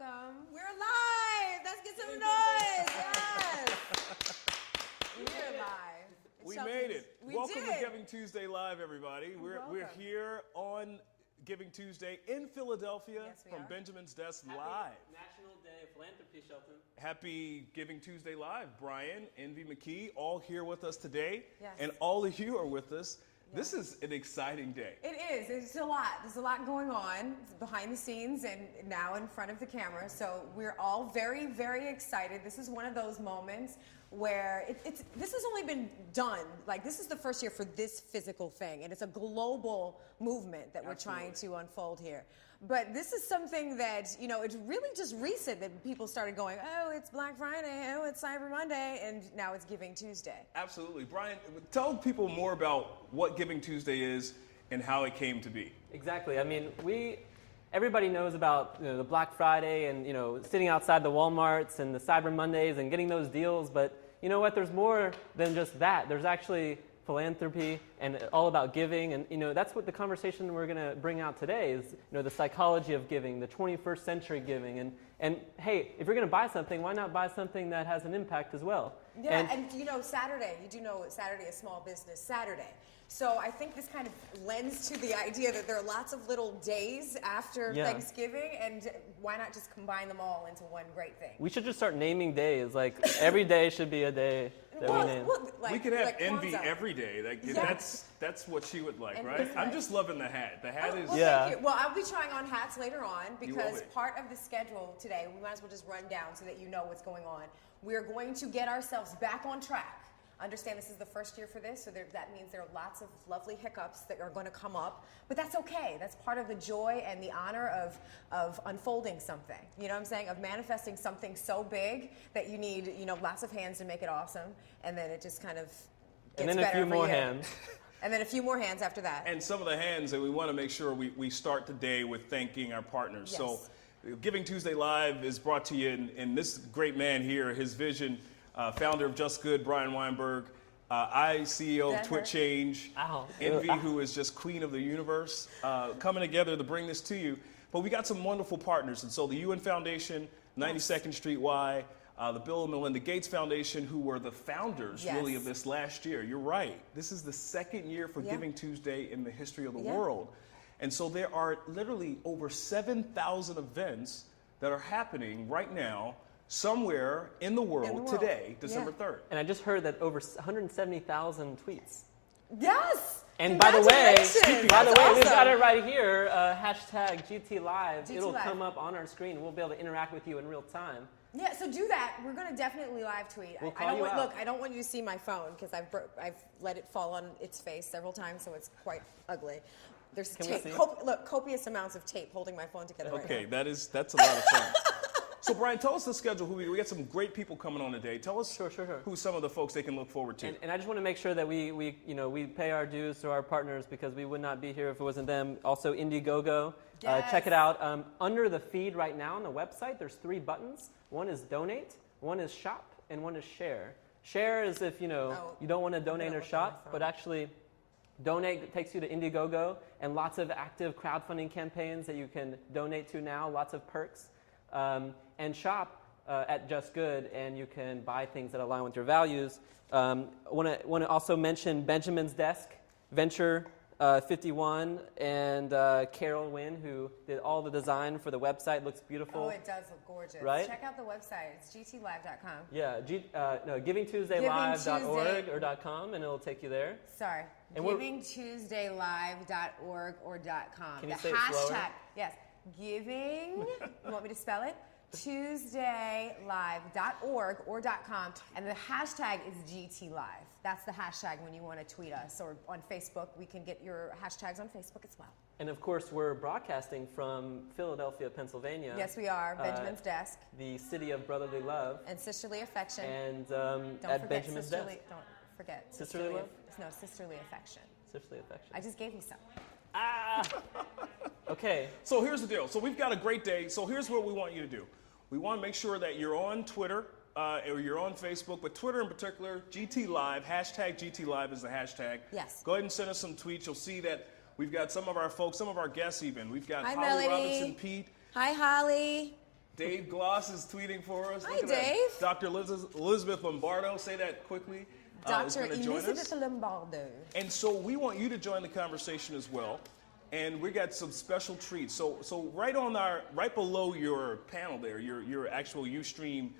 Welcome. We're live. Let's get some noise. Yes. We're live. We made it. Welcome did. to Giving Tuesday Live, everybody. We're here on Giving Tuesday in Philadelphia from Benjamin's Desk Live. National Day of Philanthropy, Shelton. Happy Giving Tuesday Live. Brian, Envy McKee, all here with us today. Yes. And all of you are with us. This is an exciting day. It is. It's a lot. There's a lot going on behind the scenes and now in front of the camera. So we're all very, very excited. This is one of those moments where this has only been done. Like, this is the first year for this physical thing, and it's a global movement that we're trying to unfold here. But this is something that, you know, it's really just recent that people started going, oh, it's Black Friday, oh, it's Cyber Monday, and now it's Giving Tuesday. Absolutely. Brian, tell people more about what Giving Tuesday is and how it came to be. Exactly. I mean, everybody knows about the Black Friday and sitting outside the Walmarts and the Cyber Mondays and getting those deals. But you know what? There's more than just that. There's actually philanthropy and all about giving, and that's what the conversation we're going to bring out today is the psychology of giving, the 21st century giving, and hey, if you're going to buy something, why not buy something that has an impact as well? Yeah, and Saturday, you do know Saturday is Small Business Saturday. So I think this kind of lends to the idea that there are lots of little days after Thanksgiving, and why not just combine them all into one great thing? We should just start naming days. Like, every day should be a day that we name. We could have Envy every day. That's what she would like, right? I'm just loving the hat. The hat is... Thank you. Well, I'll be trying on hats later on because part of the schedule today, we might as well just run down so that you know what's going on. We're going to get ourselves back on track. Understand this is the first year for this, so that means there are lots of lovely hiccups that are going to come up, but that's okay. That's part of the joy and the honor of unfolding something. You know what I'm saying? Of manifesting something so big that you need lots of hands to make it awesome, and then it just kind of gets better. And then a few more hands. And then a few more hands after that. And some of the hands, and we want to make sure we start the day with thanking our partners. Yes. So Giving Tuesday Live is brought to you, and this great man here, his vision, founder of Just Good, Brian Weinberg, CEO of Twit Change, Envy, who is just queen of the universe, coming together to bring this to you. But we got some wonderful partners, and so the UN Foundation, 92nd Street Y, the Bill and Melinda Gates Foundation, who were the founders really of this last year. You're right. This is the second year for Giving Tuesday in the history of the world. And so there are literally over 7,000 events that are happening right now somewhere in the world today, December 3rd. And I just heard that over 170,000 tweets. Yes! And by the way, we've got it right here, hashtag GT Live. It'll come up on our screen. We'll be able to interact with you in real time. Yeah, so do that. We're going to definitely live tweet. We'll call you out. Look, I don't want you to see my phone because I've let it fall on its face several times, so it's quite ugly. There's tape. Copious amounts of tape holding my phone together right now. Okay, that's a lot of fun. So, Brian, tell us the schedule. We got some great people coming on today. Tell us who some of the folks they can look forward to. And I just want to make sure that we pay our dues to our partners because we would not be here if it wasn't them. Also, Indiegogo. Check it out. Under the feed right now on the website, there's 3 buttons. One is donate, one is shop, and one is share. Share is if you don't want to donate or shop, but actually donate takes you to Indiegogo and lots of active crowdfunding campaigns that you can donate to now. Lots of perks. And shop at Just Good, and you can buy things that align with your values. Want to also mention Benjamin's Desk, Venture 51, and Carol Wynn, who did all the design for the website. Looks beautiful. Oh, it does look gorgeous. Right? Check out the website. It's gtlive.com. Yeah, GivingTuesdayLive.org or .com, and it'll take you there. Sorry. GivingTuesdayLive.org or .com. Can you say it slower? Yes. Giving, you want me to spell it? TuesdayLive.org or .com, and the hashtag is GTLive. That's the hashtag when you want to tweet us, or on Facebook. We can get your hashtags on Facebook as well. And of course, we're broadcasting from Philadelphia, Pennsylvania. Yes, we are. Benjamin's Desk. The city of brotherly love. And sisterly affection. And don't at forget Benjamin's sisterly, Desk. Don't forget. Sisterly love? No, sisterly affection. Sisterly affection. I just gave you some. Okay. So here's the deal. So we've got a great day. So here's what we want you to do. We want to make sure that you're on Twitter or you're on Facebook, but Twitter in particular, GT Live, hashtag GT Live is the hashtag. Yes. Go ahead and send us some tweets. You'll see that we've got some of our folks, some of our guests even. We've got Hi, Holly Melody. Robinson, Pete. Hi, Holly. Dave Gloss is tweeting for us. Hi, Look at that. Dave. Dr. Elizabeth Lombardo, say that quickly. Is Dr. gonna join us. Elizabeth Lombardo. And so we want you to join the conversation as well. And we got some special treats. So right below your panel there, your actual Ustream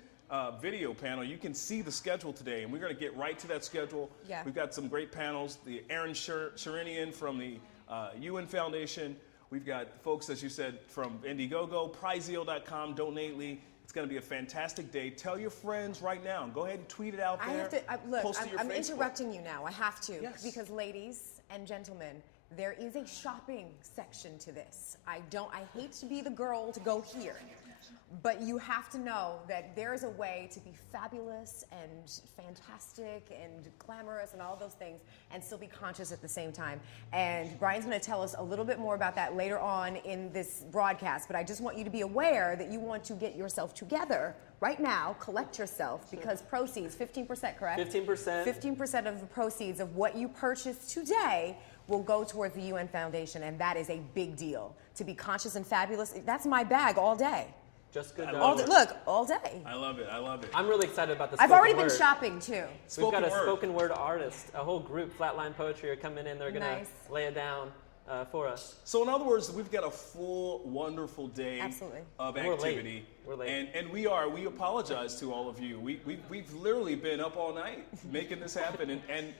video panel, you can see the schedule today. And we're going to get right to that schedule. Yeah. We've got some great panels. The Aaron Sherinian from the UN Foundation. We've got folks, as you said, from Indiegogo, Prizeo.com, Donately. It's going to be a fantastic day. Tell your friends right now. Go ahead and tweet it out there. I'm interrupting you now. I have to. Yes. Because ladies and gentlemen, there is a shopping section to this. I hate to be the girl to go here. But you have to know that there is a way to be fabulous and fantastic and glamorous and all those things and still be conscious at the same time. And Brian's going to tell us a little bit more about that later on in this broadcast. But I just want you to be aware that you want to get yourself together right now, collect yourself, because proceeds, 15%, correct? 15%. 15% of the proceeds of what you purchase today will go towards the UN Foundation, and that is a big deal. To be conscious and fabulous, that's my bag all day. Just good. All day. I love it. I'm really excited about this. I've already been shopping too. We've got a spoken word artist, a whole group, Flatline Poetry, are coming in. They're going to lay it down for us. So in other words, we've got a full, wonderful day of activity. We're late. And we apologize to all of you. We've literally been up all night making this happen. And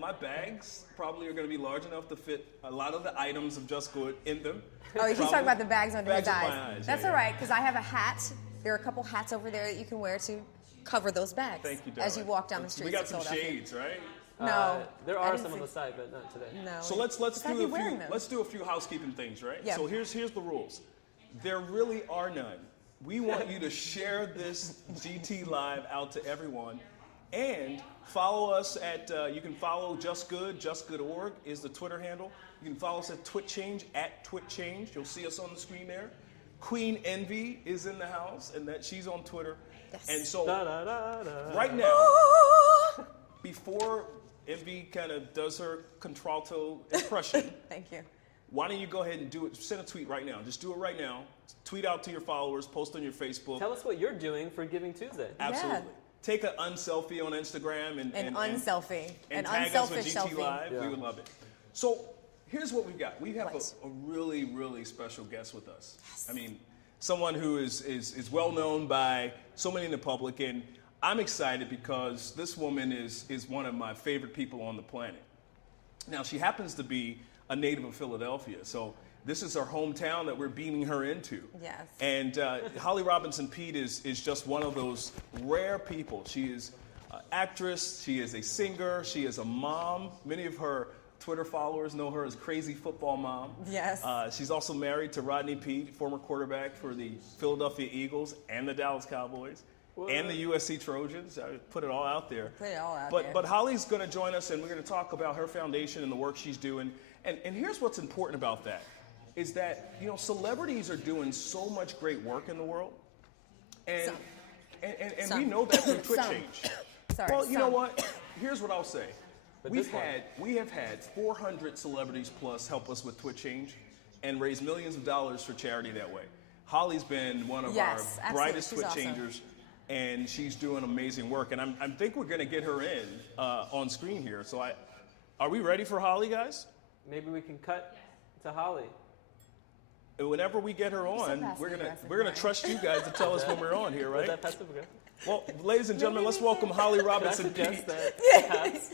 my bags probably are going to be large enough to fit a lot of the items of Just Good in them. Oh, he's talking about the bags under his eyes. That's yeah. all right, because I have a hat. There are a couple hats over there that you can wear to cover those bags. Thank you, darling. As you walk down the street. We got some shades, right? No, there are some on the side, but not today. No. So let's do a few housekeeping things, right? Yeah. So here's the rules. There really are none. We want you to share this GT Live out to everyone, and follow us at. You can follow Just Good. JustGood.org is the Twitter handle. You can follow us at TwitChange, at TwitChange. You'll see us on the screen there. Queen Envy is in the house, and that she's on Twitter. Yes. And so right now, before Envy kind of does her contralto impression, thank you. Why don't you go ahead and do it? Send a tweet right now. Just do it right now. Tweet out to your followers. Post on your Facebook. Tell us what you're doing for Giving Tuesday. Absolutely. Yeah. Take an unselfie on Instagram and unselfie. And an tag us with unselfish GT selfie. Live. Yeah. We would love it. So here's what we've got. We have a really, really special guest with us. Yes. I mean, someone who is well known by so many in the public, and I'm excited because this woman is one of my favorite people on the planet. Now, she happens to be a native of Philadelphia, so this is her hometown that we're beaming her into. Yes. And Holly Robinson Peete is just one of those rare people. She is an actress, she is a singer, she is a mom. Many of her Twitter followers know her as Crazy Football Mom. Yes. She's also married to Rodney Peete, former quarterback for the Philadelphia Eagles and the Dallas Cowboys. What? And the USC Trojans. I put it all out there. Put it all out there. But Holly's going to join us, and we're going to talk about her foundation and the work she's doing. And here's what's important about that, is that, you know, celebrities are doing so much great work in the world. And we know that through TwitChange. Well, you know what? Here's what I'll say. We have had 400 celebrities plus help us with TwitChange and raise millions of dollars for charity that way. Holly's been one of our brightest TwitChangers. Awesome. And she's doing amazing work. And I think we're going to get her in on screen here. So are we ready for Holly, guys? Maybe we can cut to Holly. And whenever we get her on, we're gonna trust you guys to tell us when we're on here, right? Was that passive aggressive? Well, ladies and gentlemen, let's welcome Holly Robinson Peete. Yes.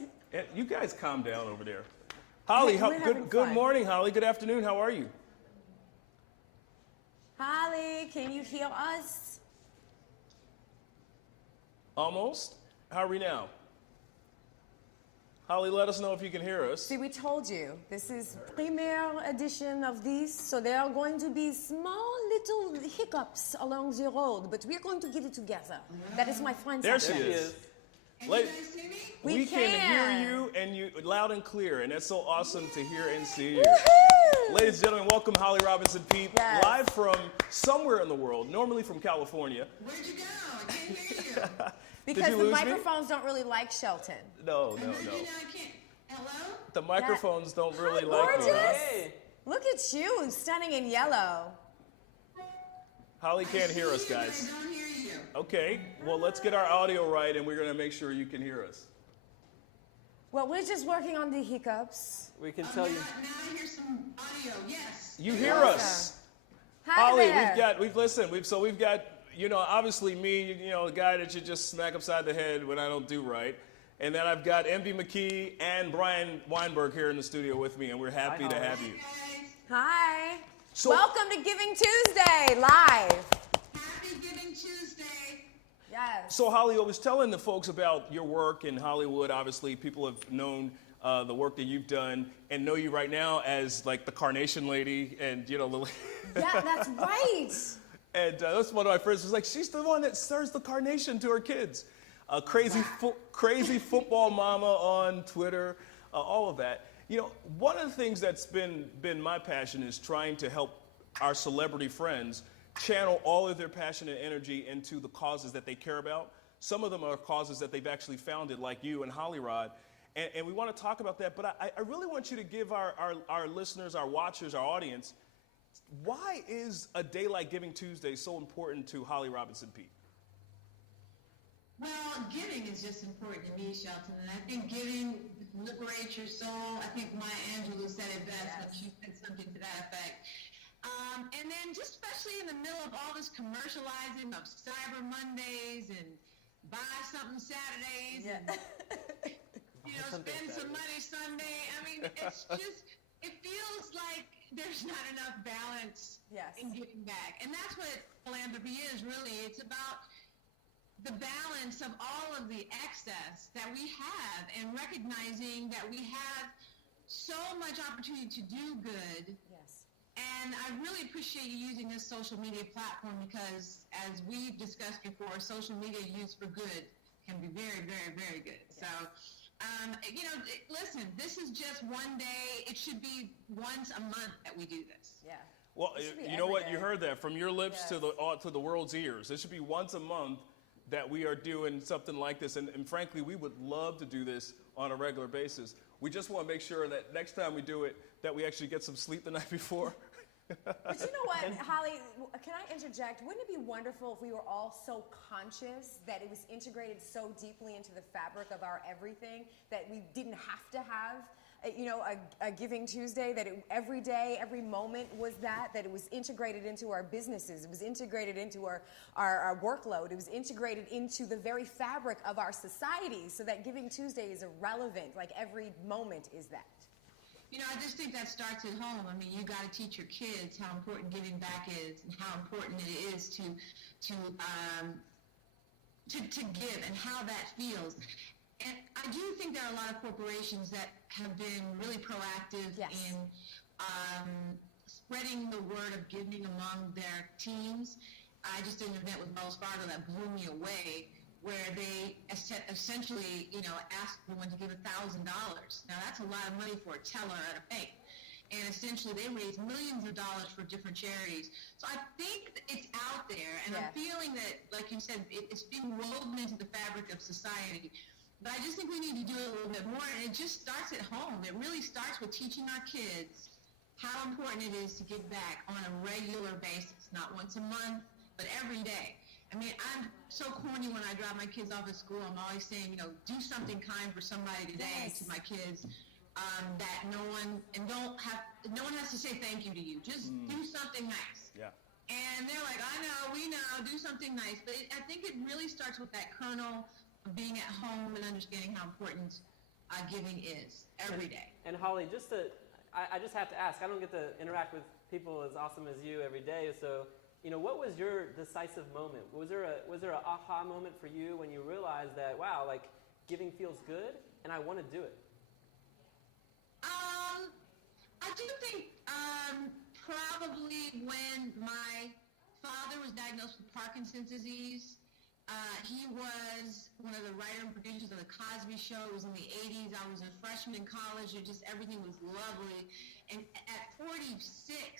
You guys calm down over there. Holly, good morning, Holly. Good afternoon. How are you? Holly, can you hear us? Almost. How are we now? Holly, let us know if you can hear us. See, we told you, this is premiere edition of this, so there are going to be small little hiccups along the road, but we're going to get it together. That is my friend. There she is. Can you guys see me? We can hear you, and you loud and clear, and that's so awesome to hear and see you. Woohoo! Ladies and gentlemen, welcome Holly Robinson Peete, yes. live from somewhere in the world, normally from California. Where'd you go? I can't hear you. Because the microphones don't really like Shelton. No. I can't. Hello? The microphones don't really like gorgeous. you. Hey. Look at you, stunning in yellow. Holly can't hear us, guys. I don't hear you. Okay, well, let's get our audio right, and we're going to make sure you can hear us. Well, we're just working on the hiccups. We can tell you. Now I hear some audio. Yes. You hear us. Hi Holly, there. we've got, obviously me, the guy that you just smack upside the head when I don't do right. And then I've got Envy McKee and Brian Weinberg here in the studio with me, and we're happy to have you. Hey, guys. Hi. So- Welcome to Giving Tuesday, live. Happy Giving Tuesday. Yes. So Holly, I was telling the folks about your work in Hollywood. Obviously, people have known the work that you've done and know you right now as like the Carnation Lady, and Yeah, that's right. and that's one of my friends was like, she's the one that serves the carnation to her kids. Crazy football mama on Twitter, all of that. One of the things that's been my passion is trying to help our celebrity friends channel all of their passion and energy into the causes that they care about. Some of them are causes that they've actually founded, like you and Hollyrod. And we want to talk about that, but I really want you to give our listeners, our watchers, our audience, why is a day like Giving Tuesday so important to Holly Robinson Peete? Well, giving is just important to me, Shelton, and I think giving liberates your soul. I think Maya Angelou said it best when she said something to that effect. And then just especially in the middle of all this commercializing of Cyber Mondays and buy something Saturdays and, spend some money Sunday. I mean, it's just, it feels like there's not enough balance in giving back. And that's what philanthropy is, really. It's about the balance of all of the excess that we have and recognizing that we have so much opportunity to do good. Yes. And I really appreciate you using this social media platform because, as we've discussed before, social media used for good can be very, very, very good. Yes. So, listen, this is just one day. It should be once a month that we do this. Yeah. Well, you know what? You heard that from your lips to the world's ears. It should be once a month that we are doing something like this. And frankly, we would love to do this on a regular basis. We just want to make sure that next time we do it, that we actually get some sleep the night before. But you know what, Holly, can I interject? Wouldn't it be wonderful if we were all so conscious that it was integrated so deeply into the fabric of our everything that we didn't have to have a Giving Tuesday, that every day, every moment was that it was integrated into our businesses, it was integrated into our workload, it was integrated into the very fabric of our society, so that Giving Tuesday is irrelevant, like every moment is that. I just think that starts at home. I mean, you got to teach your kids how important giving back is and how important it is to give and how that feels. And I do think there are a lot of corporations that have been really proactive in spreading the word of giving among their teams. I just did an event with Wells Fargo that blew me away, where they essentially, asked everyone to give $1,000. Now that's a lot of money for a teller at a bank. And essentially they raised millions of dollars for different charities. So I think it's out there, and I'm feeling that, like you said, it's being woven into the fabric of society. But I just think we need to do it a little bit more, and it just starts at home. It really starts with teaching our kids how important it is to give back on a regular basis, not once a month, but every day. I mean, I'm so corny when I drop my kids off at school. I'm always saying, do something kind for somebody today to my kids. That no one has to say thank you to you. Just do something nice. Yeah. And they're like, I know, we know, do something nice. But I think it really starts with that kernel of being at home and understanding how important giving is every day. And Holly, I just have to ask. I don't get to interact with people as awesome as you every day. So, what was your decisive moment? Was there a aha moment for you when you realized that, wow, like giving feels good and I want to do it? I do think probably when my father was diagnosed with Parkinson's disease, he was one of the writer and producers of The Cosby Show. It was in the 80s. I was a freshman in college. Everything was lovely. And at 46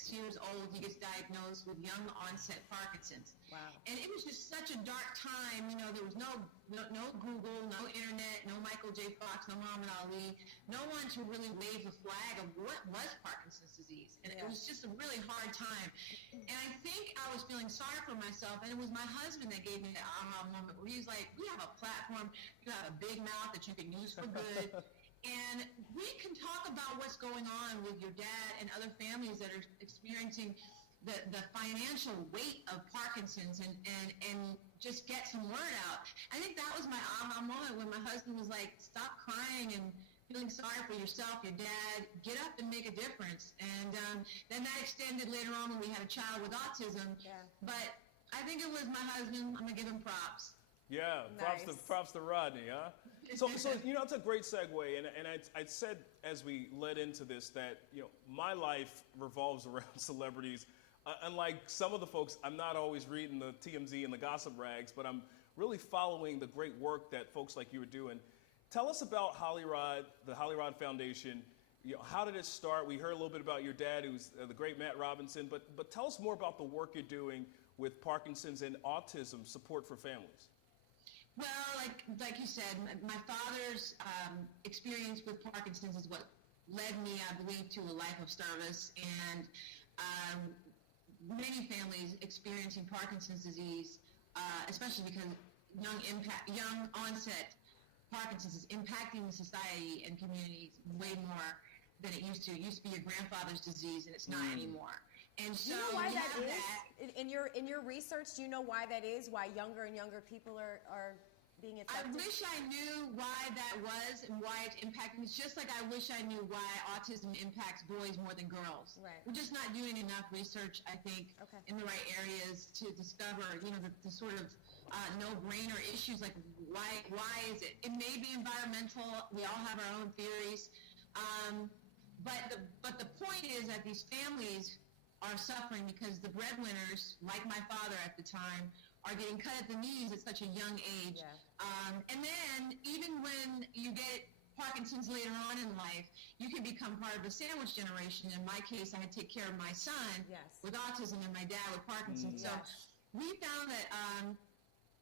years old, he gets diagnosed with young onset Parkinson's. Wow. And it was just such a dark time. You know, there was no Google, no internet, no Michael J. Fox, no Muhammad Ali, no one to really wave the flag of what was Parkinson's disease. And it was just a really hard time. And I think I was feeling sorry for myself, and it was my husband that gave me the aha moment where he's like, we have a platform, you have a big mouth that you can use for good. And we can talk about what's going on with your dad and other families that are experiencing the financial weight of Parkinson's and just get some word out. I think that was my aha moment when my husband was like, stop crying and feeling sorry for yourself, your dad, get up and make a difference. And then that extended later on when we had a child with autism. Yeah. But I think it was my husband. I'm going to give him props. Yeah, nice. props to Rodney, huh? So you know, it's a great segue, and I said as we led into this that, you know, my life revolves around celebrities. Unlike some of the folks, I'm not always reading the TMZ and the gossip rags, but I'm really following the great work that folks like you are doing. Tell us about Hollyrod, the Hollyrod Foundation. You know, how did it start? We heard a little bit about your dad, who's the great Matt Robinson, but tell us more about the work you're doing with Parkinson's and autism support for families. Well, like you said, my father's experience with Parkinson's is what led me, I believe, to a life of service. And many families experiencing Parkinson's disease, especially because young onset Parkinson's is impacting the society and communities way more than it used to. It used to be your grandfather's disease, and it's not anymore. And so, do you know why that is? In your research, do you know why that is? Why younger and younger people are being affected? I wish I knew why that was and why it's impacting. It's just like I wish I knew why autism impacts boys more than girls. Right. We're just not doing enough research, I think, in the right areas to discover, you know, the sort of no-brainer issues like why is it? It may be environmental. We all have our own theories. But the point is that these families are suffering because the breadwinners, like my father at the time, are getting cut at the knees at such a young age. Yeah. And then even when you get Parkinson's later on in life, you can become part of the sandwich generation. In my case, I had to take care of my son with autism and my dad with Parkinson's. So we found that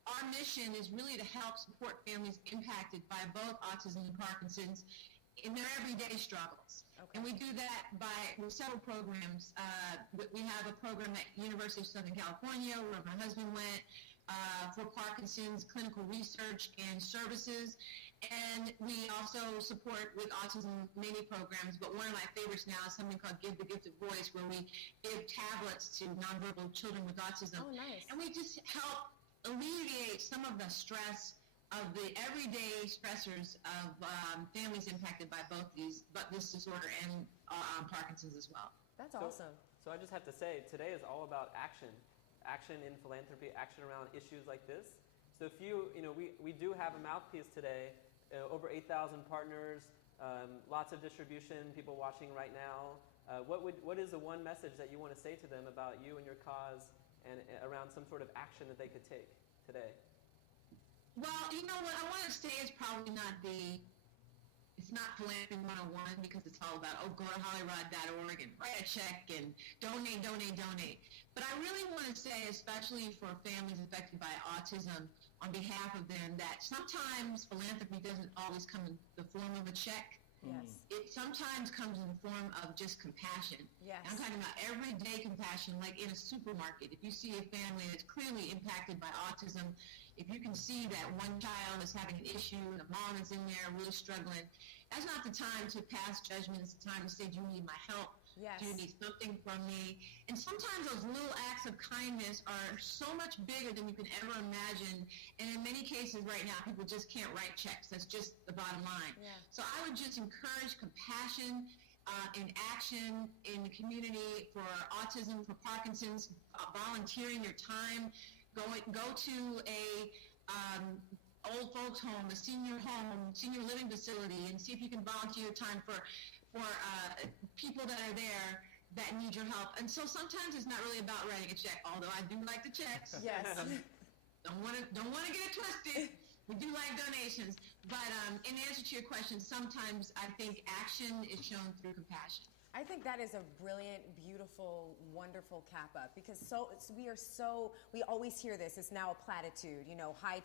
our mission is really to help support families impacted by both autism and Parkinson's in their everyday struggles. And we do that with several programs. We have a program at University of Southern California where my husband went for Parkinson's clinical research and services. And we also support with autism many programs, but one of my favorites now is something called Give the Gifted Voice, where we give tablets to nonverbal children with autism. Oh, nice. And we just help alleviate some of the stress of the everyday stressors of families impacted by this disorder and Parkinson's as well. That's awesome. So I just have to say, today is all about action in philanthropy, action around issues like this. So if we do have a mouthpiece today, over 8,000 partners, lots of distribution, people watching right now. What is the one message that you want to say to them about you and your cause and around some sort of action that they could take today? Well, you know what I want to say is probably it's not philanthropy 101 because it's all about, go to hollyrod.org and write a check and donate. But I really want to say, especially for families affected by autism, on behalf of them, that sometimes philanthropy doesn't always come in the form of a check. Yes. It sometimes comes in the form of just compassion. Yes. I'm talking about everyday compassion, like in a supermarket. If you see a family that's clearly impacted by autism, if you can see that one child is having an issue and the mom is in there really struggling, that's not the time to pass judgment. It's the time to say, do you need my help? Yes. Do you need something from me? And sometimes those little acts of kindness are so much bigger than you can ever imagine. And in many cases right now, people just can't write checks. That's just the bottom line. Yeah. So I would just encourage compassion in action in the community for autism, for Parkinson's, volunteering your time. Go to a old folks home, a senior senior living facility, and see if you can volunteer your time for people that are there that need your help. And so sometimes it's not really about writing a check, although I do like the checks. Yes. Don't want to get it twisted. We do like donations, but in answer to your question, sometimes I think action is shown through compassion. I think that is a brilliant, beautiful, wonderful cap up because we always hear this. It's now a platitude, high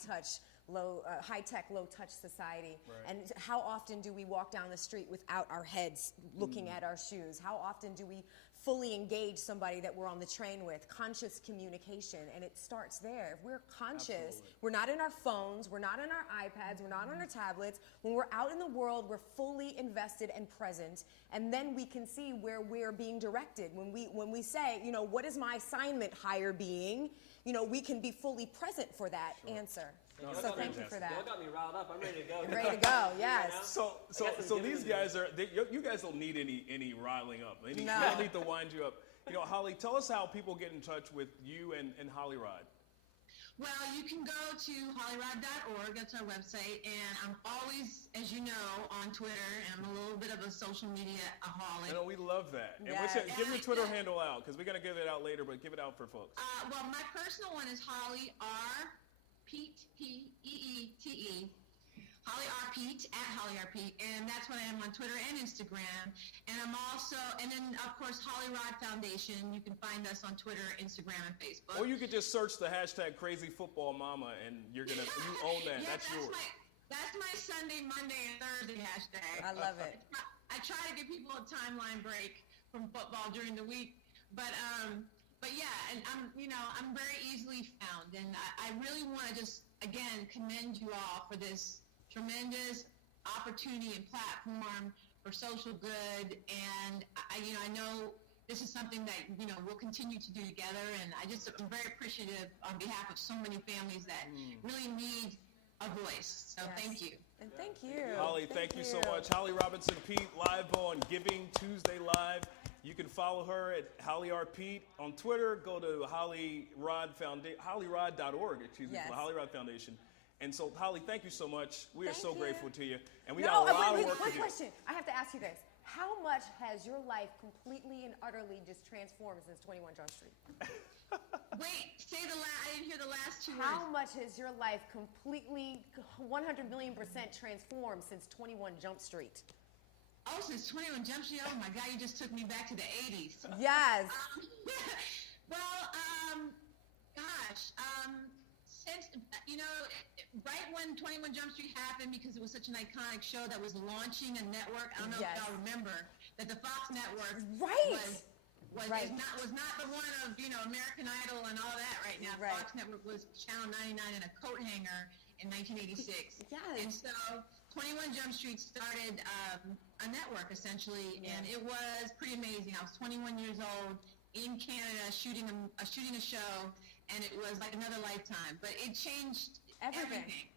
tech, low touch society. Right. And how often do we walk down the street without our heads looking at our shoes? How often do we fully engage somebody that we're on the train with? Conscious communication, and it starts there. If we're conscious, we're not in our phones, we're not on our iPads, we're not on our tablets. When we're out in the world, we're fully invested and present, and then we can see where we're being directed. When we say, what is my assignment, higher being? We can be fully present for that answer. No, so thank you for that. Y'all got me riled up. I'm ready to go. Ready to go, yes. So these guys you guys don't need any riling up. No. You don't need to wind you up. Holly, tell us how people get in touch with you and Holly Rod. Well, you can go to hollyrod.org. That's our website. And I'm always, as you know, on Twitter. And I'm a little bit of a social media aholic. I know, we love that. And Yes. give your Twitter handle out, because we're going to give it out later, but give it out for folks. Well, my personal one is Holly R. Pete, P-E-E-T-E. Holly R. Pete, at Holly R. Pete. And that's what I am on Twitter and Instagram. And I'm also, and then, of course, Holly Rod Foundation. You can find us on Twitter, Instagram, and Facebook. Or you could just search the hashtag Crazy Football Mama, and you own that. Yeah, that's yours. That's my Sunday, Monday, and Thursday hashtag. I love it. I try to give people a timeline break from football during the week, but yeah, and I'm very easily found, and I really want to just again commend you all for this tremendous opportunity and platform for social good, and I know this is something that we'll continue to do together, and I'm very appreciative on behalf of so many families that really need a voice. So Yes. Thank you. And thank you. Holly, thank you so much. Holly Robinson Pete, live on Giving Tuesday Live. You can follow her at Holly R. Pete on Twitter. Go to hollyrod.org, Yes. for Holly Rod Foundation. And so, Holly, thank you so much. We are Thank so you. grateful to you. And we got a lot of work to Quick do. question. I have to ask you this. How much has your life completely and utterly just transformed since 21 Jump Street? Wait, I didn't hear the last two How words. much has your life completely 100 million% transformed since 21 Jump Street? Oh, since 21 Jump Street. Oh my God, you just took me back to the 80s. Yes. Since, right when 21 Jump Street happened, because it was such an iconic show that was launching a network, I don't know Yes. if y'all remember, that the Fox network Right. was Right. not the one of, American Idol and all that right now. Right. Fox network was Channel 99 and a coat hanger in 1986. Yes. And so 21 Jump Street started a network, essentially, Yes. and it was pretty amazing. I was 21 years old in Canada shooting a show, and it was like another lifetime. But it changed everything.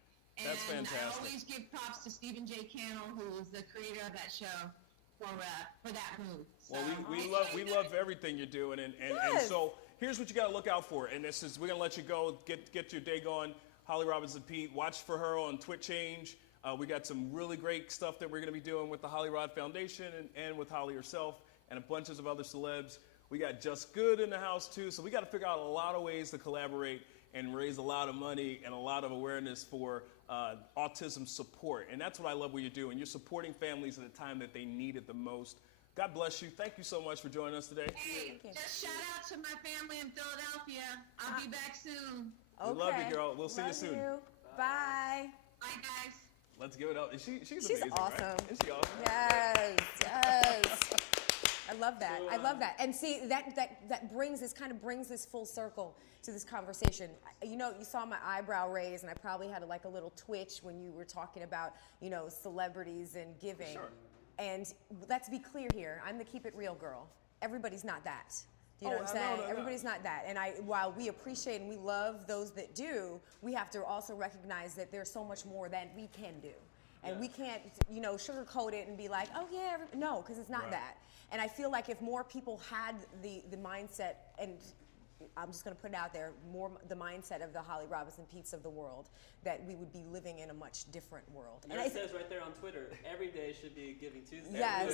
That's and fantastic. I always give props to Stephen J. Cannell, who was the creator of that show, for that move. Well, So, we love everything you're doing, and Yes. so here's what you got to look out for. And we're gonna let you go, get your day going. Holly Robinson Pete, watch for her on Twit Change. We got some really great stuff that we're gonna be doing with the Holly Rod Foundation and with Holly herself and a bunch of other celebs. We got Just Good in the house too, so we got to figure out a lot of ways to collaborate and raise a lot of money and a lot of awareness for autism support. And that's what I love what you're doing. You're supporting families at a time that they need it the most. God bless you. Thank you so much for joining us today. Hey, just shout out to my family in Philadelphia. I'll be back soon. We love you, girl. We'll see you Love soon. you. Bye. Bye, guys. Let's give it up. She's amazing, awesome. right? Isn't she awesome? Yes. I love that. I love that. And see, that brings this full circle to this conversation. You saw my eyebrow raise, and I probably had a little twitch when you were talking about, celebrities and giving. Sure. And let's be clear here. I'm the keep it real girl. Everybody's not that. Do you know what I'm saying? No. Everybody's not that. And while we appreciate and we love those that do, we have to also recognize that there's so much more that we can do. And we can't, sugarcoat it and be like, oh yeah, no, because it's not Right. that. And I feel like if more people had the mindset and I'm just going to put it out there, more the mindset of the Holly Robinson Pete's of the world, that we would be living in a much different world. And it says right there on Twitter, every day should be Giving Tuesday. Yes,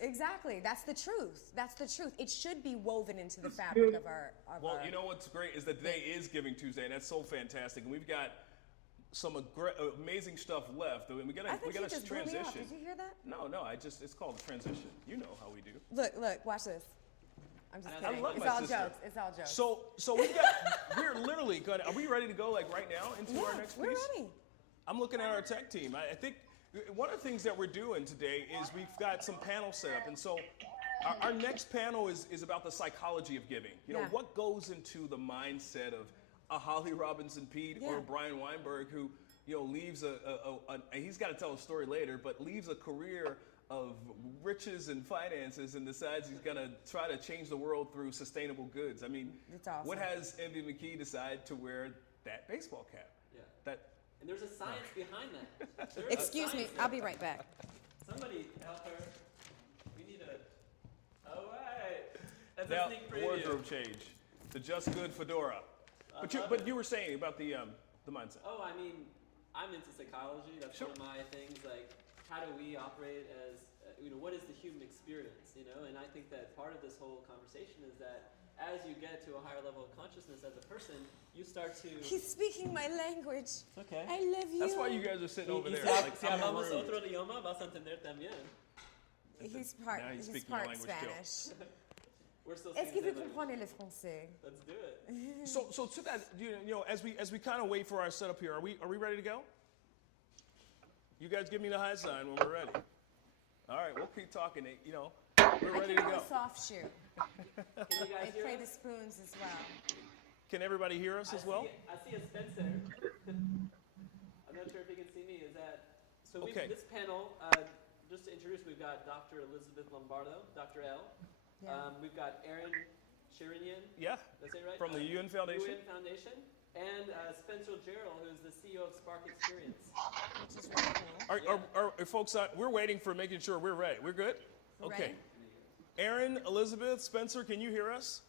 exactly. That's the truth. That's the truth. It should be woven into the fabric of our. Well, you know what's great is that today is Giving Tuesday, and that's so fantastic. And we've got some amazing stuff left. I mean, we got to transition. Did you hear that? No, it's called a transition. You know how we do. Look, watch this. I'm just kidding. I love it's my all sister. jokes. It's all jokes. So we're literally going. Are we ready to go like right now into our next piece? We're ready. I'm looking at our tech team. I think one of the things that we're doing today is we've got some panels set up, and so our next panel is about the psychology of giving. You know, what goes into the mindset of a Holly Robinson Pete or Brian Weinberg, who leaves he's got to tell a story later, but leaves a career of riches and finances and decides he's going to try to change the world through sustainable goods. I mean, it's awesome. What has Envy McKee decide to wear that baseball cap? Yeah. And there's a science behind that. Excuse me, I'll be right back. Somebody help her. We need all right. That's now, a sneak preview. Wardrobe change. The Just Good fedora. But you were saying about the mindset. Oh, I mean, I'm into psychology. That's one of my things. Like, how do we operate as, what is the human experience, And I think that part of this whole conversation is that as you get to a higher level of consciousness as a person, you start to... He's speaking my language. Okay. I love you. That's why you guys are sitting over there. Si hablamos otro idioma, vas a entender también. He's part Spanish. We're still Est-ce que vous comprenez le français? Let's do it. So to that, as we kind of wait for our setup here, are we ready to go? You guys give me the high sign when we're ready. All right, we'll keep talking. We're ready to go. I can do a soft shoe. Can you guys I play the spoons as well. Can everybody hear us as well? I see a Spencer. I'm not sure if you can see me. This panel, just to introduce, we've got Dr. Elizabeth Lombardo, Dr. L. Yeah. We've got Aaron Shirinian. Yeah. That's it, right? From the UN Foundation. UN Foundation. And Spencer Gerald, who's the CEO of Spark Experience. Which is really cool. Are folks, we're waiting for making sure we're ready. We're good? We're okay. ready? Aaron, Elizabeth, Spencer, can you hear us?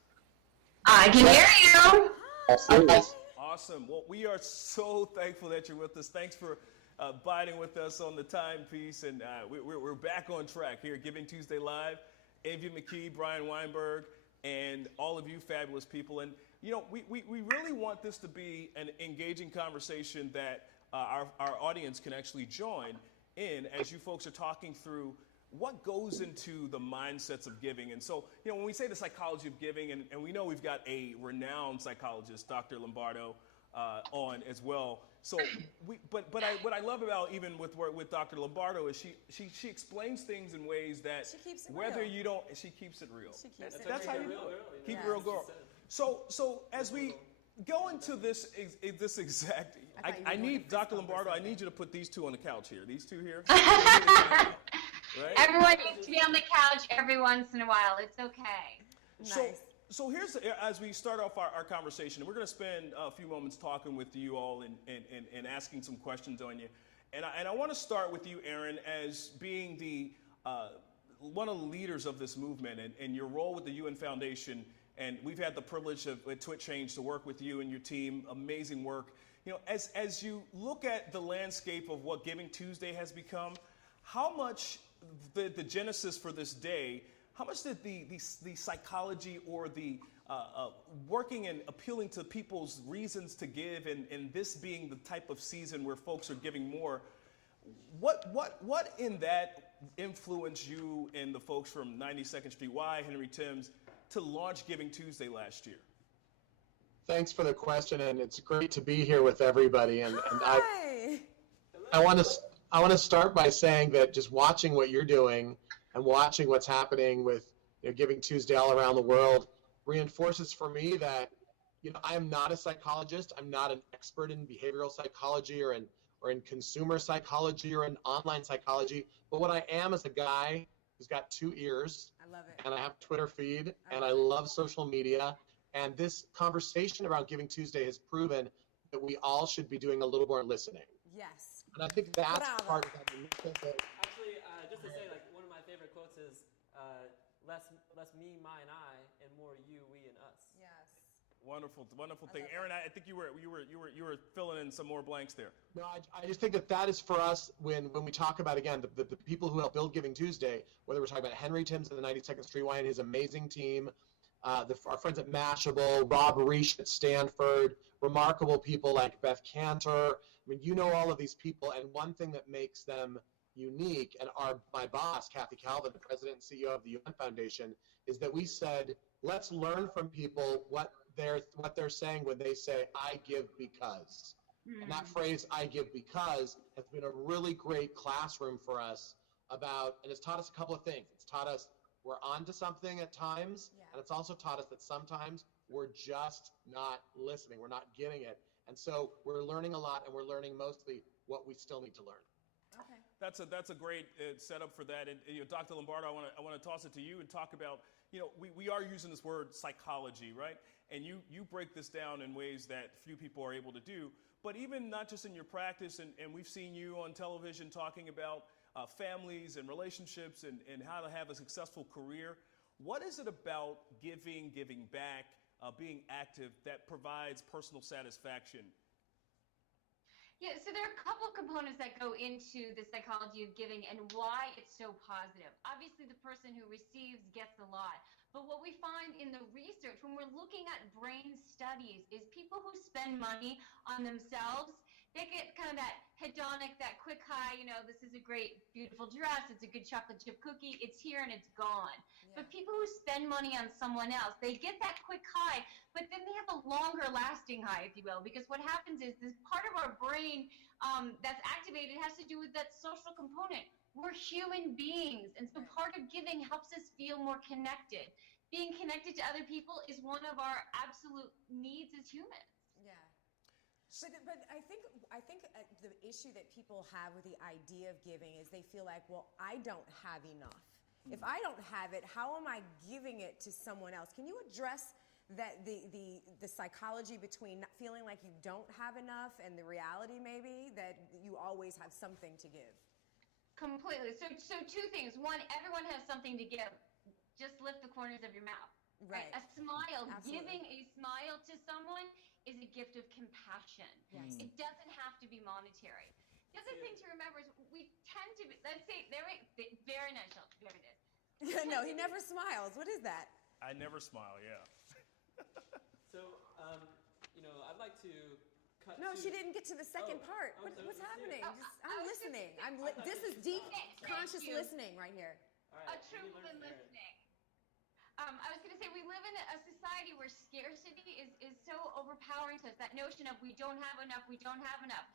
I can hear you. Awesome. Well, we are so thankful that you're with us. Thanks for abiding with us on the timepiece. And we're back on track here, Giving Tuesday Live. Envy McKee, Brian Weinberg, and all of you fabulous people. And, we really want this to be an engaging conversation that our audience can actually join in as you folks are talking through what goes into the mindsets of giving. And so, when we say the psychology of giving, and we know we've got a renowned psychologist, Dr. Lombardo, on as well. So, what I love about even with Dr. Lombardo is she explains things in ways that she keeps it whether real. you don't, she keeps it real. She keeps it That's real. how you Real do it. girl, Keep it real girl. So as we go into this exact, I need Dr. Lombardo. I need you to put these two on the couch here. These two here. Right? Everyone needs to be on the couch every once in a while. It's okay. Nice. So here's, as we start off our conversation, we're going to spend a few moments talking with you all and asking some questions on you. And I want to start with you, Aaron, as being the one of the leaders of this movement and your role with the UN Foundation. And we've had the privilege of at Twit Change to work with you and your team. Amazing work. As you look at the landscape of what Giving Tuesday has become, how much the genesis for this day, how much did the psychology or the working and appealing to people's reasons to give, and this being the type of season where folks are giving more, what in that influenced you and the folks from 92nd Street Y, Henry Timms, to launch Giving Tuesday last year? Thanks for the question, and it's great to be here with everybody. And I want to start by saying that just watching what you're doing and watching what's happening with Giving Tuesday all around the world reinforces for me that I am not a psychologist. I'm not an expert in behavioral psychology or in consumer psychology or in online psychology. But what I am is a guy who's got 2 ears. I love it. And I have a Twitter feed, and I love social media. And this conversation around Giving Tuesday has proven that we all should be doing a little more listening. Yes. And I think that's part of that. Actually, just to say, one of my favorite quotes is, less me, my, and I, and more you, we, and us. Yes. Wonderful, wonderful thing. Aaron, I think you were filling in some more blanks there. No, I just think that is for us when we talk about, again, the people who help build Giving Tuesday, whether we're talking about Henry Timms and the 92nd Street Y and his amazing team, our friends at Mashable, Rob Reich at Stanford, remarkable people like Beth Cantor. I mean, you know all of these people, and one thing that makes them unique, and my boss, Kathy Calvin, the president and CEO of the UN Foundation, is that we said, let's learn from people what they're saying when they say, I give because. And that phrase, I give because, has been a really great classroom for us and it's taught us a couple of things. It's taught us we're onto something at times, and it's also taught us that sometimes we're just not listening. We're not getting it. And so we're learning a lot, and we're learning mostly what we still need to learn. Okay. That's a great setup for that. And Dr. Lombardo, I want to toss it to you and talk about, we are using this word psychology, right? And you break this down in ways that few people are able to do. But even not just in your practice, and we've seen you on television talking about families and relationships and how to have a successful career. What is it about giving back, being active that provides personal satisfaction? Yeah, so there are a couple of components that go into the psychology of giving and why it's so positive. Obviously, the person who receives gets a lot. But what we find in the research, when we're looking at brain studies, is people who spend money on themselves, they get kind of that hedonic, that quick high, this is a great, beautiful dress, it's a good chocolate chip cookie, it's here and it's gone. Yeah. But people who spend money on someone else, they get that quick high, but then they have a longer lasting high, if you will, because what happens is this part of our brain that's activated has to do with that social component. We're human beings, and so part of giving helps us feel more connected. Being connected to other people is one of our absolute needs as humans. Yeah. But I think the issue that people have with the idea of giving is they feel like, well, I don't have enough. If I don't have it, how am I giving it to someone else? Can you address that the psychology between feeling like you don't have enough and the reality maybe that you always have something to give? Completely. So two things. One, everyone has something to give. Just lift the corners of your mouth. Right. A smile, absolutely. Giving a smile to someone is a gift of compassion. Yes. It doesn't have to be monetary. The other thing to remember is we tend to be, let's say, very nice, there it is. No, he never smiles. What is that? I never smile, yeah. So, I'd like to cut No, she didn't get to the second part. What's happening? I'm listening. This is deep, conscious listening right here. Right, a true listening. I was going to say, we live in a society where scarcity is so overpowering to us, that notion of we don't have enough.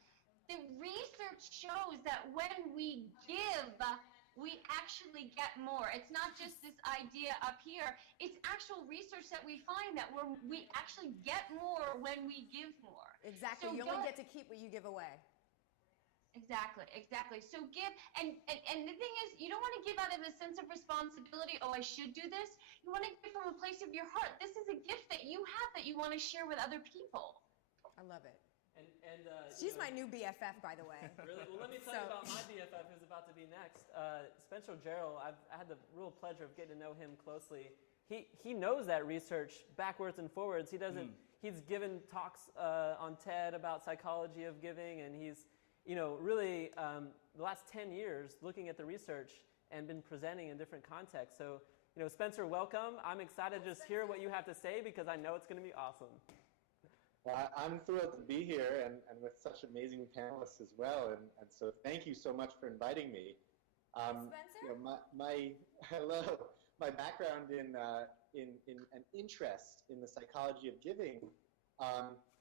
The research shows that when we give, we actually get more. It's not just this idea up here. It's actual research that we find that we actually get more when we give more. Exactly. So you only get to keep what you give away. Exactly. So give, and the thing is, you don't want to give out of a sense of responsibility, oh, I should do this. You want to give from a place of your heart. This is a gift that you have that you want to share with other people. I love it. And she's my new BFF, by the way. Really? Well, let me tell you about my BFF who's about to be next. Spencer Gerald, I had the real pleasure of getting to know him closely. He knows that research backwards and forwards. He doesn't. He's given talks on TED about psychology of giving, and he's really the last 10 years looking at the research and been presenting in different contexts. So, Spencer, welcome. I'm excited to just hear what you have to say because I know it's going to be awesome. Well, I'm thrilled to be here and with such amazing panelists as well. And so thank you so much for inviting me. Spencer? My background in an interest in the psychology of giving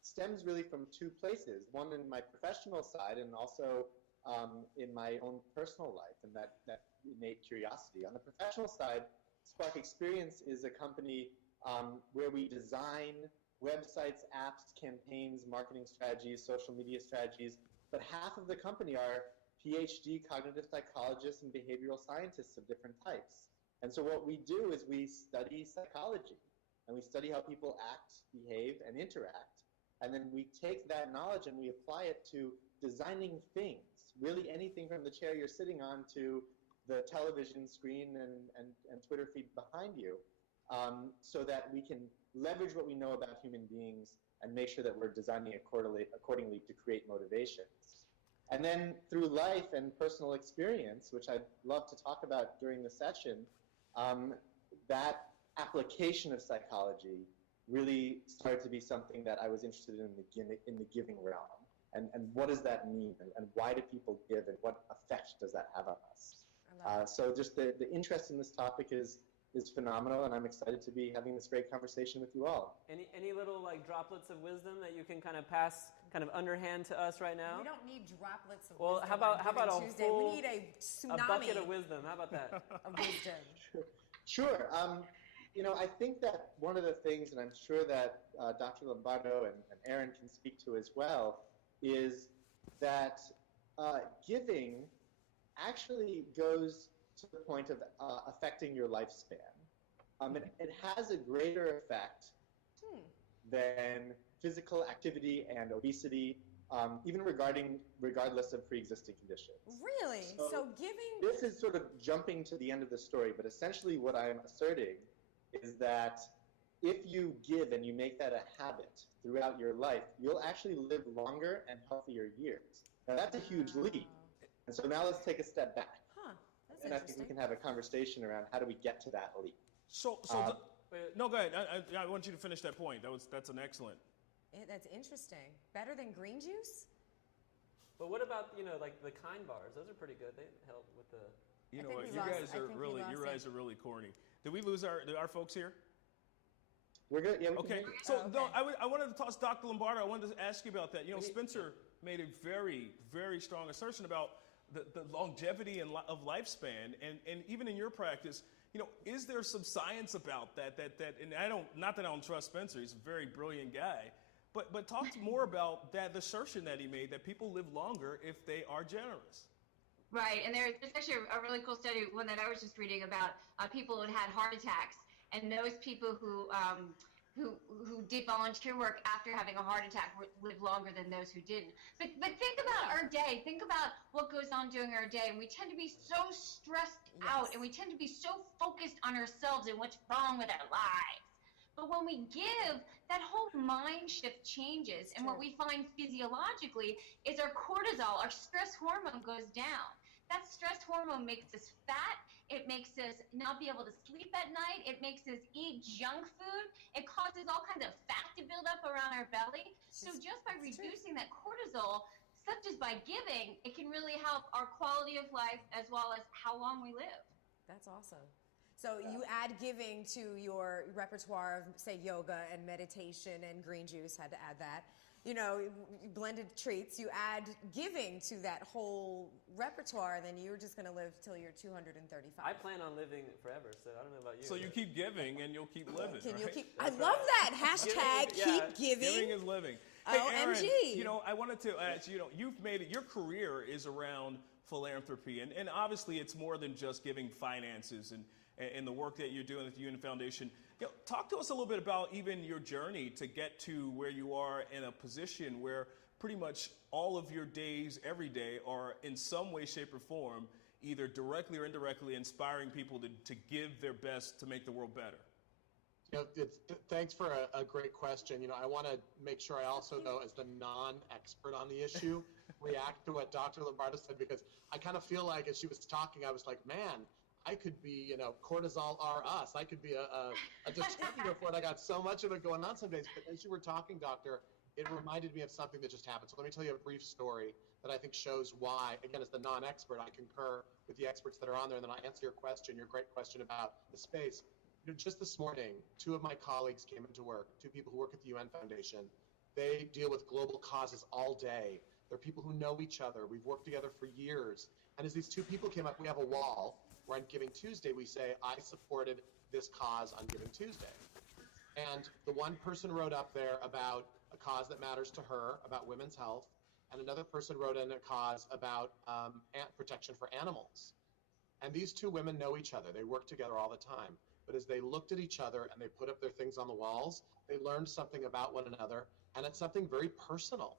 stems really from two places. One in my professional side and also in my own personal life and that innate curiosity. On the professional side, Spark Experience is a company where we design websites, apps, campaigns, marketing strategies, social media strategies, but half of the company are PhD cognitive psychologists and behavioral scientists of different types. And so what we do is we study psychology, and we study how people act, behave, and interact. And then we take that knowledge and we apply it to designing things, really anything from the chair you're sitting on to the television screen and Twitter feed behind you, so that we can leverage what we know about human beings and make sure that we're designing accordingly to create motivations. And then through life and personal experience, which I'd love to talk about during the session, that application of psychology really started to be something that I was interested in the giving realm. And what does that mean? And why do people give? And what effect does that have on us? So just the interest in this topic is phenomenal, and I'm excited to be having this great conversation with you all. Any little like droplets of wisdom that you can kind of pass kind of underhand to us right now? We don't need droplets of wisdom. Well, how about a Tuesday. full, we need a tsunami a bucket of wisdom? How about that? of wisdom. Sure. I think that one of the things, and I'm sure that Dr. Lombardo and Aaron can speak to as well, is that giving actually goes to the point of affecting your lifespan. It has a greater effect than physical activity and obesity, even regardless of pre-existing conditions. Really? So giving... This is sort of jumping to the end of the story, but essentially what I'm asserting is that if you give and you make that a habit throughout your life, you'll actually live longer and healthier years. Now that's a huge leap. And so now let's take a step back. That's and I think we can have a conversation around how do we get to that leap. No, go ahead. I want you to finish that point. That's an excellent. That's interesting. Better than green juice? But what about, like the Kind bars? Those are pretty good. They help with the... You know what? You guys are really corny. Did we lose our folks here? We're good. Yeah. Okay. So no, I wanted to toss Dr. Lombardo. I wanted to ask you about that. Spencer made a very, very strong assertion about the longevity of lifespan, and even in your practice, is there some science about that? And not that I don't trust Spencer. He's a very brilliant guy, but talk more about that assertion that he made that people live longer if they are generous. Right, and there's actually a really cool study, one that I was just reading about people who had heart attacks, and those people who did volunteer work after having a heart attack live longer than those who didn't. But think about our day. Think about what goes on during our day, and we tend to be so stressed out, and we tend to be so focused on ourselves and what's wrong with our lives. But when we give, that whole mind shift changes, and what we find physiologically is our cortisol, our stress hormone, goes down. That stress hormone makes us fat. It makes us not be able to sleep at night. It makes us eat junk food. It causes all kinds of fat to build up around our belly. So just by reducing that cortisol, such as by giving, it can really help our quality of life as well as how long we live. That's awesome. So you add giving to your repertoire of, say, yoga and meditation and green juice, had to add that. Blended treats, you add giving to that whole repertoire, and then you're just going to live till you're 235. I plan on living forever, so I don't know about you. So you keep giving, and you'll keep living, right? I love that. Hashtag keep giving. Giving is living. Hey, OMG. Aaron, I wanted to ask, you've made it, your career is around philanthropy, and obviously it's more than just giving finances and the work that you're doing at the UN Foundation. Talk to us a little bit about even your journey to get to where you are in a position where pretty much all of your days, every day, are in some way, shape, or form, either directly or indirectly inspiring people to give their best to make the world better. Thanks for a great question. I want to make sure I also, though, as the non-expert on the issue, react to what Dr. Lombardo said, because I kind of feel like as she was talking, I was like, man, I could be, cortisol are us. I could be a distributor for it. I got so much of it going on some days. But as you were talking, Doctor, it reminded me of something that just happened. So let me tell you a brief story that I think shows why, again, as the non-expert, I concur with the experts that are on there, and then I'll answer your great question about the space. Just this morning, two of my colleagues came into work, two people who work at the UN Foundation. They deal with global causes all day. They're people who know each other. We've worked together for years. And as these two people came up, we have a wall where on Giving Tuesday, we say, I supported this cause on Giving Tuesday. And the one person wrote up there about a cause that matters to her, about women's health, and another person wrote in a cause about protection for animals. And these two women know each other. They work together all the time. But as they looked at each other and they put up their things on the walls, they learned something about one another, and it's something very personal.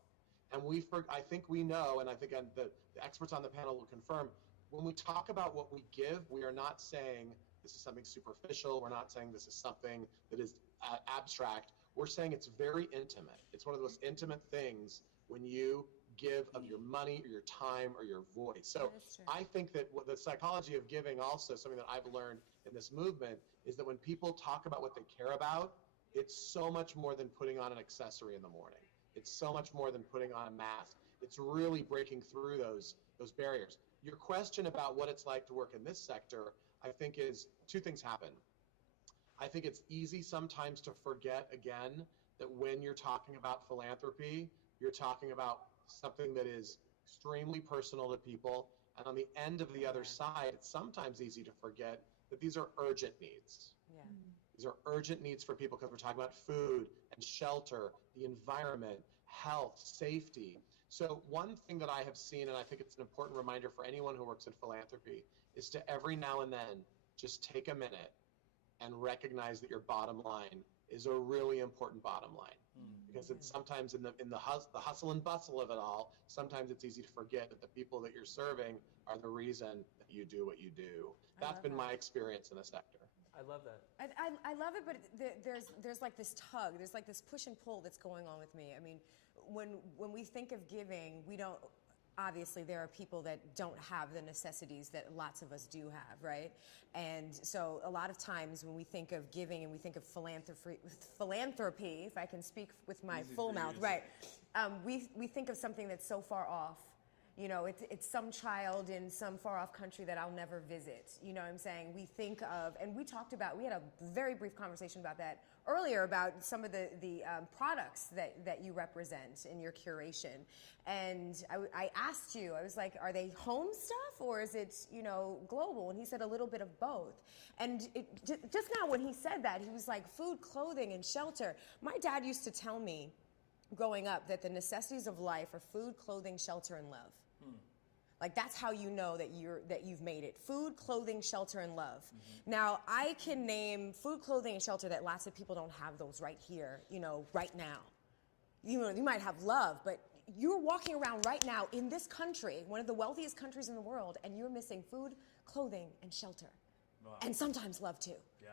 And I think we know, and I think the experts on the panel will confirm, when we talk about what we give, we are not saying this is something superficial. We're not saying this is something that is abstract. We're saying it's very intimate. It's one of the most intimate things when you give of your money or your time or your voice. So I think that the psychology of giving, also something that I've learned in this movement, is that when people talk about what they care about, it's so much more than putting on an accessory in the morning. It's so much more than putting on a mask. It's really breaking through those barriers. Your question about what it's like to work in this sector, I think, is two things happen. I think it's easy sometimes to forget, again, that when you're talking about philanthropy, you're talking about something that is extremely personal to people. And on the end of the other side, it's sometimes easy to forget that these are urgent needs. Yeah. These are urgent needs for people because we're talking about food and shelter, the environment, health, safety. So one thing that I have seen, and I think it's an important reminder for anyone who works in philanthropy, is to every now and then just take a minute and recognize that your bottom line is a really important bottom line. Because it's sometimes in the hustle and bustle of it all, sometimes it's easy to forget that the people that you're serving are the reason that you do what you do. That's been my experience in the sector. I love that. I love it, but there's like this tug, there's like this push and pull that's going on with me. I mean, when we think of giving, we don't, obviously there are people that don't have the necessities that lots of us do have, right? And so a lot of times when we think of giving and we think of philanthropy, if I can speak with my full mouth, right? We think of something that's so far off. You know, it's some child in some far-off country that I'll never visit. You know what I'm saying? We think of, and we had a very brief conversation about that earlier, about some of the products that you represent in your curation. And I asked you, I was like, are they home stuff or is it, global? And he said a little bit of both. And just now when he said that, he was like, food, clothing, and shelter. My dad used to tell me growing up that the necessities of life are food, clothing, shelter, and love. Like that's how you know that you've made it. Food, clothing, shelter, and love. Now I can name food, clothing, and shelter that lots of people don't have those right here, right now. You might have love, but you're walking around right now in this country, one of the wealthiest countries in the world, and you're missing food, clothing, and shelter. Wow. And sometimes love too. Yeah.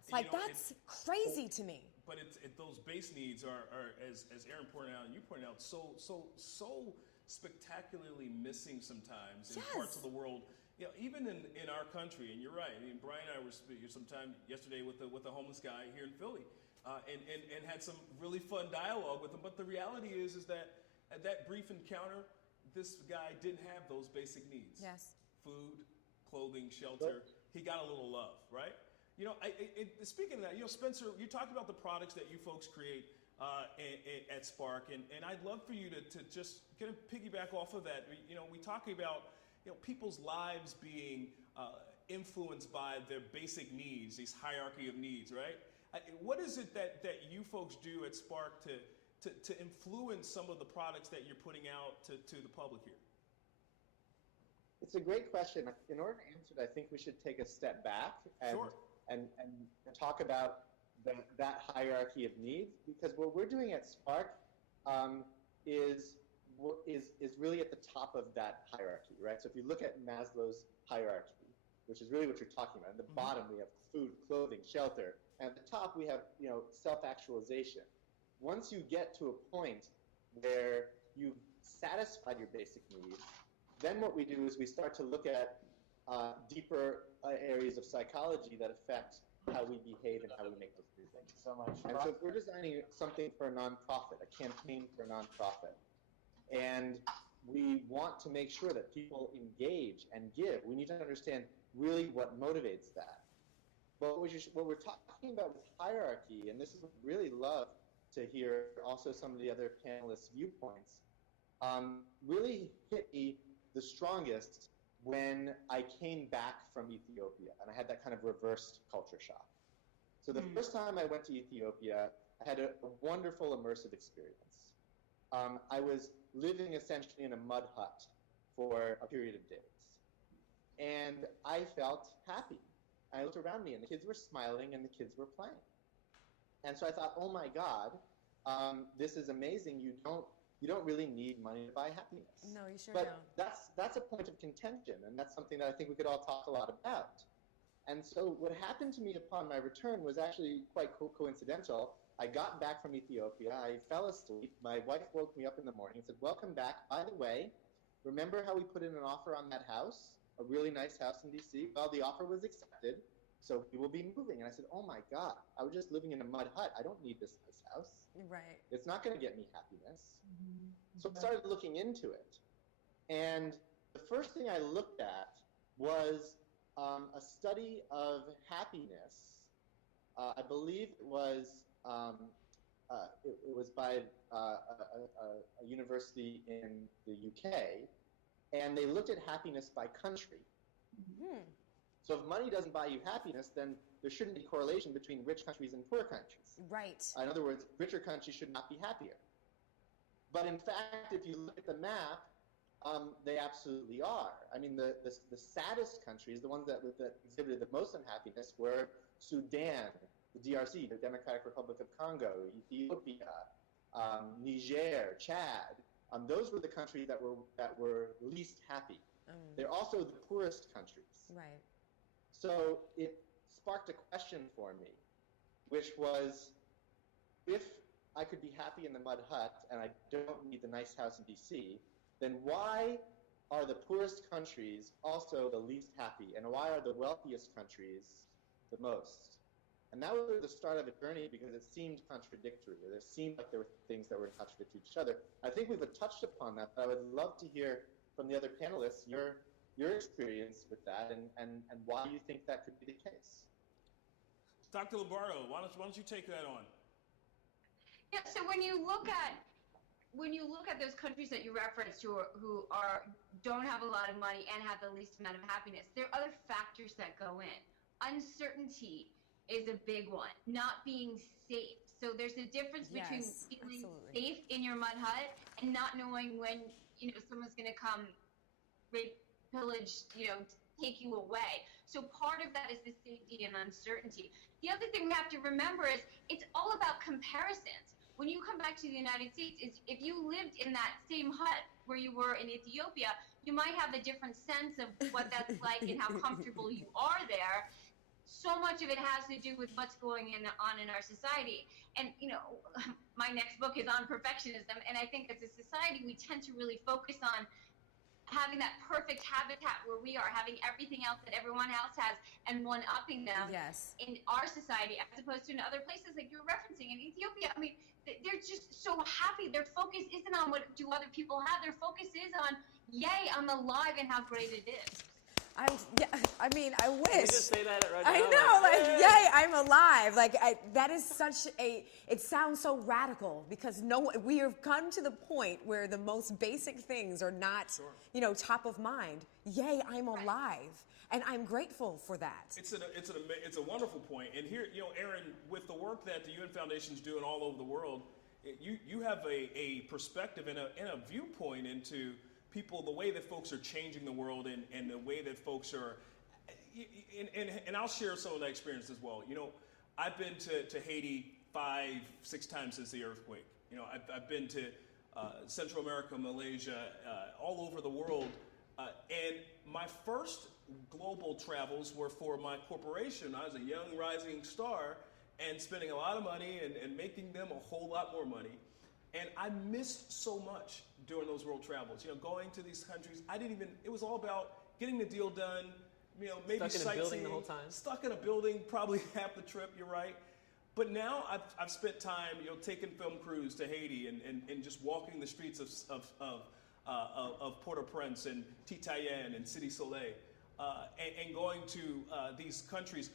It's like, that's crazy to me. But those base needs are, as Aaron pointed out and you pointed out, so spectacularly missing sometimes in parts of the world. Even in our country, and you're right. I mean, Brian and I were speaking sometime yesterday with a homeless guy here in Philly, and had some really fun dialogue with him. But the reality is that at that brief encounter, this guy didn't have those basic needs. Yes. Food, clothing, shelter. He got a little love, right? Speaking of that, Spencer, you talked about the products that you folks create at Spark, and I'd love for you to just kind of piggyback off of that. We talk about people's lives being influenced by their basic needs, these hierarchy of needs, right? What is it that you folks do at Spark to influence some of the products that you're putting out to the public here? It's a great question. In order to answer it, I think we should take a step back and talk about that hierarchy of needs, because what we're doing at Spark is really at the top of that hierarchy, right? So if you look at Maslow's hierarchy, which is really what you're talking about, at the bottom we have food, clothing, shelter, and at the top we have self-actualization. Once you get to a point where you've satisfied your basic needs, then what we do is we start to look at deeper areas of psychology that affect how we behave and how we make those decisions. Thank you so much. And so if we're designing something for a nonprofit, a campaign for a nonprofit, and we want to make sure that people engage and give, we need to understand really what motivates that. But what we're talking about with hierarchy, and this is what I really love to hear also some of the other panelists' viewpoints, really hit me the strongest when I came back from Ethiopia, and I had that kind of reversed culture shock. So the first time I went to Ethiopia, I had a wonderful immersive experience. I was living essentially in a mud hut for a period of days. And I felt happy. I looked around me, and the kids were smiling, and the kids were playing. And so I thought, oh my God, this is amazing. You don't really need money to buy happiness. No, you sure but don't. That's a point of contention, and that's something that I think we could all talk a lot about. And so what happened to me upon my return was actually quite coincidental. I got back from Ethiopia. I fell asleep. My wife woke me up in the morning and said, "Welcome back. By the way, remember how we put in an offer on that house, a really nice house in D.C.? Well, the offer was accepted, so we will be moving." And I said, "Oh my God, I was just living in a mud hut. I don't need this nice house. Right. It's not going to get me happiness." So I started looking into it. And the first thing I looked at was a study of happiness. I believe it was by a university in the UK, and they looked at happiness by country. So if money doesn't buy you happiness, then there shouldn't be correlation between rich countries and poor countries. Right. In other words, richer countries should not be happier. But in fact, if you look at the map, they absolutely are. I mean, the saddest countries, the ones that exhibited the most unhappiness, were Sudan, the DRC, the Democratic Republic of Congo, Ethiopia, Niger, Chad. Those were the countries that were least happy. They're also the poorest countries. Right. So it sparked a question for me, which was, if I could be happy in the mud hut and I don't need the nice house in D.C., then why are the poorest countries also the least happy, and why are the wealthiest countries the most? And that was the start of a journey, because it seemed contradictory, or it seemed like there were things that were in contradiction to each other. I think we've touched upon that, but I would love to hear from the other panelists your experience with that, and why you think that could be the case. Dr. Lombardo, why don't you take that on? Yeah, so when you look at those countries that you referenced who don't have a lot of money and have the least amount of happiness, there are other factors that go in. Uncertainty is a big one. Not being safe. So there's a difference between feeling safe in your mud hut and not knowing when someone's going to come rape, pillage, take you away. So part of that is the safety and uncertainty. The other thing we have to remember is it's all about comparisons. When you come back to the United States, if you lived in that same hut where you were in Ethiopia, you might have a different sense of what that's like and how comfortable you are there. So much of it has to do with what's going on in our society. And, my next book is on perfectionism, and I think as a society, we tend to really focus on having that perfect habitat where we are, having everything else that everyone else has, and one-upping them in our society, as opposed to in other places like you're referencing in Ethiopia. I mean, they're just so happy. Their focus isn't on what do other people have. Their focus is on, yay, I'm alive and how great it is. I wish. Can you just say that right now? I know, yay, I'm alive. That is such it sounds so radical, because we have come to the point where the most basic things are not, top of mind. Yay, I'm alive. And I'm grateful for that. It's a wonderful point. And here, Aaron, with the work that the UN Foundation is doing all over the world, you have a perspective and a viewpoint into people, the way that folks are changing the world, and the way that folks are, and I'll share some of that experience as well. I've been to Haiti 5-6 times since the earthquake. I've been to Central America, Malaysia, all over the world, and my first global travels were for my corporation. I was a young rising star and spending a lot of money and making them a whole lot more money. And I missed so much during those world travels. Going to these countries, it was all about getting the deal done, maybe stuck in a building the whole time. Stuck in a building probably half the trip, you're right. But now I've spent time, taking film crews to Haiti and just walking the streets of Port-au-Prince and Titayen and Cité Soleil, and going to these countries.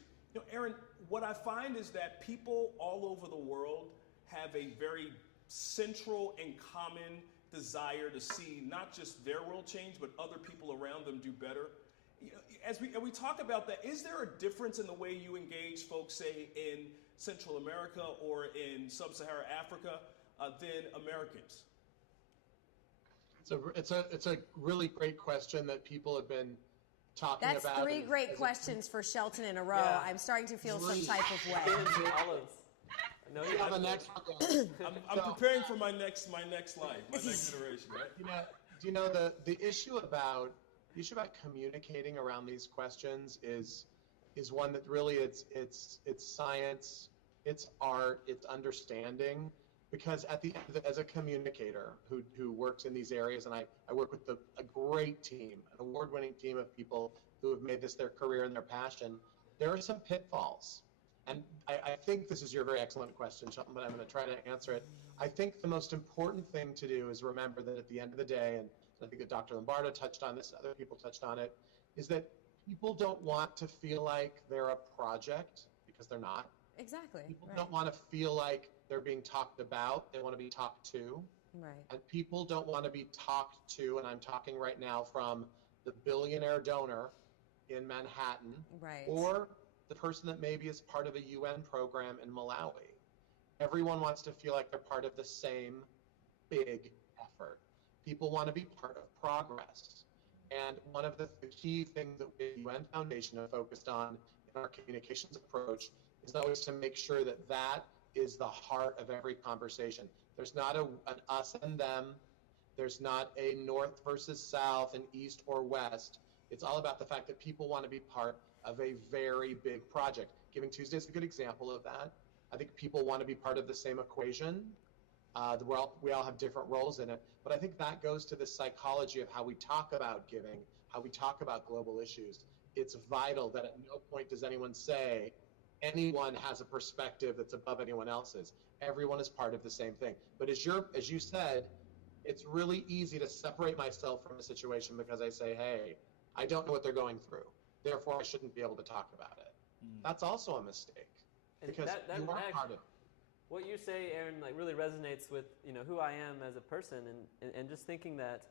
Aaron, what I find is that people all over the world have a very central and common desire to see not just their world change, but other people around them do better. As we talk about that, is there a difference in the way you engage folks, say, in Central America or in Sub-Saharan Africa than Americans? It's a really great question that people have been talking about. That's 3 great questions for Shelton in a row. Yeah. I'm starting to feel some type of way. No, the next one. I'm preparing for my next life, my next iteration, right? The issue about communicating around these questions is is one that really it's science, it's art, it's understanding. Because at the end, as a communicator who works in these areas, and I work with a great team, an award-winning team of people who have made this their career and their passion, there are some pitfalls. And I think this is your very excellent question, Shelton, but I'm going to try to answer it. I think the most important thing to do is remember that at the end of the day, and I think that Dr. Lombardo touched on this, other people touched on it, is that people don't want to feel like they're a project, because they're not. Exactly. People don't want to feel like they're being talked about. They want to be talked to. Right. And people don't want to be talked to, and I'm talking right now from the billionaire donor in Manhattan, Right. or the person that maybe is part of a UN program in Malawi. Everyone wants to feel like they're part of the same big effort. People want to be part of progress. And one of the key things that we at UN Foundation have focused on in our communications approach is always to make sure that that is the heart of every conversation. There's not an us and them. There's not a north versus south, an east or west. It's all about the fact that people want to be part of a very big project. Giving Tuesday is a good example of that. I think people want to be part of the same equation. We all have different roles in it, but I think that goes to the psychology of how we talk about giving, how we talk about global issues. It's vital that at no point does anyone say anyone has a perspective that's above anyone else's. Everyone is part of the same thing. But as you said, it's really easy to separate myself from a situation because I say, hey, I don't know what they're going through. Therefore, I shouldn't be able to talk about it. That's also a mistake, because you are part of it. What you say, Aaron, like really resonates with who I am as a person, and just thinking that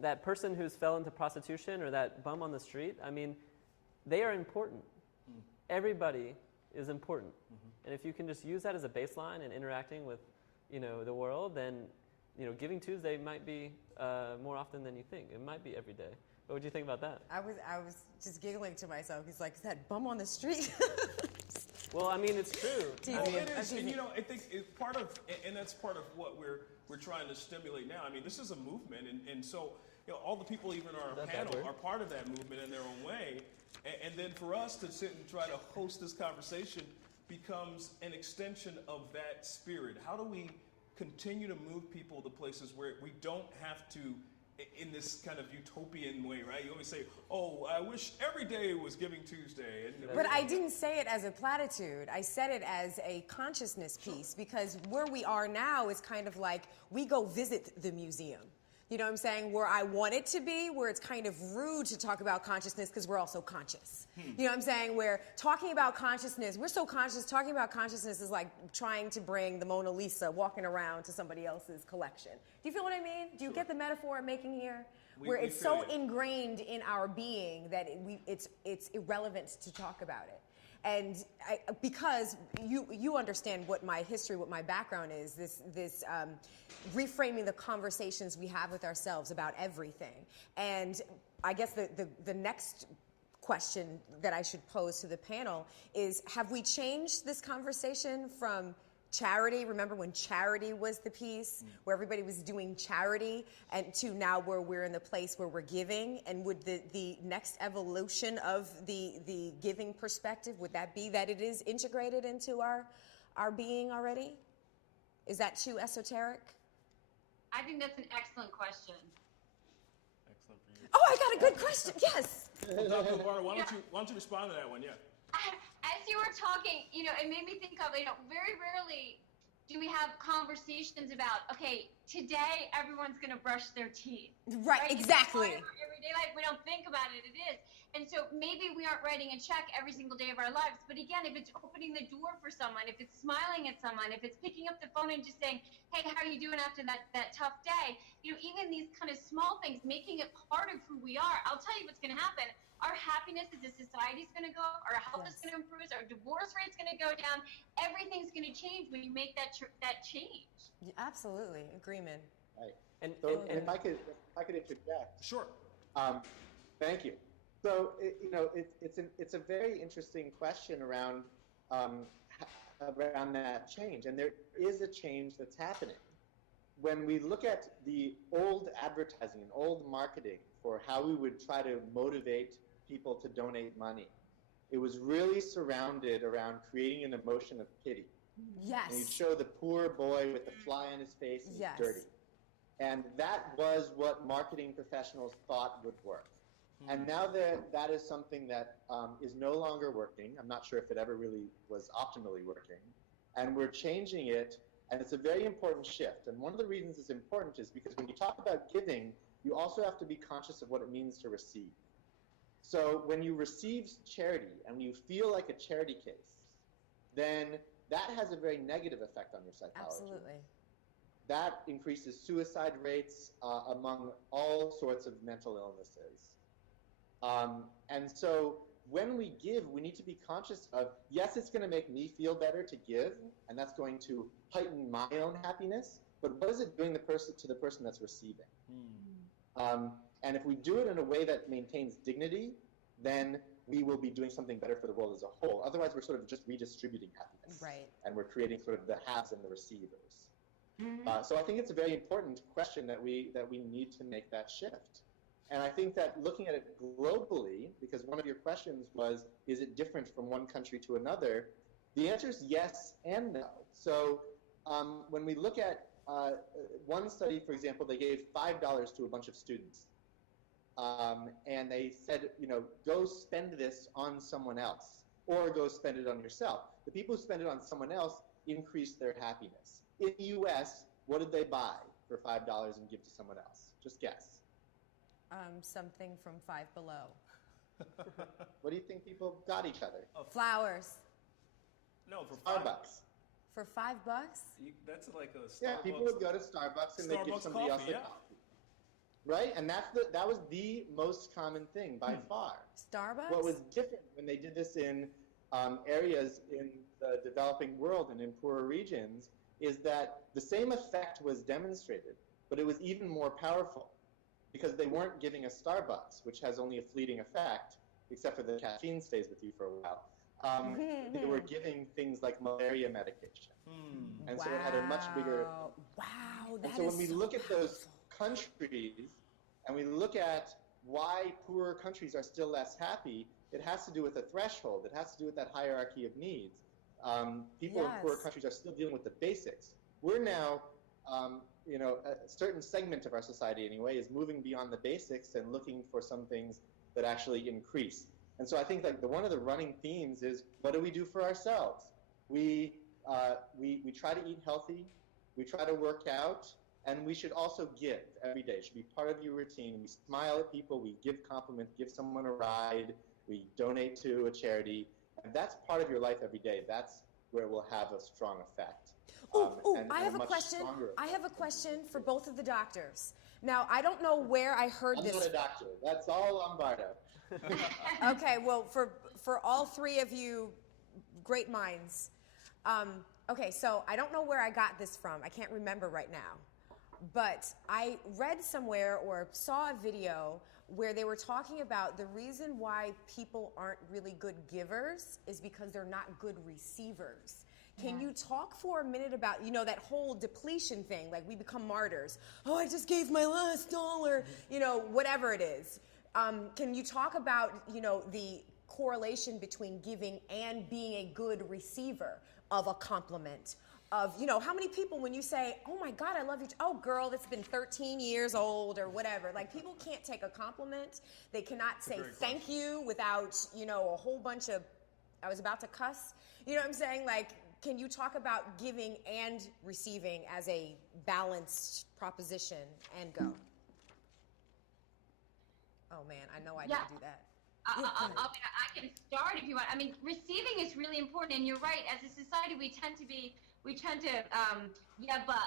that person who's fell into prostitution or that bum on the street. I mean, they are important. Everybody is important, and if you can just use that as a baseline in interacting with the world, then Giving Tuesday might be more often than you think. It might be every day. What would you think about that? I was just giggling to myself. He's like, is that bum on the street? Well, I mean, it's true. Well, it is, and I think it's part of, and that's part of what we're trying to stimulate now. I mean, this is a movement, and so all the people even on our panel are part of that movement in their own way, and then for us to sit and try to host this conversation becomes an extension of that spirit. How do we continue to move people to places where we don't have to, in this kind of utopian way, right? You always say, oh, I wish every day was Giving Tuesday. But I didn't say it as a platitude. I said it as a consciousness piece, because where we are now is kind of like we go visit the museum. You know what I'm saying? Where I want it to be, where it's kind of rude to talk about consciousness because we're also conscious. You know what I'm saying? Where talking about consciousness, we're so conscious, talking about consciousness is like trying to bring the Mona Lisa walking around to somebody else's collection. Do you feel what I mean? Do you get the metaphor I'm making here? Where it's so ingrained in our being that it's irrelevant to talk about it. And because you understand what my history, what my background is, this reframing the conversations we have with ourselves about everything. And I guess the next question that I should pose to the panel is, have we changed this conversation from charity? Remember when charity was the piece, where everybody was doing charity, and to now where we're in the place where we're giving? And would the next evolution of the giving perspective, would that be that it is integrated into our being already? Is that too esoteric? I think that's an excellent question. Excellent for you. Oh, I got a good question. Yes. Well, Dr. Lombardo, why don't you respond to that one? Yeah. As you were talking, it made me think of, very rarely do we have conversations about, okay, today everyone's going to brush their teeth. Right, exactly. Everyday life, we don't think about it, it is. And so maybe we aren't writing a check every single day of our lives, but again, if it's opening the door for someone, if it's smiling at someone, if it's picking up the phone and just saying, hey, how are you doing after that tough day? Even these kind of small things, making it part of who we are. I'll tell you what's going to happen. Our happiness as a society is going to go up. Our health is going to improve. Our divorce rate's going to go down. Everything's going to change when you make that change. Yeah, absolutely, agreement. Right. And if I could interject. Sure. Thank you. So it's a very interesting question around that change, and there is a change that's happening. When we look at the old advertising and old marketing for how we would try to motivate people to donate money, it was really surrounded around creating an emotion of pity. Yes. And you'd show the poor boy with the fly on his face and he's dirty. And that was what marketing professionals thought would work. And now that is something that is no longer working. I'm not sure if it ever really was optimally working. And we're changing it, and it's a very important shift. And one of the reasons it's important is because when you talk about giving, you also have to be conscious of what it means to receive. So when you receive charity and you feel like a charity case, then that has a very negative effect on your psychology. Absolutely. That increases suicide rates among all sorts of mental illnesses. And so when we give, we need to be conscious of, yes, it's going to make me feel better to give, and that's going to heighten my own happiness, but what is it doing to the person that's receiving? And if we do it in a way that maintains dignity, then we will be doing something better for the world as a whole. Otherwise, we're sort of just redistributing happiness. Right. And we're creating sort of the haves and the receivers. So I think it's a very important question that we need to make that shift. And I think that looking at it globally, because one of your questions was, is it different from one country to another? The answer is yes and no. So when we look at one study, for example, they gave $5 to a bunch of students. And they said, go spend this on someone else, or go spend it on yourself. The people who spend it on someone else increase their happiness. In the U.S., what did they buy for $5 and give to someone else? Just guess. Something from Five Below. What do you think people got each other? Flowers. No, for Starbucks. For $5? That's like a Starbucks. Yeah, people would go to Starbucks and they'd give somebody else a coffee. Right? And that was the most common thing by far. Starbucks? What was different when they did this in areas in the developing world and in poorer regions is that the same effect was demonstrated, but it was even more powerful because they weren't giving a Starbucks, which has only a fleeting effect, except for the caffeine stays with you for a while. They were giving things like malaria medication. And so it had a much bigger... Wow, and so when we look at those countries and we look at why poorer countries are still less happy, it has to do with the threshold. It has to do with that hierarchy of needs. People in poorer countries are still dealing with the basics. We're now, a certain segment of our society anyway is moving beyond the basics and looking for some things that actually increase. And so I think that one of the running themes is, what do we do for ourselves? We try to eat healthy, we try to work out, and we should also give every day. It should be part of your routine. We smile at people, we give compliments, give someone a ride, we donate to a charity, and that's part of your life every day. That's where it will have a strong effect. I have a question. I have a question for both of the doctors. Now, I don't know where I heard this. I'm not a doctor. That's all Lombardo. Okay, well, for all three of you great minds. Okay, so I don't know where I got this from. I can't remember right now. But I read somewhere or saw a video where they were talking about the reason why people aren't really good givers is because they're not good receivers. Can you talk for a minute about, that whole depletion thing, like we become martyrs. Oh, I just gave my last dollar, whatever it is. Can you talk about, the correlation between giving and being a good receiver of a compliment? Of, how many people when you say, oh my God, I love you, oh girl, that's been 13 years old or whatever, like people can't take a compliment. They cannot say thank you without, a whole bunch of, I was about to cuss. You know what I'm saying? Like, can you talk about giving and receiving as a balanced proposition and go? Oh man, I know I didn't do that. I can start if you want. I mean, receiving is really important, and you're right. As a society, we tend to, but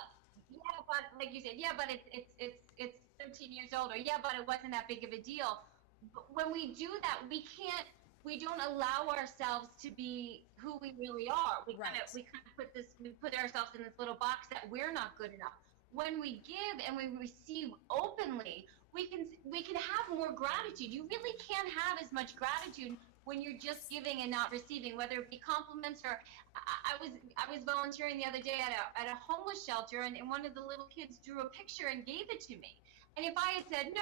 like you said, but it's 13 years old, or but it wasn't that big of a deal. But when we do that, we don't allow ourselves to be who we really are. We kind of put ourselves in this little box that we're not good enough. When we give and we receive openly, we can have more gratitude. You really can't have as much gratitude when you're just giving and not receiving, whether it be compliments or I was volunteering the other day at a homeless shelter, and one of the little kids drew a picture and gave it to me. And if I had said no,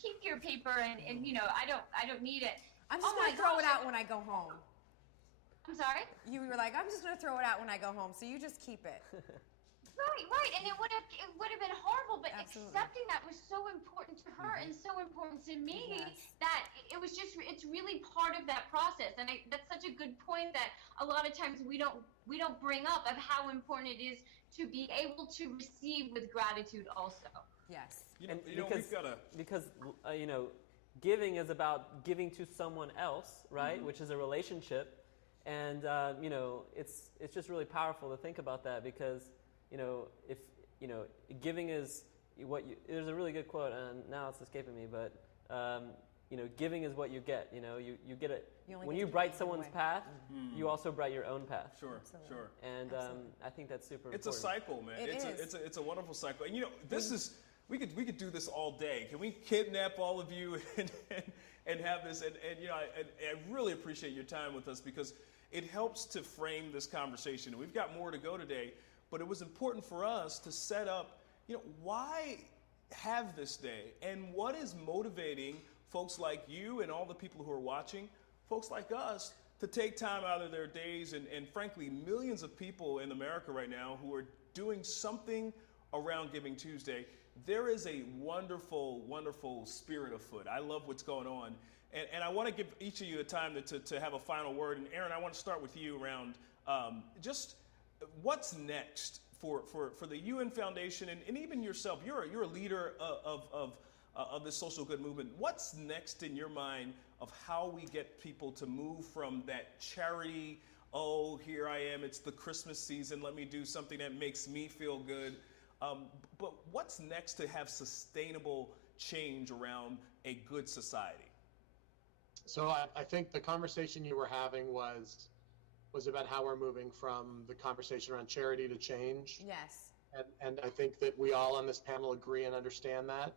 keep your paper and I don't need it, I'm just going to throw it out when I go home. I'm sorry? You were like, I'm just going to throw it out when I go home, so you just keep it. Right, and it would have been horrible, but Absolutely. accepting that was so important to her and so important to me that it's really part of that process, and that's such a good point that a lot of times we don't bring up of how important it is to be able to receive with gratitude also. Yes. Because giving is about giving to someone else, right? Which is a relationship, and it's just really powerful to think about that because. If giving is what you. There's a really good quote, and now it's escaping me, but giving is what you get. You get it when you bright someone's path. You also bright your own path. Sure. And I think that's super. It's important. a cycle, man. It's a wonderful cycle, and this is. We could do this all day. Can we kidnap all of you and have this? And I really appreciate your time with us because it helps to frame this conversation. We've got more to go today. But it was important for us to set up, why have this day? And what is motivating folks like you and all the people who are watching, folks like us, to take time out of their days and frankly, millions of people in America right now who are doing something around Giving Tuesday. There is a wonderful, wonderful spirit afoot. I love what's going on. And I want to give each of you a time to have a final word. And Aaron, I want to start with you around just what's next for the UN Foundation and even yourself? You're a leader of this social good movement. What's next in your mind of how we get people to move from that charity, oh, here I am, it's the Christmas season, let me do something that makes me feel good. But what's next to have sustainable change around a good society? So I think the conversation you were having was about how we're moving from the conversation around charity to change. Yes. And I think that we all on this panel agree and understand that.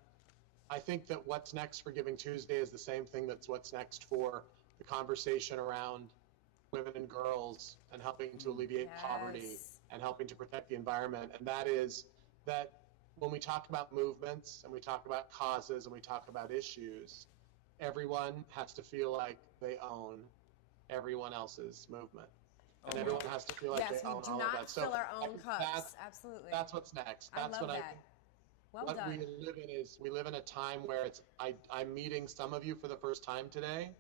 I think that what's next for Giving Tuesday is the same thing that's what's next for the conversation around women and girls and helping to alleviate poverty and helping to protect the environment. And that is that when we talk about movements and we talk about causes and we talk about issues, everyone has to feel like they own everyone else's movement. And everyone has to feel like they own all of that. So we do not fill our own cups. Absolutely. That's what's next. That's what Well what done. we live in a time where I'm meeting some of you for the first time today,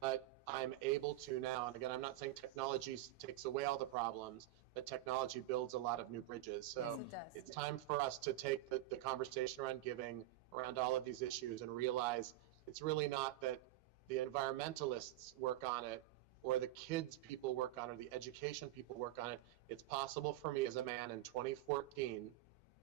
but I'm able to now, and again, I'm not saying technology takes away all the problems, but technology builds a lot of new bridges. So yes, it does. It's time for us to take the conversation around giving, around all of these issues, and realize it's really not that the environmentalists work on it, or the kids people work on it, or the education people work on it. It's possible for me as a man in 2014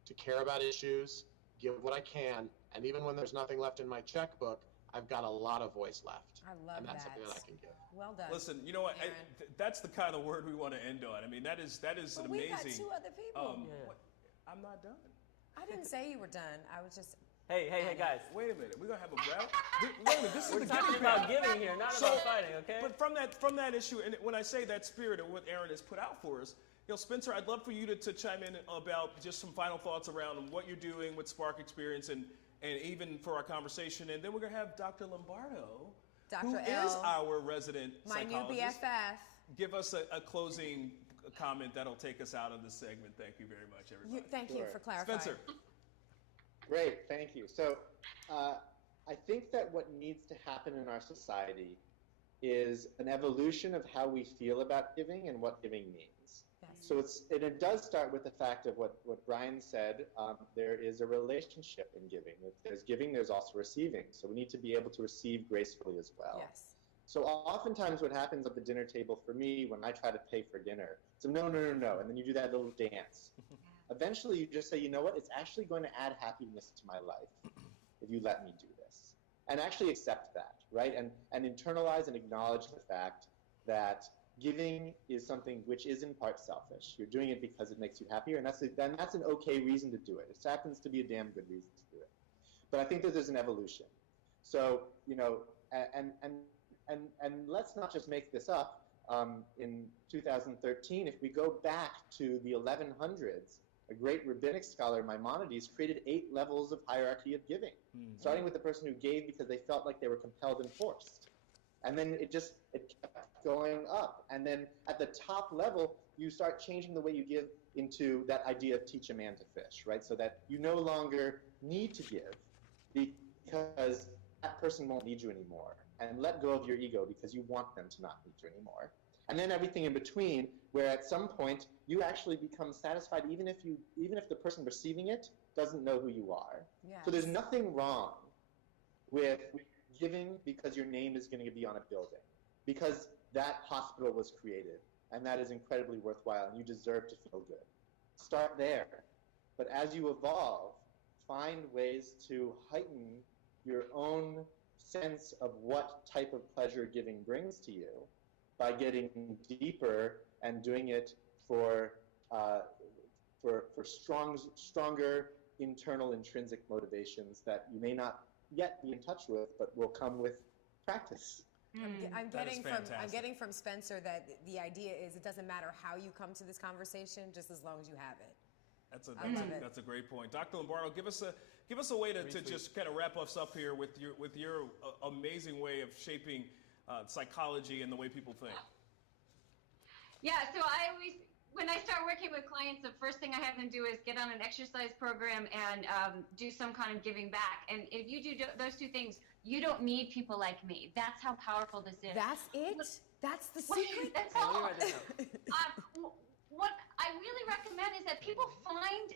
to care about issues, give what I can, and even when there's nothing left in my checkbook, I've got a lot of voice left. I love and that's that. something that I can give. Well done. Listen, you know what? That's the kind of word we want to end on. I mean, that is an amazing. We got two other people. I'm not done. I didn't say you were done. I was just. Hey, guys. Wait a minute. We're gonna have a rally. Wait a minute. This is We're talking about giving here, not about fighting. Okay. But from that issue, and when I say that spirit of what Aaron has put out for us, Spencer, I'd love for you to chime in about just some final thoughts around what you're doing with Spark Experience and even for our conversation. And then we're going to have Dr. Lombardo, who is our resident psychologist. My new BFF. Give us a closing comment that'll take us out of this segment. Thank you very much, everybody. Thank you for clarifying. Spencer. Great, thank you. So I think that what needs to happen in our society is an evolution of how we feel about giving and what giving means. Yes. So it does start with the fact of what Brian said. There is a relationship in giving. If there's giving, there's also receiving. So we need to be able to receive gracefully as well. Yes. So oftentimes what happens at the dinner table for me when I try to pay for dinner, so no, and then you do that little dance. Eventually you just say, you know what, it's actually going to add happiness to my life if you let me do this. And actually accept that, right? And internalize and acknowledge the fact that giving is something which is in part selfish. You're doing it because it makes you happier, and that's an okay reason to do it. It happens to be a damn good reason to do it. But I think that there's an evolution. So, and let's not just make this up. In 2013, if we go back to the 1100s, a great rabbinic scholar, Maimonides, created 8 levels of hierarchy of giving, starting with the person who gave because they felt like they were compelled and forced. And then it kept going up. And then at the top level, you start changing the way you give into that idea of teach a man to fish, right? So that you no longer need to give because that person won't need you anymore. And let go of your ego because you want them to not need you anymore. And then everything in between, where at some point you actually become satisfied even if the person receiving it doesn't know who you are. Yes. So there's nothing wrong with giving because your name is going to be on a building, because that hospital was created, and that is incredibly worthwhile, and you deserve to feel good. Start there. But as you evolve, find ways to heighten your own sense of what type of pleasure giving brings to you by getting deeper and doing it for stronger internal intrinsic motivations that you may not yet be in touch with, but will come with practice. I'm getting from Spencer that the idea is it doesn't matter how you come to this conversation, just as long as you have it. That's a great point. Dr. Lombardo, give us a way to just kind of wrap us up here with your amazing way of shaping psychology and the way people think. Yeah, so when I start working with clients, the first thing I have them do is get on an exercise program and do some kind of giving back. And if you do those two things, you don't need people like me. That's how powerful this is. That's it? That's the secret? That's all. What I really recommend is that people find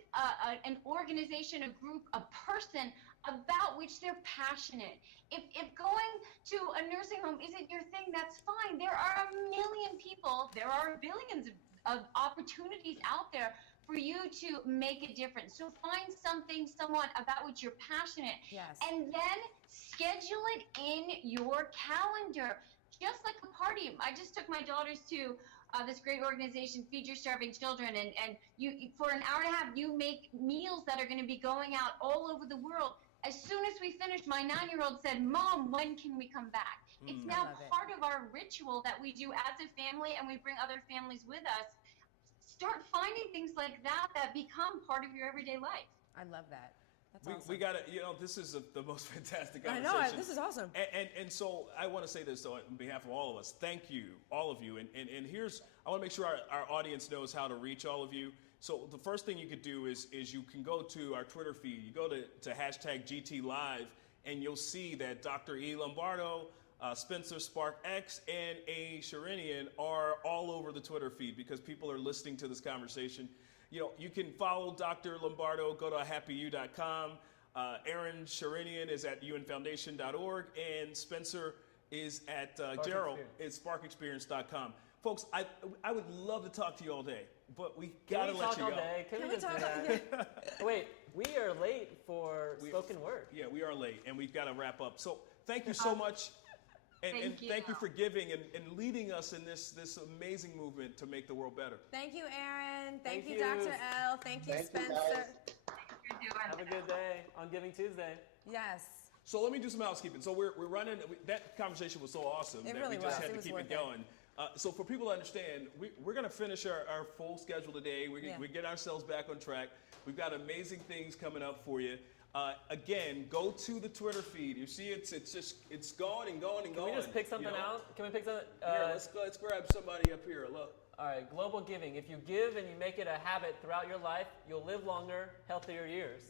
an organization, a group, a person about which they're passionate. If going to a nursing home isn't your thing, that's fine. There are a million people, there are billions of opportunities out there for you to make a difference. So find something, someone about which you're passionate. Yes. And then schedule it in your calendar, just like a party. I just took my daughters to this great organization, Feed Your Starving Children, and you for an hour and a half, you make meals that are going to be going out all over the world. As soon as we finished, my 9-year-old said, "Mom, when can we come back?" It's now part of our ritual that we do as a family, and we bring other families with us. Start finding things like that become part of your everyday life. I love that. That's awesome. We got to, this is the most fantastic I conversation. know, this is awesome. And so I want to say this, though, on behalf of all of us. Thank you, all of you. And here's, I want to make sure our audience knows how to reach all of you. So the first thing you could do is you can go to our Twitter feed. You go to hashtag GT Live, and you'll see that Dr. E. Lombardo, Spencer Spark X, and A. Sharinian are all over the Twitter feed because people are listening to this conversation. You can follow Dr. Lombardo, go to happyu.com. Aaron Sharinian is at unfoundation.org, and Spencer is at Gerald at sparkexperience.com. Folks, I would love to talk to you all day, but we got to let you go. Can we just do that? Wait, we are late for spoken word. Yeah, we are late, and we've got to wrap up. So thank you so much. And thank you for giving and leading us in this amazing movement to make the world better. Thank you, Aaron. Thank you, Dr. L. Thank you, Spencer. Have a good day on Giving Tuesday. Yes. So let me do some housekeeping. So we're running. That conversation was so awesome that really we just was. had to keep it going. So for people to understand, we're going to finish our full schedule today. We get ourselves back on track. We've got amazing things coming up for you. Again, go to the Twitter feed. You see, it's going and going and going. Can we just pick something out? Can we pick something? Here, let's grab somebody up here. Look. All right, global giving. If you give and you make it a habit throughout your life, you'll live longer, healthier years.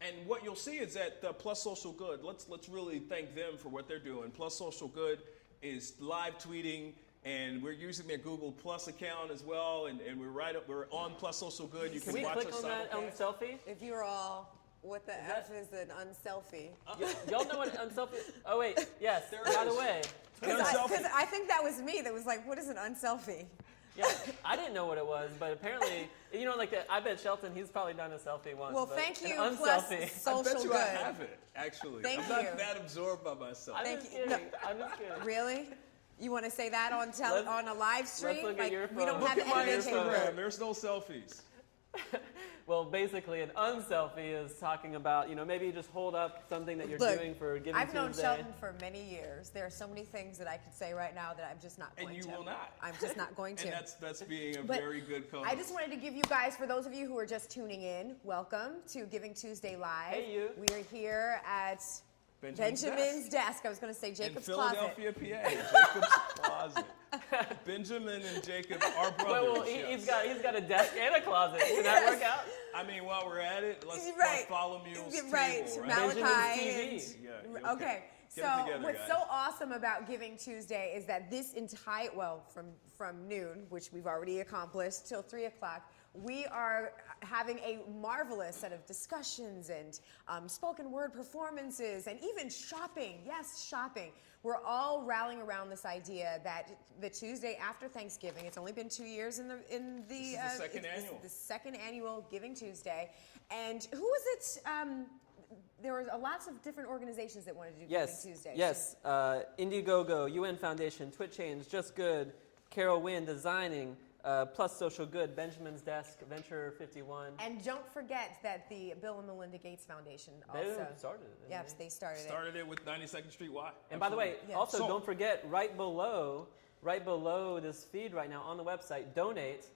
And what you'll see is that Plus Social Good. Let's really thank them for what they're doing. Plus Social Good is live tweeting, and we're using their Google Plus account as well. And we're on Plus Social Good. You can we watch click us on that selfie? If you're all. What the F is an unselfie? Y'all know what unselfie? Oh wait, yes. By the way, because I think that was me. That was like, what is an unselfie? Yeah, I didn't know what it was, but apparently, I bet Shelton, he's probably done a selfie once. Well, thank you. Plus Social I bet you Good. I have it. Actually, I'm not that absorbed by myself. I'm just kidding. Really? You want to say that on a live stream? Let's look at your phone. We don't Look have at my anything. Instagram. There's no selfies. Well, basically, an unselfie is talking about, maybe just hold up something that you're doing for Giving Tuesday. I've known Shelton for many years. There are so many things that I could say right now that I'm just not going to. And you will not. I'm just not going to. And that's being a very good co-host. I just wanted to give you guys, for those of you who are just tuning in, welcome to Giving Tuesday Live. Hey, you. We are here at Benjamin's desk. I was going to say Jacob's in closet. Philadelphia, PA. Jacob's closet. Benjamin and Jacob are brothers. Well, he's got a desk and a closet. Can that work out? I mean, while we're at it, let's follow Mule's table, right? Malachi. Yeah, okay. So what's so awesome about Giving Tuesday is that this entire, from noon, which we've already accomplished, till 3 o'clock, we are having a marvelous set of discussions and spoken word performances and even shopping. Yes, shopping. We're all rallying around this idea that the Tuesday after Thanksgiving, it's only been 2 years in the this is the second annual. The second annual Giving Tuesday. And who was it? There were lots of different organizations that wanted to do Giving Tuesday. Yes, Indiegogo, UN Foundation, Twit Change, Just Good, Carol Wynn, Designing, Plus Social Good, Benjamin's Desk, Venture 51. And don't forget that the Bill and Melinda Gates Foundation also started it. Yes, they started it. Started it with 92nd Street Y. And by the way, also don't forget, right below this feed right now on the website, donate,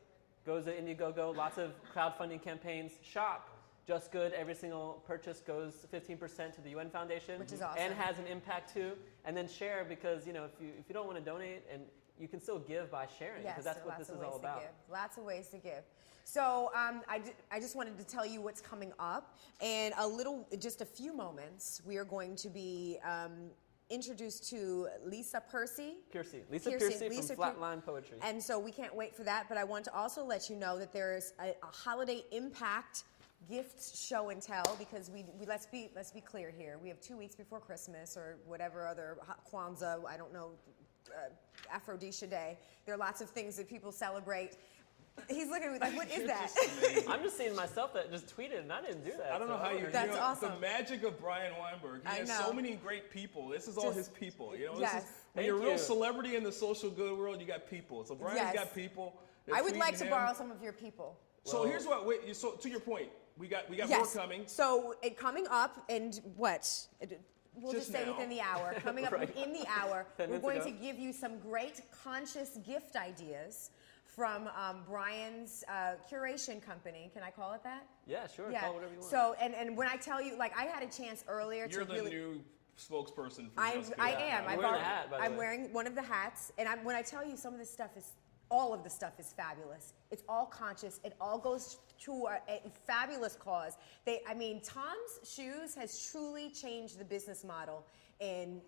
goes to Indiegogo, lots of crowdfunding campaigns, shop. Just Good, every single purchase goes 15% to the UN Foundation, which is awesome, and has an impact too. And then share, because if you don't want to donate, and you can still give by sharing, because that's what this is all about. Lots of ways to give. So I just wanted to tell you what's coming up, and just a few moments, we are going to be introduced to Lisa Piercy from Flatline Poetry. And so we can't wait for that, but I want to also let you know that there is a holiday impact gift show and tell, because we let's be clear here. We have 2 weeks before Christmas or whatever other Kwanzaa, I don't know, Aphrodisia Day. There are lots of things that people celebrate. He's looking at me like, what is that? I'm just seeing myself that just tweeted, and I didn't do that. I don't know how you. That's awesome. The magic of Brian Weinberg. He has so many great people. This is all his people. When you're a real celebrity in the social good world, you got people. So Brian's got people. I would like to borrow some of your people. So here's what. So to your point, we got more coming. So coming up, and what? We'll just say now. within the hour. Coming up within the hour, we're going to give you some great conscious gift ideas from Brian's curation company. Can I call it that? Yeah, sure. Yeah. Call it whatever you want. So, and when I tell you, like, I had a chance earlier You're to the new spokesperson for I am. I'm wearing a hat, by the way. I'm wearing one of the hats, and when I tell you some of this stuff is, all of the stuff is fabulous. It's all conscious. It all goes to a fabulous cause. Tom's Shoes has truly changed the business model in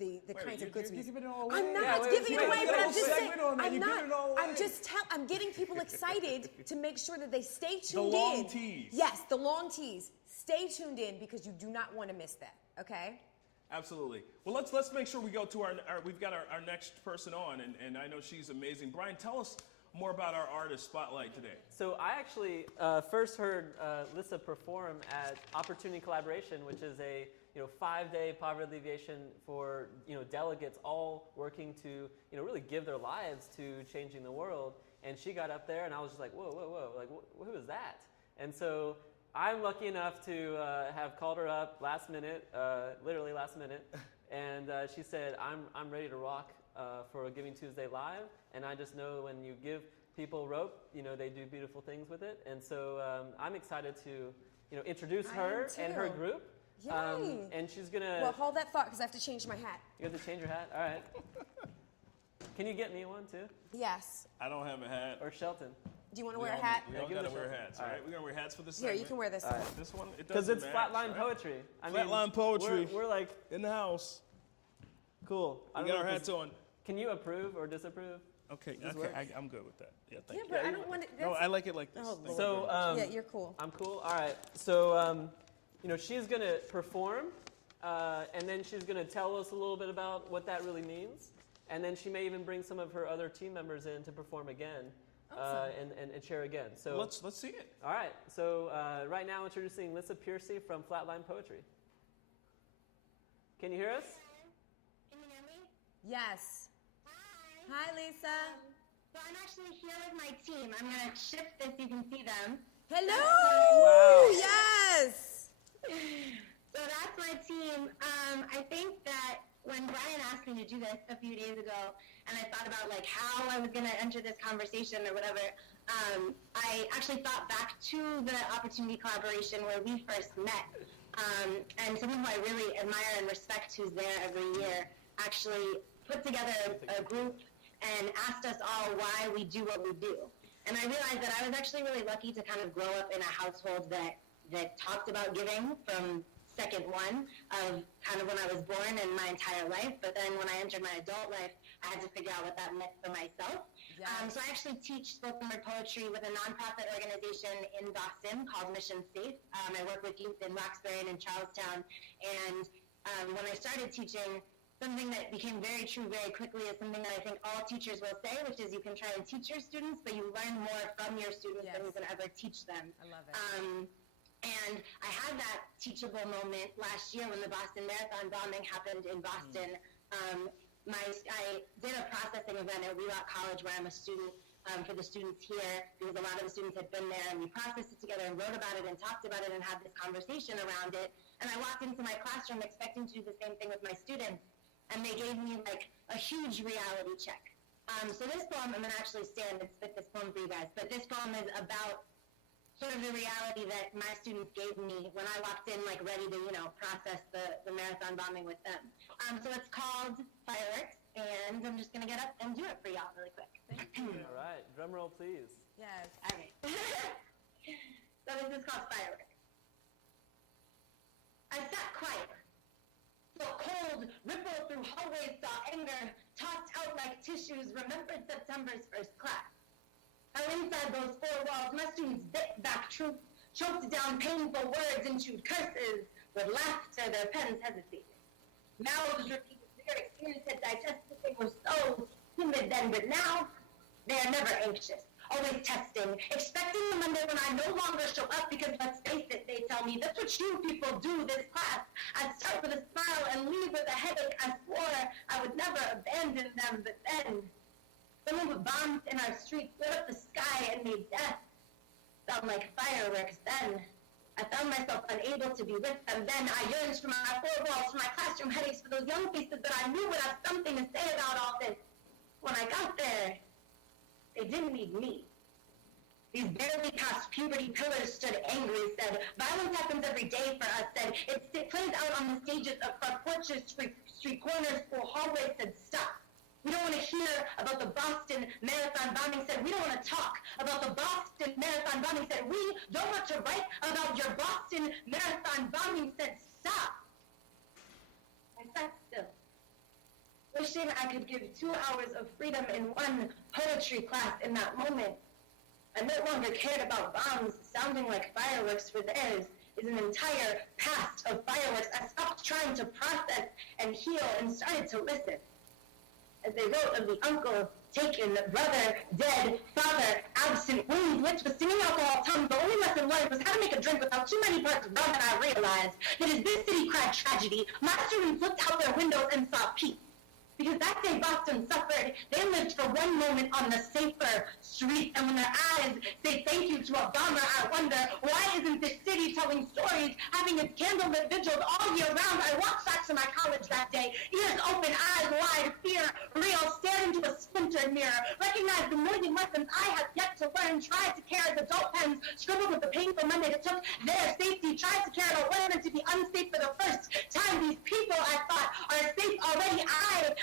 the kinds of goods. You're giving it all away. I'm not giving it away, but I'm just saying. I'm getting people excited to make sure that they stay tuned in. The long tease. Yes, the long tease. Stay tuned in, because you do not want to miss that. Okay. Absolutely. Well, let's make sure we go to we've got our next person on, and I know she's amazing. Brian, tell us more about our artist spotlight today. So I actually first heard Lisa perform at Opportunity Collaboration, which is a 5-day poverty alleviation for delegates all working to really give their lives to changing the world. And she got up there, and I was just like, whoa, like who is that? And so I'm lucky enough to have called her up last minute, literally last minute, and she said, I'm ready to rock for Giving Tuesday Live, and I just know when you give people rope, they do beautiful things with it, and so I'm excited to introduce her and her group. Yay! And she's gonna. Well, hold that thought, because I have to change my hat. You have to change your hat? All right. Can you get me one too? Yes. I don't have a hat. Or Shelton. Do you want to wear a hat? We all got to wear hats, all right? We're going to wear hats for this segment. Here, you can wear this one. This one, it doesn't Because it's match, Flatline right? Poetry. Flatline Poetry. We're like in the house. Cool. We got our hats on. Can you approve or disapprove? Okay, I'm good with that. Yeah, thank you. But I don't want it. No, I like it like this. Oh, so, yeah, you're cool. I'm cool. All right. So, she's going to perform, and then she's going to tell us a little bit about what that really means. And then she may even bring some of her other team members in to perform again. And share again. So let's see it. All right. So right now, introducing Lisa Piercy from Flatline Poetry. Can you hear us? Can you hear me? Yes. Hi. Hi, Lisa. So I'm actually here with my team. I'm gonna shift this so you can see them. Hello. Wow. Yes. So that's my team. I think that when Brian asked me to do this a few days ago, and I thought about how I was going to enter this conversation or whatever, I actually thought back to the Opportunity Collaboration where we first met. And someone who I really admire and respect who's there every year actually put together a group and asked us all why we do what we do. And I realized that I was actually really lucky to kind of grow up in a household that talked about giving from second one of kind of when I was born and my entire life. But then when I entered my adult life, I had to figure out what that meant for myself. So I actually teach spoken word poetry with a nonprofit organization in Boston called Mission Safe. I work with youth in Roxbury and in Charlestown. And when I started teaching, something that became very true very quickly is something that I think all teachers will say, which is you can try and teach your students, but you learn more from your students than you can ever teach them. I love it. And I had that teachable moment last year when the Boston Marathon bombing happened in Boston. I did a processing event at Wheelock College where I'm a student for the students here, because a lot of the students had been there, and we processed it together and wrote about it and talked about it and had this conversation around it. And I walked into my classroom expecting to do the same thing with my students, and they gave me like a huge reality check. So this poem, I'm going to actually stand and spit this poem for you guys, but this poem is about sort of the reality that my students gave me when I walked in, like ready to, process the marathon bombing with them. So it's called Fireworks, and I'm just going to get up and do it for y'all really quick. Thank you. All right, drum roll, please. Yes. All right. So this is called Fireworks. I sat quiet. Felt cold ripple through hallways, saw anger tossed out like tissues, remembered September's first class. How inside those four walls, my students bit back truth, choked down painful words, and chewed curses. With laughter, their pens hesitated. Mouths repeated lyrics, ears had digested. They were so timid then, but now they are never anxious, always testing, expecting the Monday when I no longer show up, because let's face it, they tell me, that's what you people do this class. I'd start with a smile and leave with a headache. I swore I would never abandon them, but then someone put bombs in our streets, lit up the sky, and made death sound like fireworks. Then I found myself unable to be with them. Then I yearned for my four walls, for my classroom headaches, for those young faces that I knew would have something to say about all this. When I got there, they didn't need me. These barely past puberty pillars stood angry, said, violence happens every day for us, said, it plays out on the stages of front porches, street corners, school hallways, said, stop. We don't want to hear about the Boston Marathon bombing, said, we don't want to talk about the Boston Marathon bombing, said, we don't want to write about your Boston Marathon bombing, said, stop. I sat still, wishing I could give 2 hours of freedom in one poetry class in that moment. I no longer cared about bombs sounding like fireworks, for theirs is an entire past of fireworks. I stopped trying to process and heal and started to listen. As they wrote of the uncle taken, brother dead, father absent, wounds lips with singing alcohol tongue, the only lesson learned was how to make a drink without too many parts rum, and I realized that as this city cried tragedy, my students looked out their windows and saw peace. Because that day Boston suffered, they lived for one moment on the safer streets, and when their eyes say thank you to a bomber, I wonder, why isn't this city telling stories, having its candlelit vigils all year round? I walked back to my college that day, ears open, eyes wide, fear real, stared into a splintered mirror, recognized the million lessons I have yet to learn, tried to care as adult pens, scribbled with the painful Monday that took their safety, tried to care about women to be unsafe for the first time. These people, I thought, are safe already.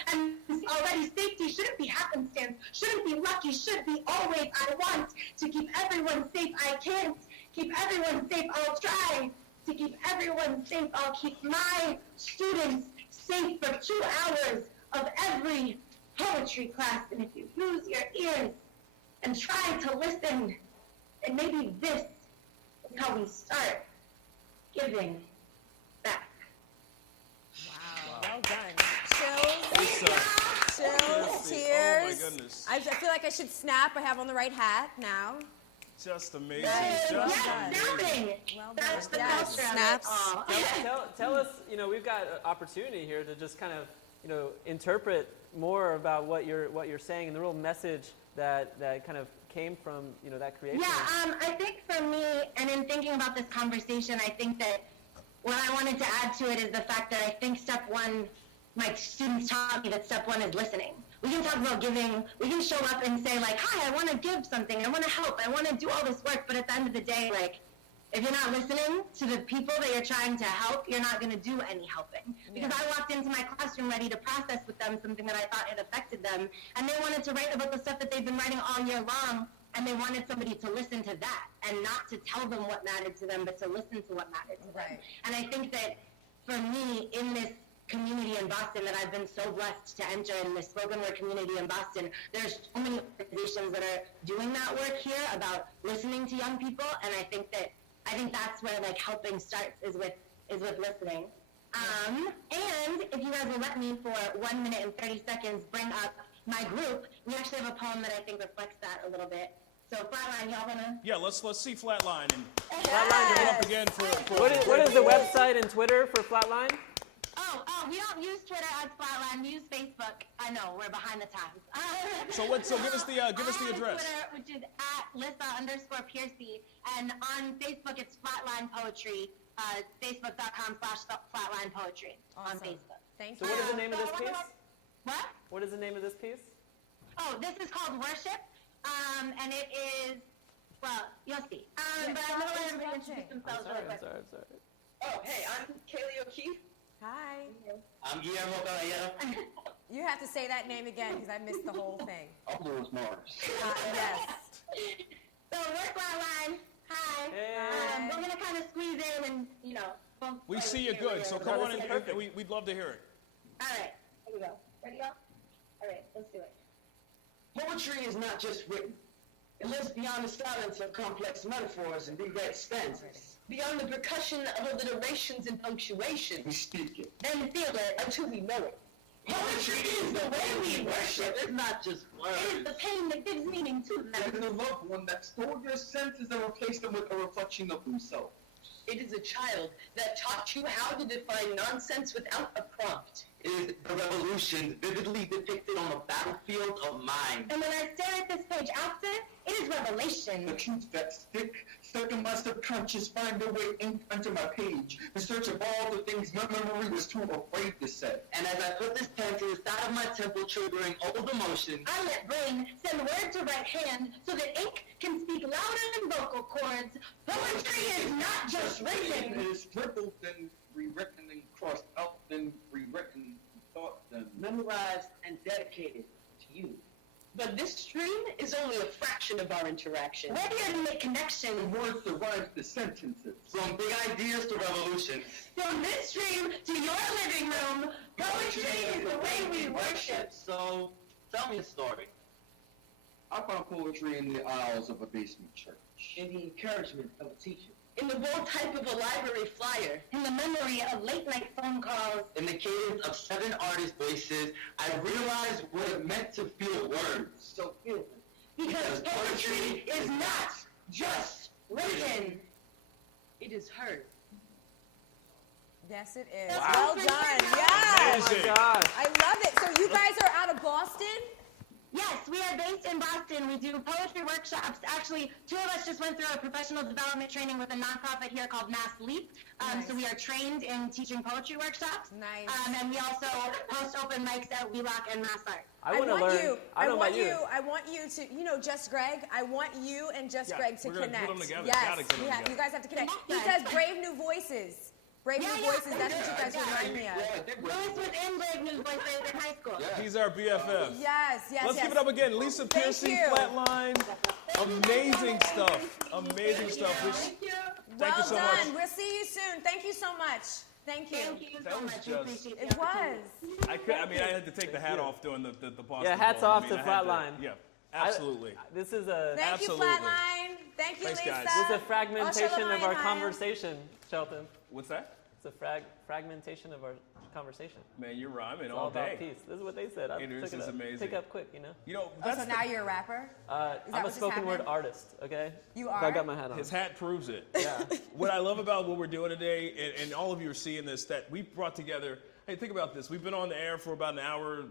And already safety shouldn't be happenstance, shouldn't be lucky, should be always. I want to keep everyone safe. I can't keep everyone safe. I'll try to keep everyone safe. I'll keep my students safe for 2 hours of every poetry class. And if you use your ears and try to listen, then maybe this is how we start giving back. Wow. Well done. Chills, tears. Oh my goodness. I feel like I should snap. I have on the right hat now. Just amazing. Yes, Amazing. Well that's the done. culture Snaps. of it all. Tell us, we've got an opportunity here to just kind of, interpret more about what you're saying and the real message that kind of came from, that creation. Yeah, I think for me, and in thinking about this conversation, I think that what I wanted to add to it is the fact that I think step one, my students taught me that step one is listening. We can talk about giving, we can show up and say like, hi, I want to give something, I want to help, I want to do all this work, but at the end of the day, like, If you're not listening to the people that you're trying to help, you're not going to do any helping. Because I walked into my classroom ready to process with them something that I thought had affected them, and they wanted to write about the stuff that they've been writing all year long, and they wanted somebody to listen to that, and not to tell them what mattered to them, but to listen to what mattered to them. And I think that for me, in this community in Boston that I've been so blessed to enter, in this spoken word community in Boston, there's so many organizations that are doing that work here about listening to young people, and I think that's where like helping starts is with listening. And if you guys will let me for 1 minute and 30 seconds bring up my group, we actually have a poem that I think reflects that a little bit. So Flatline, y'all wanna? Yeah, let's see Flatline. And Flatline, come up again for what is the website and Twitter for Flatline? Oh, we don't use Twitter as Flatline. We use Facebook. I know, we're behind the times. So give us the address. Twitter, which is @Lissa_Piercy, and on Facebook it's Flatline Poetry. Facebook.com/Flatline Poetry on Facebook. Thank you. So what is the name of this piece? What? What is the name of this piece? Oh, this is called Worship, and it is, well, you'll see. But I'm going to let everybody introduce themselves really quick. I'm sorry. Oh, hey, I'm Kaylee O'Keefe. Hi. I'm Guillermo Caballero. You have to say that name again because I missed the whole thing. I'm Louis Morris. Yes. So we're Flatline. Hi. Hey. We're going to kind of squeeze in and, We see you good, so come on in. We'd love to hear it. All right. Here we go. Ready, y'all? All right, let's do it. Poetry is not just written. It lives beyond the silence of complex metaphors and reread stanzas. Beyond the percussion of alliterations and punctuation. We speak it. Then feel it. Until we know it. Poetry is the way we worship. It's not just words. It is the pain that gives meaning to them. It is a loved one that stole your senses and replaced them with a reflection of himself. It is a child that taught you how to define nonsense without a prompt. It is the revolution vividly depicted on the battlefield of mind. And when I stare at this page after, it is revelation. The truth that stuck in my subconscious, find their way onto my page. The search of all the things my memory was too afraid to say. And as I put this pen to the side of my temple, triggering old emotions, I let brain send word to right hand so that ink can speak louder than vocal cords. Poetry is not just written. It is scribbled and rewritten and crossed out and rewritten, thought and memorized and dedicated to you. But this stream is only a fraction of our interaction. We're here to make connections. The words derive the sentences. From big ideas to revolution. From this stream to your living room, poetry is the way we worship. So, tell me a story. I found poetry in the aisles of a basement church. In the encouragement of a teacher. In the bold type of a library flyer. In the memory of late-night phone calls. In the cadence of 7 artist voices, I realized what it meant to feel words. So feel them. Because poetry is not just written. It is heard. Yes, it is. Wow. Well done. Yes. Amazing. Oh my gosh. I love it. So you guys are out of Boston? Yes, we are based in Boston. We do poetry workshops. Actually, 2 of us just went through a professional development training with a nonprofit here called Mass Leap. Nice. So we are trained in teaching poetry workshops. Nice. And we also host open mics at Wheelock and Mass Art. I want to learn. I want you to, Just Greg, I want you and Just Greg to we're gonna connect. put them together. Yes, Gotta get them together. you guys have to connect. He Yes. says Brave New Voices. Brave New Voices, that's what you guys remind me of. Louis was in Brave New Voices in high school. He's our BFF. Yes. Let's give it up again. Lisa Piercy, you. Flatline. Amazing stuff. Amazing stuff. Thank you Well so done. much. We'll see you soon. Thank you so much. Thank you. Thank you That so was much. just- We appreciate It the opportunity. I had to take the hat off doing the Boston. Yeah, hats poem. off to I had to- Flatline. Yeah, absolutely. This is a Thank you, Absolutely. Flatline. Thank you, Thanks, Lisa. guys. this is a fragmentation of our Oshalom. conversation, Shelton. What's that? It's a fragmentation of our conversation. Man, you're rhyming It's all all about day. peace. This is what they said. I It took is up. amazing. Pick up quick, You know, Oh, that's so now you're a rapper? I'm a what just spoken word happened? artist. Okay. You I are? got my hat on. his hat proves it. Yeah. What I love about what we're doing today, and all of you are seeing this, that we brought together. Hey, think about this. We've been on the air for about an hour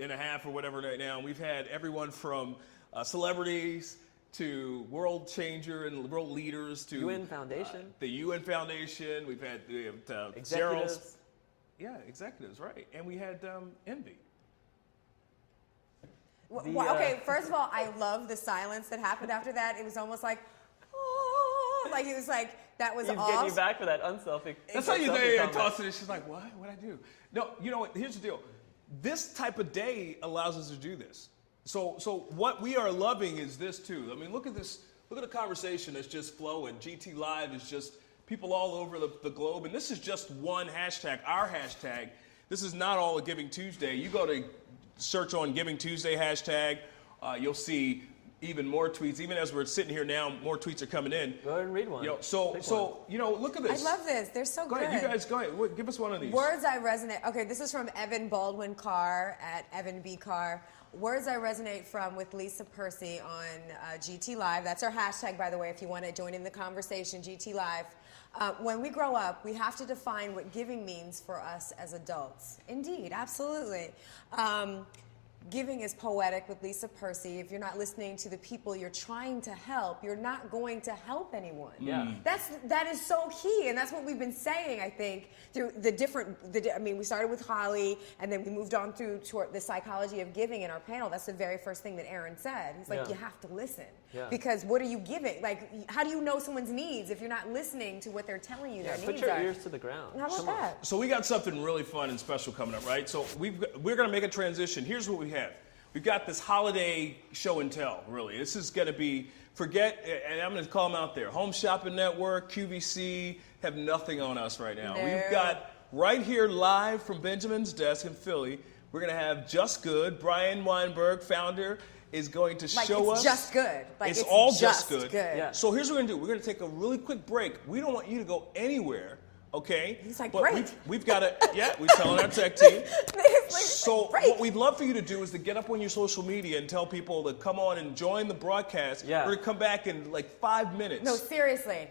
and a half or whatever right now. And we've had everyone from celebrities to world changer and world leaders to UN Foundation. the UN Foundation. We've had Executives. Zeryl's- Yeah, executives, right. And we had Envy. Okay, first of all, I love the silence that happened after that. It was almost like, oh, like it was like That was He's awesome. getting you back for that unselfie. That's how you say it. Toss it. She's like, what? What'd I do? No, you know what? Here's the deal. This type of day allows us to do this. So what we are loving is this too. I mean, look at this. Look at the conversation that's just flowing. GT Live is just people all over the globe. And this is just one hashtag, our hashtag. This is not all of Giving Tuesday. You go to search on Giving Tuesday hashtag. You'll see even more tweets. Even as we're sitting here now, more tweets are coming in. Go ahead and read one. You know, look at this. I love this. They're so Go good. ahead, you guys, go ahead. Give us one of these. Words I resonate. Okay, this is from Evan Baldwin Carr at Evan B. Carr. Words I resonate from with Lisa Percy on GT Live. That's our hashtag, by the way, if you want to join in the conversation, GT Live. When we grow up, we have to define what giving means for us as adults. Indeed, absolutely. Giving is poetic with Lisa Percy. If you're not listening to the people you're trying to help, you're not going to help anyone. Yeah. That is so key, and that's what we've been saying, I think, through we started with Holly, and then we moved on through toward the psychology of giving in our panel. That's the very first thing that Aaron said. He's like, you have to listen. Yeah. Because what are you giving? Like, how do you know someone's needs if you're not listening to what they're telling you their needs are? Put your ears to the ground. How about that? So we got something really fun and special coming up, right? So we're going to make a transition. Here's what we have. We've got this holiday show and tell, really. This is going to be, and I'm going to call them out there. Home Shopping Network, QVC, have nothing on us right now. No. We've got right here live from Benjamin's desk in Philly, we're going to have Just Good. Brian Weinberg, founder, is going to show us. It's just good. It's all just good. Yeah. So here's what we're going to do. We're going to take a really quick break. We don't want you to go anywhere. Okay. He's like, but great. We've got to, we're telling our tech team. So great. what we'd love for you to do is to get up on your social media and tell people to come on and join the broadcast. Yeah. We're going to come back in like 5 minutes. No, seriously.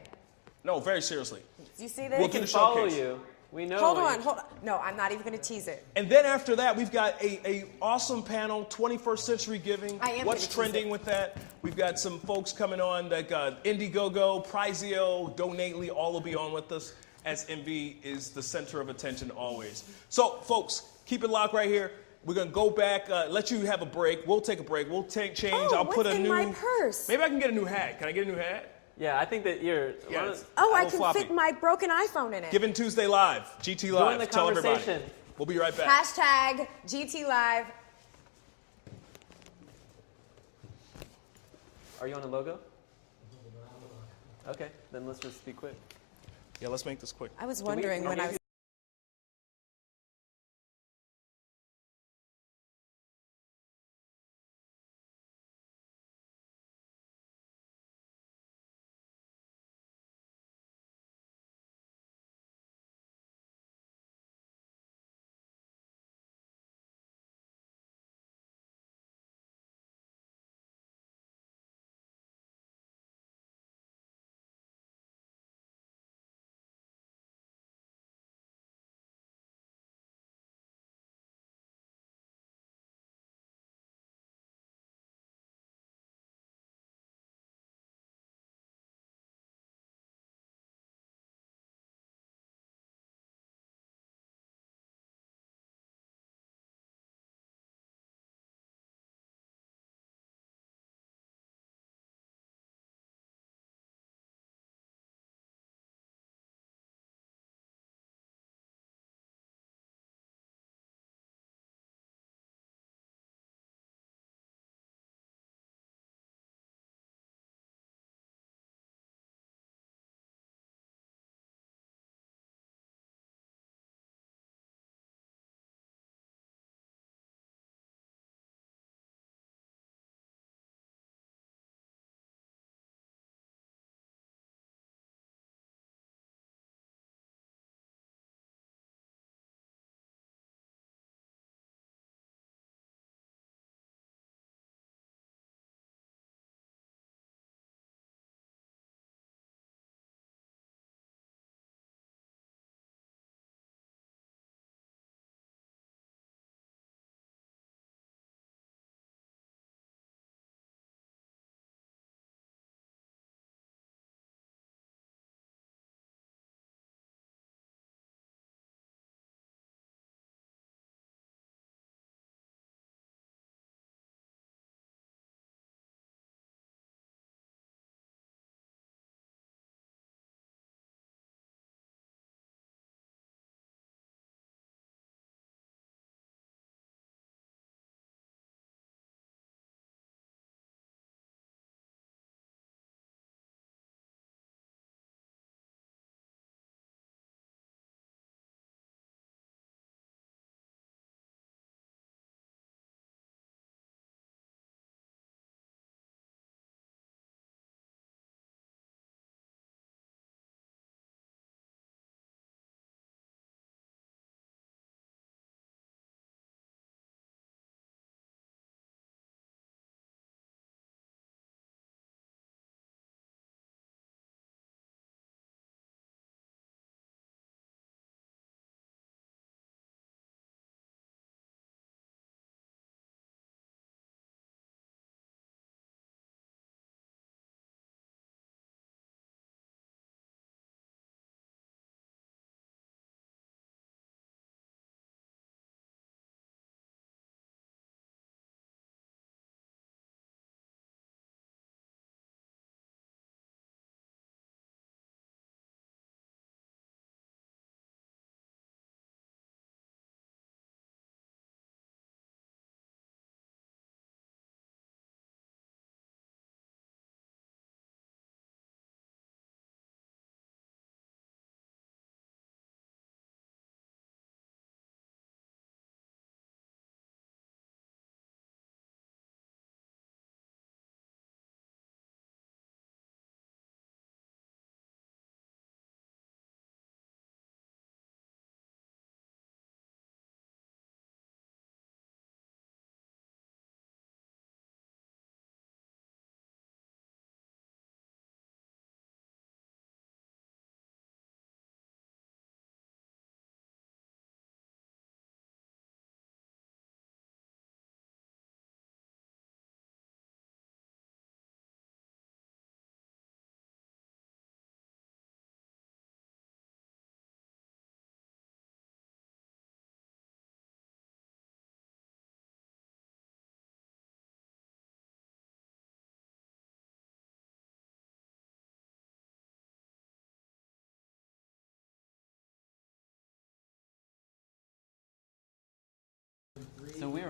No, very seriously. Do you see this? We'll We do can the follow showcase. you. We know. Hold on. No, I'm not even going to tease it. And then after that, we've got a awesome panel, 21st Century Giving. I am What's gonna tease trending it. with that? We've got some folks coming on like Indiegogo, Prizeo, Donately, all will be on with us as MV is the center of attention always. So, folks, keep it locked right here. We're going to go back, let you have a break. We'll take a break. We'll change. I'll put a what's in new. my purse? Maybe I can get a new hat. Can I get a new hat? Yeah, I think that you're. Yes. Oh, I Little can floppy. fit my broken iPhone in it. Giving Tuesday Live, GT Live. Join the Tell everybody. conversation. We'll be right back. Hashtag GT Live. Are you on a logo? Okay, then let's just be quick. Yeah, let's make this quick. I was wondering when I was.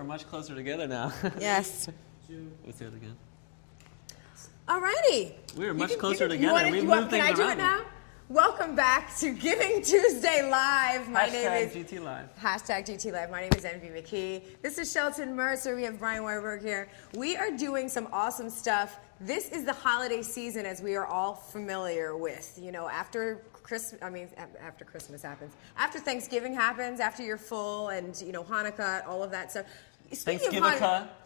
are much closer together now. Yes. Let's do it again. Alrighty. We are much closer together. We moved things around. Can I do it now? Welcome back to Giving Tuesday Live. My name is GT Live. Hashtag GT Live. My name is Envy McKee. This is Shelton Mercer. We have Brian Weinberg here. We are doing some awesome stuff. This is the holiday season, as we are all familiar with. You know, after Christmas happens, after Thanksgiving happens, after you're full, and you know Hanukkah, all of that stuff.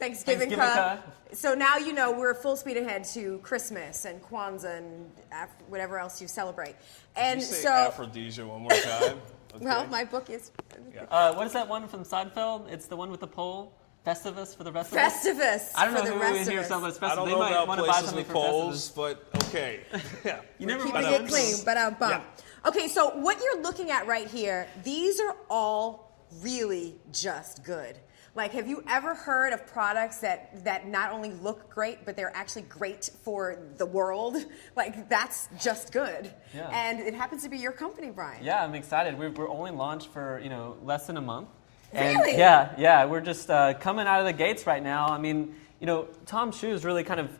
Thanksgiving. So now you know we're full speed ahead to Christmas and Kwanzaa and whatever else you celebrate. And you say so Aphrodisia one more time. Okay. Well, my book is. Yeah. What is that one from Seinfeld? It's the one with the pole. Festivus for the rest of us. Festivus. I don't know who in here celebrates Festivus. I don't they know might about want to buy places something with for poles, Festivus. but okay. Yeah. You never keeping it clean, but bum. Okay, so what you're looking at right here, these are all really just good. Like, have you ever heard of products that not only look great, but they're actually great for the world? Like, that's just good. Yeah. And it happens to be your company, Brian. Yeah, I'm excited. We're only launched for, less than a month. And Really? Yeah. We're just coming out of the gates right now. I mean, Tom's Shoes really kind of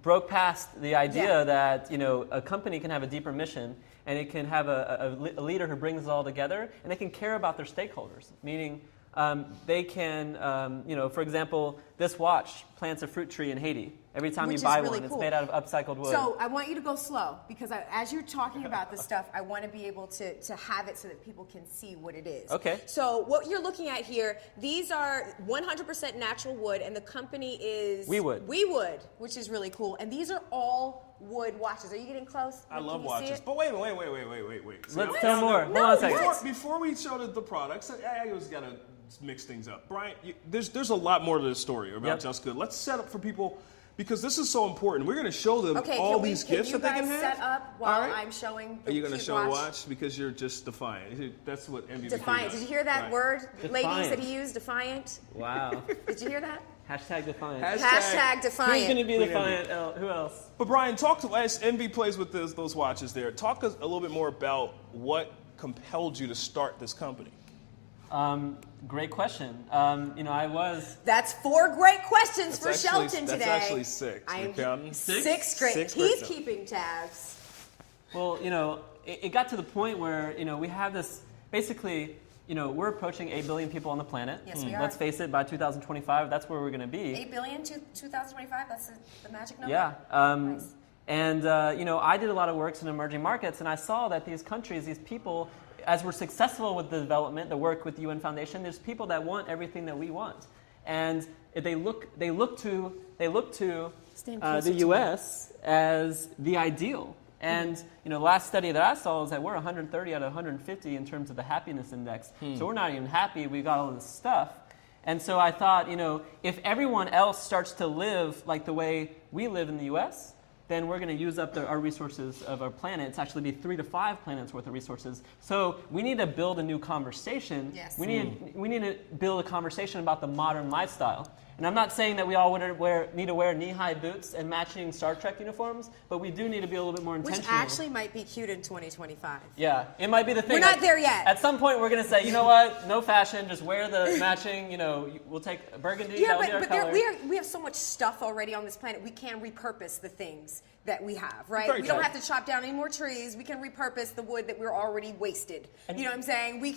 broke past the idea that, a company can have a deeper mission and it can have a leader who brings it all together, and they can care about their stakeholders, meaning they can, for example, this watch plants a fruit tree in Haiti. Every time you buy one, it's made out of upcycled wood. So I want you to go slow, because as you're talking about this stuff, I want to be able to have it so that people can see what it is. Okay. So what you're looking at here, these are 100% natural wood, and the company is WeWood. WeWood, which is really cool. And these are all wood watches. Are you getting close? I love watches. But wait. Let's tell more. Hold on a second. Before we show the products, I always got to mix things up. Brian, there's a lot more to this story about Just Good. Let's set up for people, because this is so important. We're going to show them all these gifts that they can have. Can you guys set up while I'm showing the Are you going to show watch? a watch? Because you're just defiant. That's what MVP Defiant. does. Did you hear that word, Defiant. ladies, that he used? Defiant. Wow. Did you hear that? Hashtag defiant. Hashtag defiant. Who's going to be defiant? Who else? But Brian, talk to us. Envy plays with those watches there. Talk a little bit more about what compelled you to start this company. Great question. That's 4 great questions for That's Shelton today. That's actually 6. I'm counting? 6 great. Six He's great keeping tabs. Well, it got to the point where, we have this, basically, we're approaching 8 billion people on the planet. Yes, we are. Let's face it, by 2025, that's where we're going to be. 8 billion to 2025. That's the magic number. Yeah. Nice. And, I did a lot of works in emerging markets, and I saw that these countries, these people, as we're successful with the development, the work with the UN Foundation, there's people that want everything that we want. And they look to the U.S. as the ideal. And the last study that I saw is that we're 130 out of 150 in terms of the happiness index. So we're not even happy. We got all this stuff. And so I thought, if everyone else starts to live like the way we live in the U.S., then we're going to use up our resources of our planet. It's actually be 3 to 5 planets worth of resources. So we need to build a new conversation. Yes. We need to build a conversation about the modern lifestyle. And I'm not saying that we all need to wear knee-high boots and matching Star Trek uniforms, but we do need to be a little bit more intentional. Which actually might be cute in 2025. Yeah, it might be the thing. We're not there yet. At some point, we're going to say, you know what? No fashion, just wear the matching. We'll take burgundy. Yeah, that'll be our color. we have so much stuff already on this planet. We can repurpose the things that we have, right? Very We don't true. have to chop down any more trees. We can repurpose the wood that we're already wasted. You know what I'm saying? We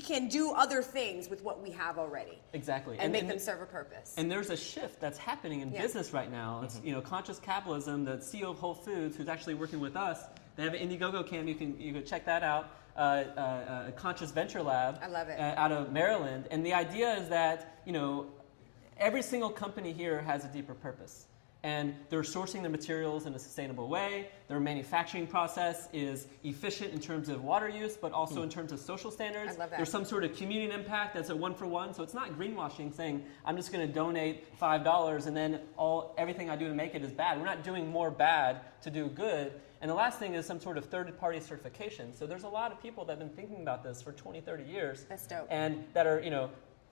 can do other things with what we have already. Exactly. And make them serve a purpose. And there's a shift that's happening in business right now. It's conscious capitalism. The CEO of Whole Foods, who's actually working with us, they have an Indiegogo camp. You can check that out. A Conscious Venture Lab. I love it. Out of Maryland. And the idea is that every single company here has a deeper purpose. And they're sourcing their materials in a sustainable way. Their manufacturing process is efficient in terms of water use, but also in terms of social standards. I love that. There's some sort of community impact that's a 1-for-1. So it's not greenwashing, saying I'm just going to donate $5 and then everything I do to make it is bad. We're not doing more bad to do good. And the last thing is some sort of third-party certification. So there's a lot of people that have been thinking about this for 20, 30 years. That's dope. And that are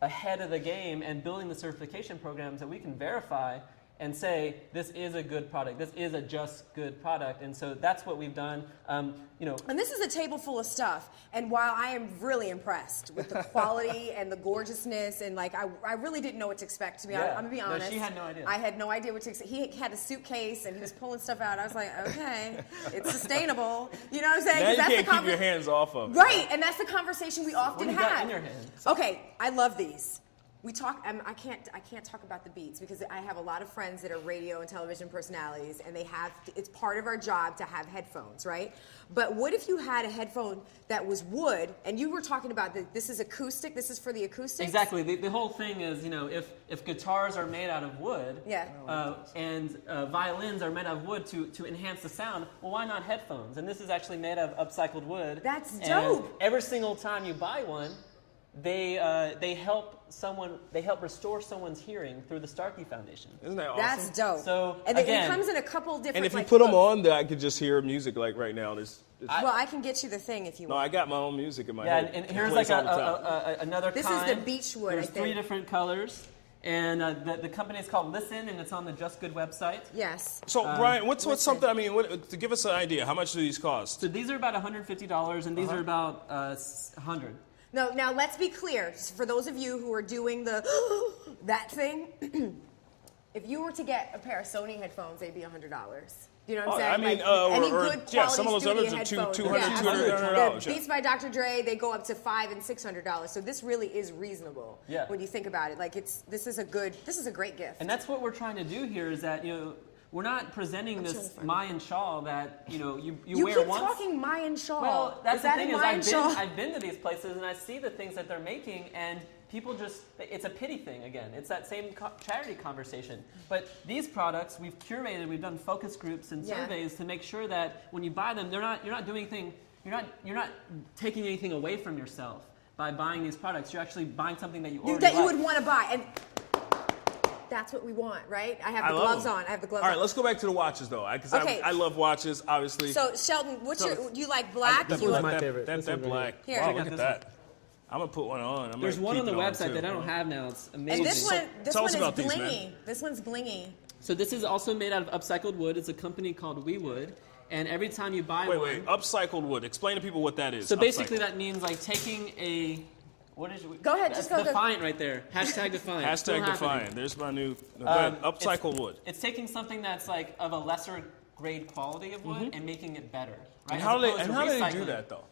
ahead of the game and building the certification programs that we can verify. and say, this is a good product. This is a just good product. And so that's what we've done. And this is a table full of stuff. And while I am really impressed with the quality and the gorgeousness, and like I really didn't know what to expect, to be honest. I'm going to be honest. No, she had no idea. I had no idea what to expect. He had a suitcase and he was pulling stuff out. I was like, okay, it's sustainable. You know what I'm saying? Now you can't keep your hands off of it. Right, and that's the conversation we often What do you have. got in your hands? Okay, I love these. We talk. I can't talk about the Beats because I have a lot of friends that are radio and television personalities, and it's part of our job to have headphones, right? But what if you had a headphone that was wood, and you were talking about this is acoustic. This is for the acoustics. Exactly. The whole thing is, if guitars are made out of wood, and violins are made out of wood to enhance the sound, well, why not headphones? And this is actually made out of upcycled wood. That's dope. And every single time you buy one, they help restore someone's hearing through the Starkey Foundation. Isn't that awesome? That's dope. So and again, it comes in a couple different. And if you like, put them looks. on, I could just hear music like right now. Well, I can get you the thing if you want. No, I got my own music in my yeah, head. and It here's plays like all the time. another This kind. is the beechwood, There's I think. 3 different colors. And the company is called Listen, and it's on the Just Good website. Yes. So, Brian, what's something, to give us an idea, how much do these cost? So these are about $150, and these are about $100. No, now let's be clear. For those of you who are doing that thing, if you were to get a pair of Sony headphones, they'd be $100. You know what I'm saying? Any good quality some of those studio others are headphones. $200. The Beats by Dr. Dre, they go up to $500 and $600. So this really is reasonable when you think about it. Like this is a great gift. And that's what we're trying to do here is that we're not presenting this Mayan shawl that you wear keep once. talking Mayan shawl. Well, that's the thing is Mayan I've been to these places and I see the things that they're making and people it's a pity thing again. It's that same charity conversation. But these products we've curated, we've done focus groups and surveys to make sure that when you buy them, you're not doing anything, you're not taking anything away from yourself by buying these products. You're actually buying something that you already that you like. would want to buy. And that's what we want, right? I have the gloves on. I have the gloves on. All right, let's go back to the watches, though, because I love watches, obviously. So, Sheldon, do you like black? This one's my favorite. That black. Here. Wow, look at that. I'm going to put one on. There's one on the website that I don't have now. It's amazing. And this one Tell us is about blingy. these, man. This one's blingy. So this is also made out of upcycled wood. It's a company called WeWood. And every time you buy one... Wait, upcycled wood. Explain to people what that is. So basically that means like taking a... What is it? Go ahead, just go. Defiant right there. Hashtag Defiant. Hashtag Defiant. There's my new... upcycled wood. It's taking something that's like of a lesser grade quality of wood and making it better. Right? And how do they do that, though?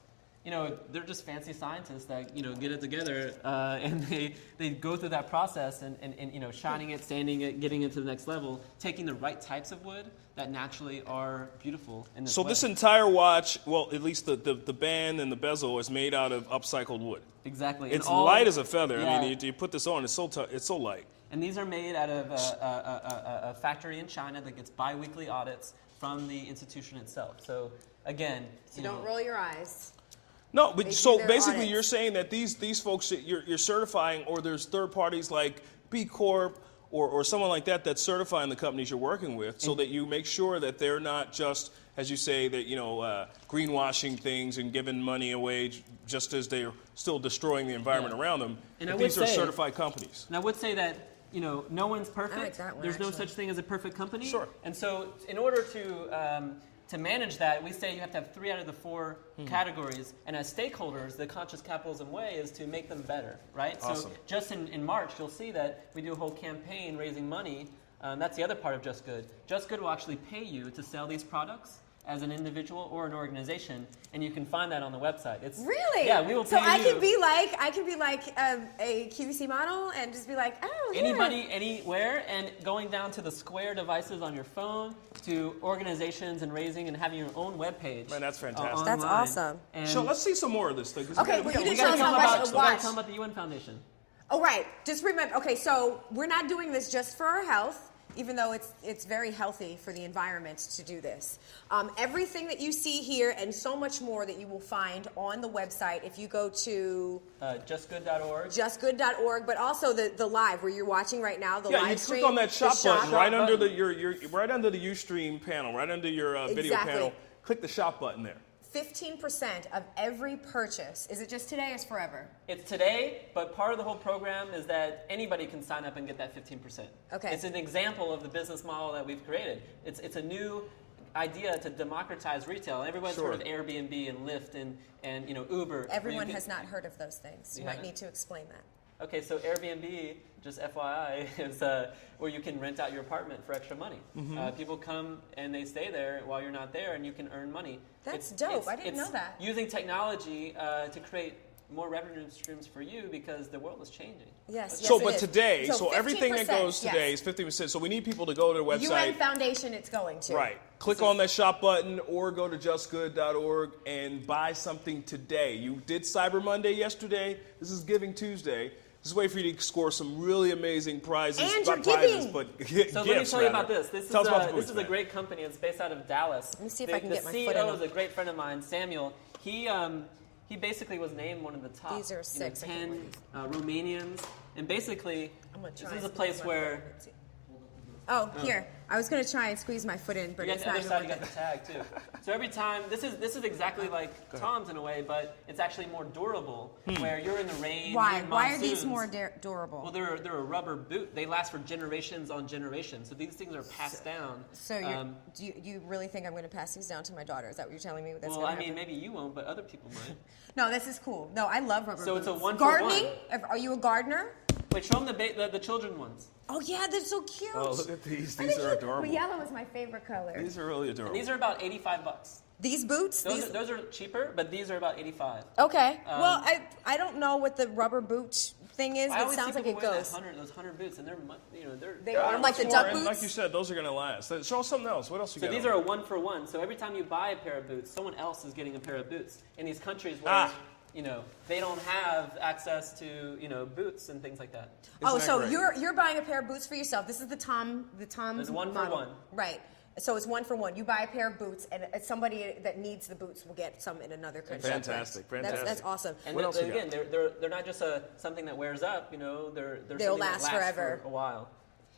They're just fancy scientists that, get it together and they go through that process and shining it, sanding it, getting it to the next level, taking the right types of wood that naturally are beautiful in this way. This entire watch, well, at least the band and the bezel is made out of upcycled wood. Exactly. It's light as a feather. Yeah. I mean, you put this on, it's so light. And these are made out of a factory in China that gets bi-weekly audits from the institution itself. So, again... So don't roll your eyes. No, but so basically audits. you're saying that these folks that you're certifying, or there's third parties like B Corp or someone like that that's certifying the companies you're working with, so that you make sure that they're not just, as you say, that greenwashing things and giving money away just as they're still destroying the environment around them. And these are certified companies. And I would say that no one's perfect. I like that one, There's no such thing as a perfect company. Sure. And so in order to manage that, we say you have to have 3 out of the 4 categories. And as stakeholders, the conscious capitalism way is to make them better, right? Awesome. So just in March, you'll see that we do a whole campaign raising money. That's the other part of Just Good. Just Good will actually pay you to sell these products as an individual or an organization, and you can find that on the website. It's really? Yeah, we will pay you. So I could be like a QVC model and just be like, oh, yeah. Anybody, anywhere, and going down to the Square devices on your phone, to organizations and raising and having your own webpage. Man, that's fantastic. Online. That's awesome. So let's see some more of this thing. Okay, we got to tell them about the UN Foundation. Oh, right. Just remember, okay, so we're not doing this just for our health, even though it's very healthy for the environment to do this. Everything that you see here and so much more that you will find on the website if you go to justgood.org. Justgood.org, but also the live where you're watching right now, the live stream. Yeah, you click on that shop button right under the Ustream panel, right under your video panel. Click the shop button there. 15% of every purchase. Is it just today or is forever? It's today, but part of the whole program is that anybody can sign up and get that 15%. Okay. It's an example of the business model that we've created. It's a new idea to democratize retail. Everyone's heard of Airbnb and Lyft and Uber. Everyone has not heard of those things. You might need to explain that. Okay, so Airbnb, just FYI, is where you can rent out your apartment for extra money. People come and they stay there while you're not there, and you can earn money. That's dope. I didn't know that. Using technology to create more revenue streams for you because the world is changing. Yes. So, but today, so everything that goes today is 15%. So we need people to go to the website. UN Foundation, it's going to. Right. Click on that shop button or go to justgood.org and buy something today. You did Cyber Monday yesterday. This is Giving Tuesday. Just wait for you to score some really amazing prizes. And you're prizes, giving. But so let me tell you about this. This is a great company. It's based out of Dallas. Let me see if I can get my foot in The them. CEO is a great friend of mine, Samuel. He basically was named one of the top 10 Romanians. And basically, this is a place where... Oh, here. I was going to try and squeeze my foot in, but it's not. You got the tag too. So every time, this is exactly like Tom's in a way, but it's actually more durable. Where you're in the rain. Why? Why are these more durable? Well, they're a rubber boot. They last for generations on generations. So these things are passed down. So do you really think I'm going to pass these down to my daughter? Is that what you're telling me? Well, I mean, maybe you won't, but other people might. No, this is cool. No, I love rubber boots. So it's a one gardening? For one. Are you a gardener? Wait, show them the children ones. Oh, yeah, they're so cute. Oh, look at these. These are adorable. Yellow is my favorite color. These are really adorable. And these are about $85. These boots? Those are cheaper, but these are about $85. Okay. Well, I don't know what the rubber boot thing is. It sounds like it goes. Those 100 boots, and they are like the duck boots. Like you said, those are going to last. Show us something else. What else you got? So these are a 1-for-1. So every time you buy a pair of boots, someone else is getting a pair of boots. In these countries where they don't have access to boots and things like that. So you're buying a pair of boots for yourself. This is the Tom. It's 1-for-1. Right. So it's 1-for-1. You buy a pair of boots, and somebody that needs the boots will get some in another country. Fantastic. That's awesome. And what else again, they're not just something that wears up. They'll last forever. For a while.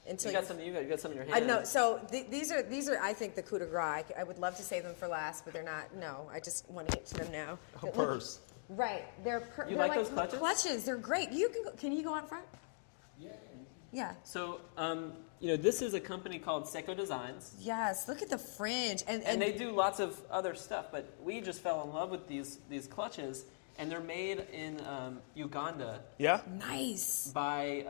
Until you got some in your hand. I know. So these are I think the coup de grace. I would love to save them for last, but they're not. No, I just want to get to them now. A purse. Right. They're like those clutches? Clutches. They're great. Can you go out front? Yeah. So, this is a company called Seco Designs. Yes, look at the fringe. And they do lots of other stuff, but we just fell in love with these clutches, and they're made in Uganda. Yeah? Nice. By,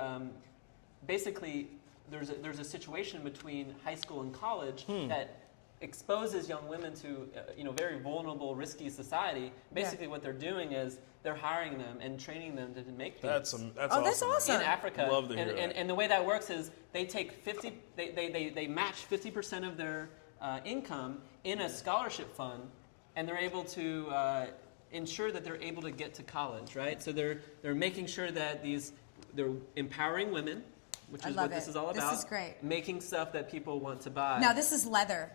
basically, there's a situation between high school and college that exposes young women to very vulnerable, risky society. Basically, what they're doing is they're hiring them and training them to make things. That's awesome. In Africa. Love to hear that. And the way that works is they take they match 50% of their income in a scholarship fund, and they're able to ensure that they're able to get to college, right? So they're making sure that they're empowering women, which is what this is all about. This is great. Making stuff that people want to buy. Now this is leather.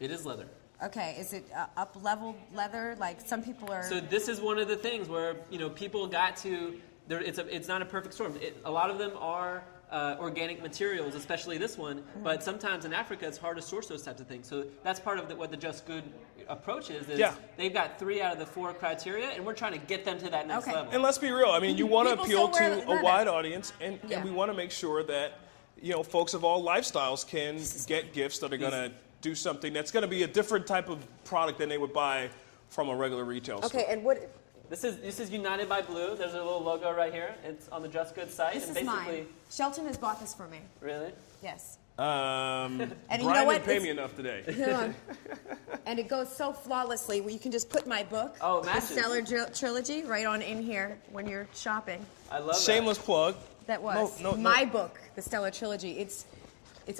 It is leather. Okay, is it up-level leather? Like some people are... So this is one of the things where, people got to... It's not a perfect storm. A lot of them are organic materials, especially this one, but sometimes in Africa it's hard to source those types of things. So that's part of what the Just Good approach is they've got 3 out of the 4 criteria, and we're trying to get them to that next level. And let's be real. I mean, you want to appeal to a wide audience, and we want to make sure that, folks of all lifestyles can get gifts that are going to do something that's going to be a different type of product than they would buy from a regular retail store. Okay, and what... This is United by Blue. There's a little logo right here. It's on the Just Good site. This is mine. Shelton has bought this for me. Really? Yes. And you Brian know what? didn't pay me enough today. And it goes so flawlessly where you can just put my book, the Stellar Trilogy, right on in here when you're shopping. I love that. Shameless plug. That was my book, the Stellar Trilogy. It's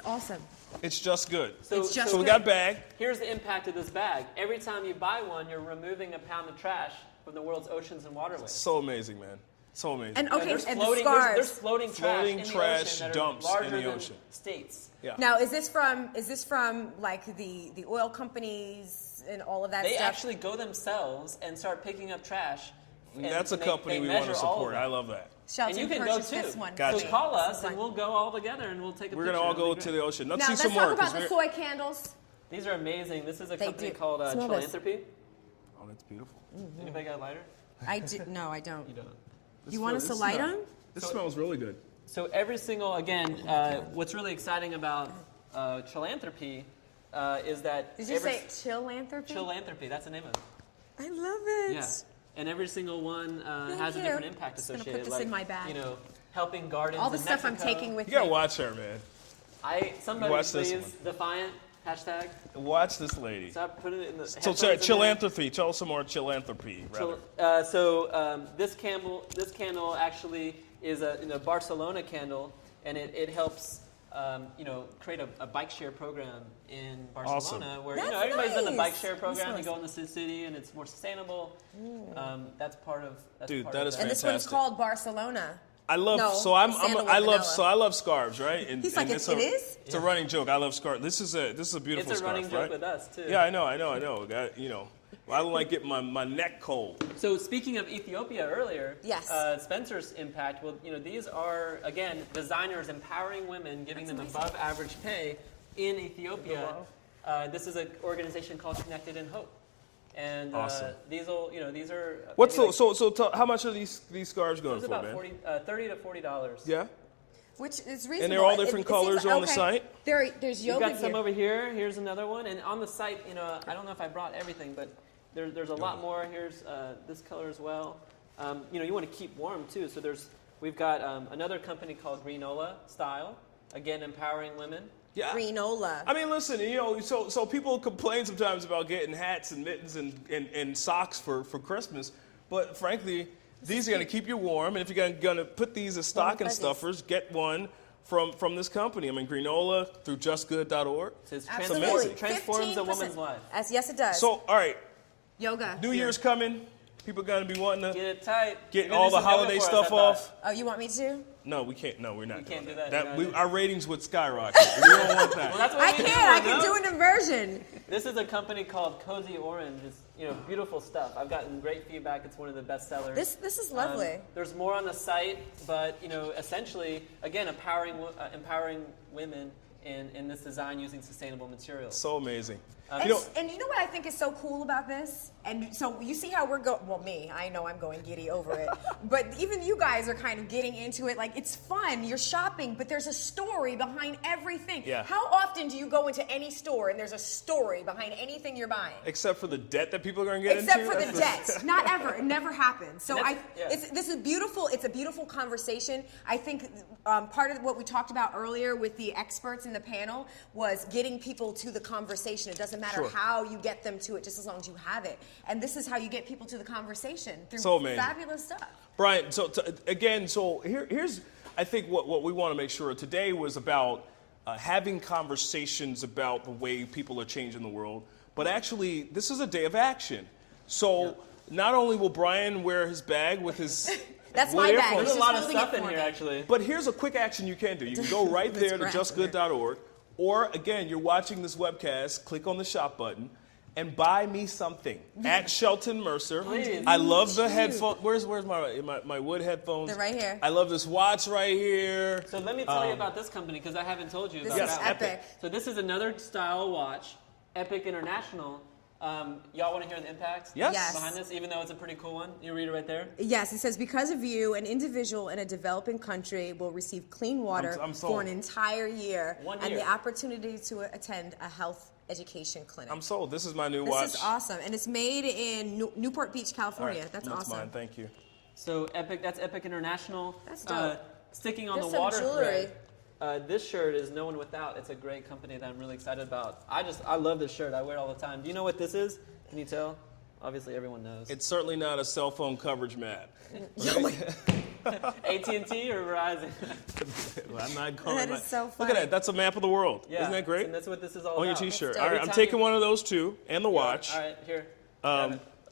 awesome. It's Just Good. So we got a bag. Here's the impact of this bag. Every time you buy one, you're removing a pound of trash from the world's oceans and waterways. So amazing, man. So amazing. And okay, there's and floating, the scarves. There's floating trash in the ocean that dumps are larger in the than ocean. States. Yeah. Now, is this from like the oil companies and all of that They stuff? actually go themselves and start picking up trash. That's a company we want to support. I love that. Shelton, and you can go too. This one. Gotcha. So call us and we'll go all together and we'll take a We're picture. going to all go to the ocean. Let's see let's some more. talk about the soy candles. These are amazing. This is a company called Smell Philanthropy. Beautiful. Anybody got a lighter? No, I don't. You don't. You want us to light them? This smells really good. So every single, again, what's really exciting about philanthropy is that... Did you say Chillanthropy? Chillanthropy, that's the name of it. I love it. Yeah. And every single one has a different impact associated. I'm just gonna put this in my bag. You know, helping gardens all the in stuff Mexico. I'm taking with me. You gotta watch her, man. Somebody watch this please, one. Defiant, hashtag. Watch this lady. So I put it in the... So Chillanthropy. Tell us some more Chillanthropy. This candle actually is a Barcelona candle, and it helps create a bike share program in Barcelona, where everybody's done the bike share program. You go in the city, and it's more sustainable. That's part of. That is fantastic. And this one's called Barcelona. I love I love scarves, right? And, He's like, it is? It's a running joke. I love scarves. This is a beautiful scarf, right? It's a running joke with us too. Yeah, I know. I don't like getting my neck cold. So speaking of Ethiopia earlier, yes. Spencer's impact. Well, these are again designers empowering women, giving them above average pay in Ethiopia. This is an organization called Connected in Hope, and awesome. These are. What's how much are these scarves going for, about man? $30 to $40. Yeah. Which is reasonable. And they're all different colors on the site? There's yoga You've got some over here. Here's another one. And on the site, I don't know if I brought everything, but there's a lot more. Here's this color as well. You want to keep warm, too. So we've got another company called Greenola Style, again, empowering women. Yeah. Greenola. I mean, listen, so people complain sometimes about getting hats and mittens and socks for Christmas, but frankly, these are going to keep you warm, and if you're going to put these as stocking stuffers, get one from this company. I mean, Greenola through justgood.org. It's amazing. Transforms a woman's life. Yes, it does. So, all right. Yoga. New Year's coming. People going to be wanting to get it tight. Get all the holiday stuff off. Oh, you want me to? No, we can't. No, we're not. You can't do that. Our ratings would skyrocket. We don't want that. Well, that's what I can do an inversion. This is a company called Cozy Orange. It's beautiful stuff. I've gotten great feedback. It's one of the best sellers. This is lovely. There's more on the site, but essentially, again, empowering women in this design using sustainable materials. So amazing. And you know what I think is so cool about this? And so you see how we're going, well, me, I know I'm going giddy over it, but even you guys are kind of getting into it. Like, it's fun, you're shopping, but there's a story behind everything. Yeah. How often do you go into any store and there's a story behind anything you're buying? Except for the debt that people are going to get Except into? for the debt. Not ever. It never happens. So this is beautiful. It's a beautiful conversation. I think part of what we talked about earlier with the experts in the panel was getting people to the conversation. It doesn't matter how you get them to it, just as long as you have it. And this is how you get people to the conversation through fabulous stuff. Brian, here's I think what we want to make sure today was about having conversations about the way people are changing the world, but actually this is a day of action. So not only will Brian wear his bag with his That's my bag. There's a lot of stuff in here, actually. But here's a quick action you can do. You can go right there to justgood.org, or again, you're watching this webcast, click on the shop button, and buy me something at Shelton Mercer. Please. I love the headphones. Where's my wood headphones? They're right here. I love this watch right here. So let me tell you about this company, because I haven't told you about This is epic. So this is another style watch, Epic International. Y'all want to hear the impact behind this, even though it's a pretty cool one? You read it right there? Yes, it says, because of you, an individual in a developing country will receive clean water for an entire year, and the opportunity to attend a health education clinic. I'm sold. This is my new watch. This is awesome. And it's made in Newport Beach, California. That's awesome. Mine. Thank you. So that's Epic International. That's dope. Sticking on There's the water some jewelry. thread. This shirt is No One Without. It's a great company that I'm really excited about. I love this shirt. I wear it all the time. Do you know what this is? Can you tell? Obviously, everyone knows. It's certainly not a cell phone coverage map. AT&T or Verizon? Well, I'm not calling That is so funny. Look at that. That's a map of the world. Yeah. Isn't that great? And that's what this is all on about. your T-shirt. All All right, I'm taking one of those too, and the watch. All right, here.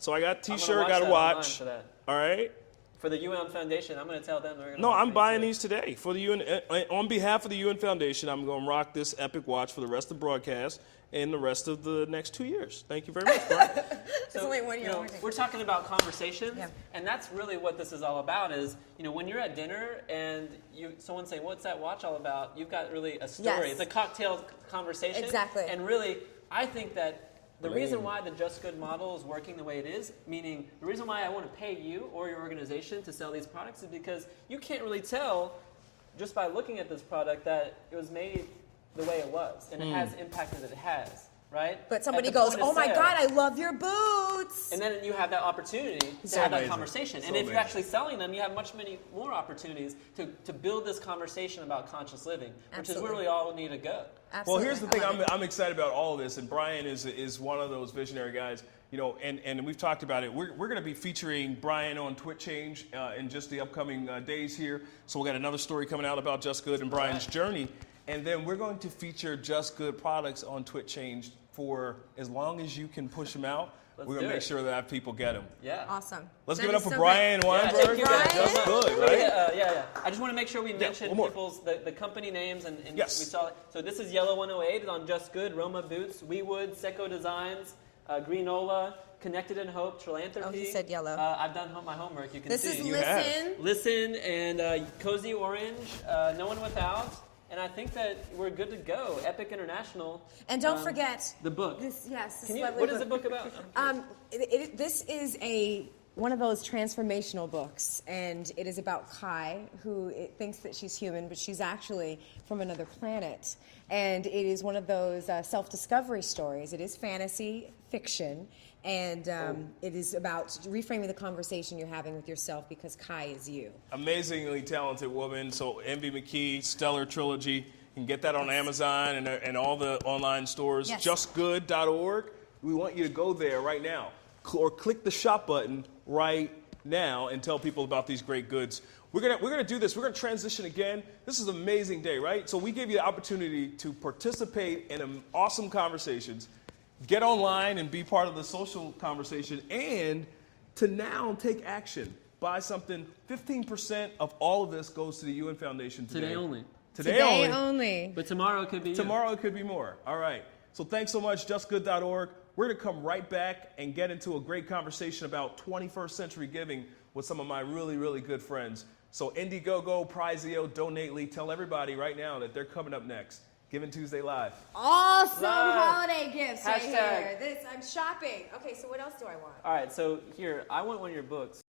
So I got T-shirt, I'm got a gonna watch. for that. All right. For the UN Foundation, I'm going to tell them they're going to. No, I'm buying these today for the UN. On behalf of the UN Foundation, I'm going to rock this epic watch for the rest of the broadcast and the rest of the next 2 years. Thank you very much, Brian. It's only 1 year. We're talking about conversations, and that's really what this is all about. Is when you're at dinner and someone say, "What's that watch all about?" You've got really a story. Yes. It's a cocktail conversation. Exactly. And really, I think that The reason why the Just Good model is working the way it is, meaning the reason why I want to pay you or your organization to sell these products is because you can't really tell just by looking at this product that it was made the way it was and it has impact that it has, right? But somebody goes, oh my God, I love your boots. And then you have that opportunity to have that conversation. And if you're actually selling them, you have many more opportunities to build this conversation about conscious living, which is where we all need to go. Absolutely. Well, here's the thing. I'm excited about all of this, and Brian is one of those visionary guys. You know, and we've talked about it. We're going to be featuring Brian on Twit Change in just the upcoming days here. So we got another story coming out about Just Good and Brian's journey, and then we're going to feature Just Good products on Twit Change for as long as you can push them out. We're going to make sure that people get them. Yeah. Awesome. Let's give it up for Brian Weinberg. Just Good, right? Yeah. I just want to make sure we mention the company names and we saw it. So this is Yellow 108 on Just Good, Roma Boots, WeWood, Seco Designs, Greenola, Connected in Hope, Philanthropy. Oh, he said yellow. I've done my homework. You can see. This is Listen. Listen and Cozy Orange, No One Without. And I think that we're good to go. Epic International. And don't forget the book. What is the book about? This is one of those transformational books, and it is about Kai, who thinks that she's human, but she's actually from another planet. And it is one of those self-discovery stories. It is fantasy fiction, and it is about reframing the conversation you're having with yourself because Kai is you. Amazingly talented woman. So Envy McKee, Stellar Trilogy. You can get that on Amazon and all the online stores. Yes. Justgood.org. We want you to go there right now. Or click the shop button right now and tell people about these great goods. We're gonna do this. We're gonna transition again. This is an amazing day, right? So we gave you the opportunity to participate in awesome conversations, get online and be part of the social conversation, and to now take action. Buy something. 15% of all of this goes to the UN Foundation today. Today only. Today only. But tomorrow it could be Tomorrow it could be more. All right. So thanks so much, justgood.org. We're going to come right back and get into a great conversation about 21st century giving with some of my really, really good friends. So Indiegogo, Prizeo, Donately, tell everybody right now that they're coming up next. Giving Tuesday Live. Awesome holiday gifts right here. I'm shopping. Okay, so what else do I want? All right, so here, I want one of your books.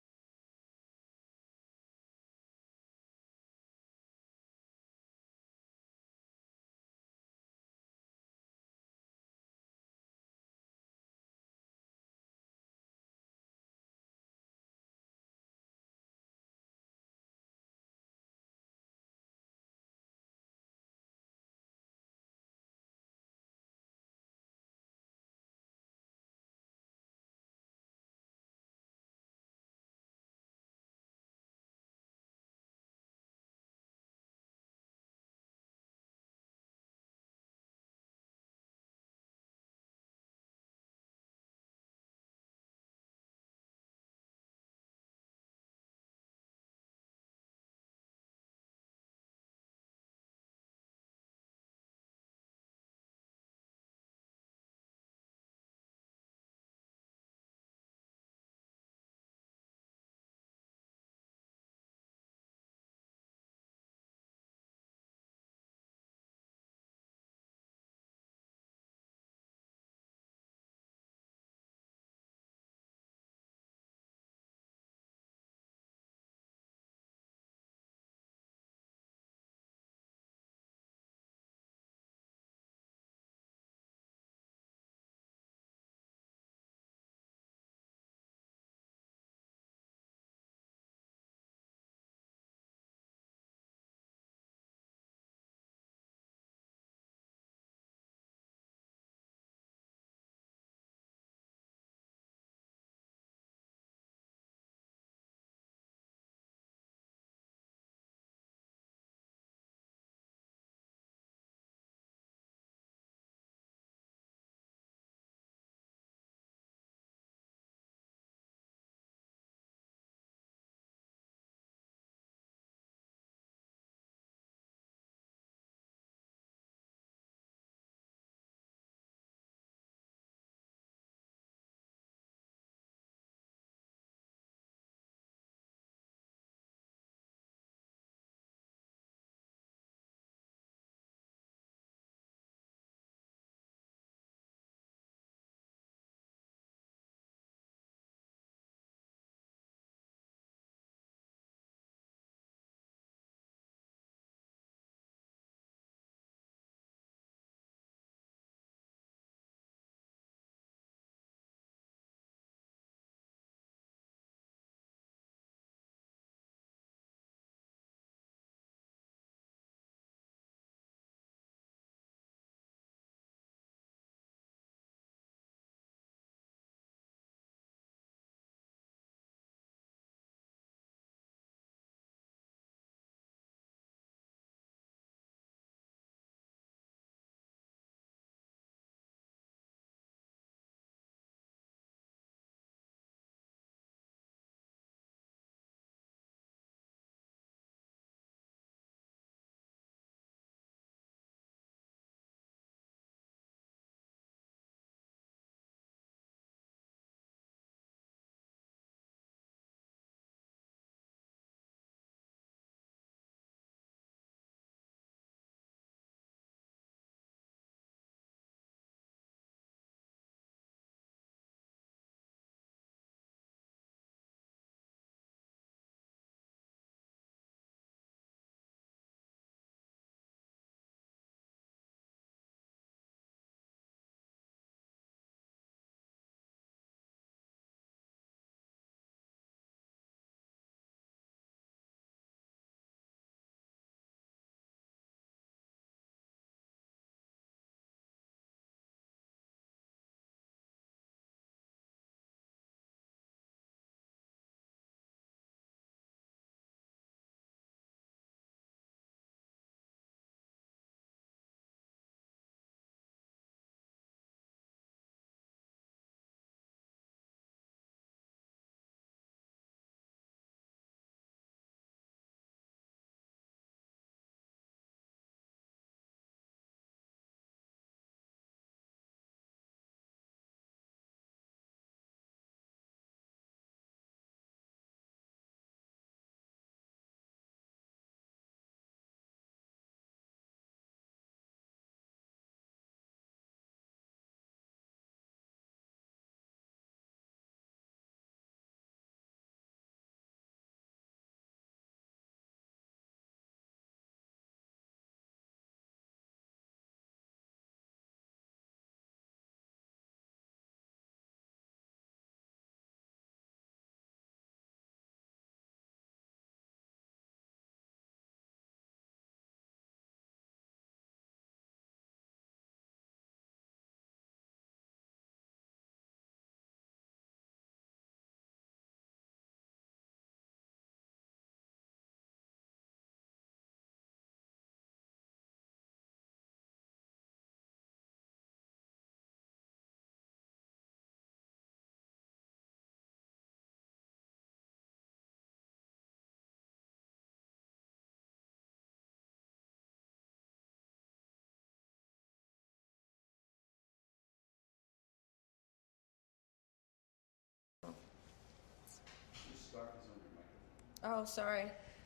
Oh, sorry.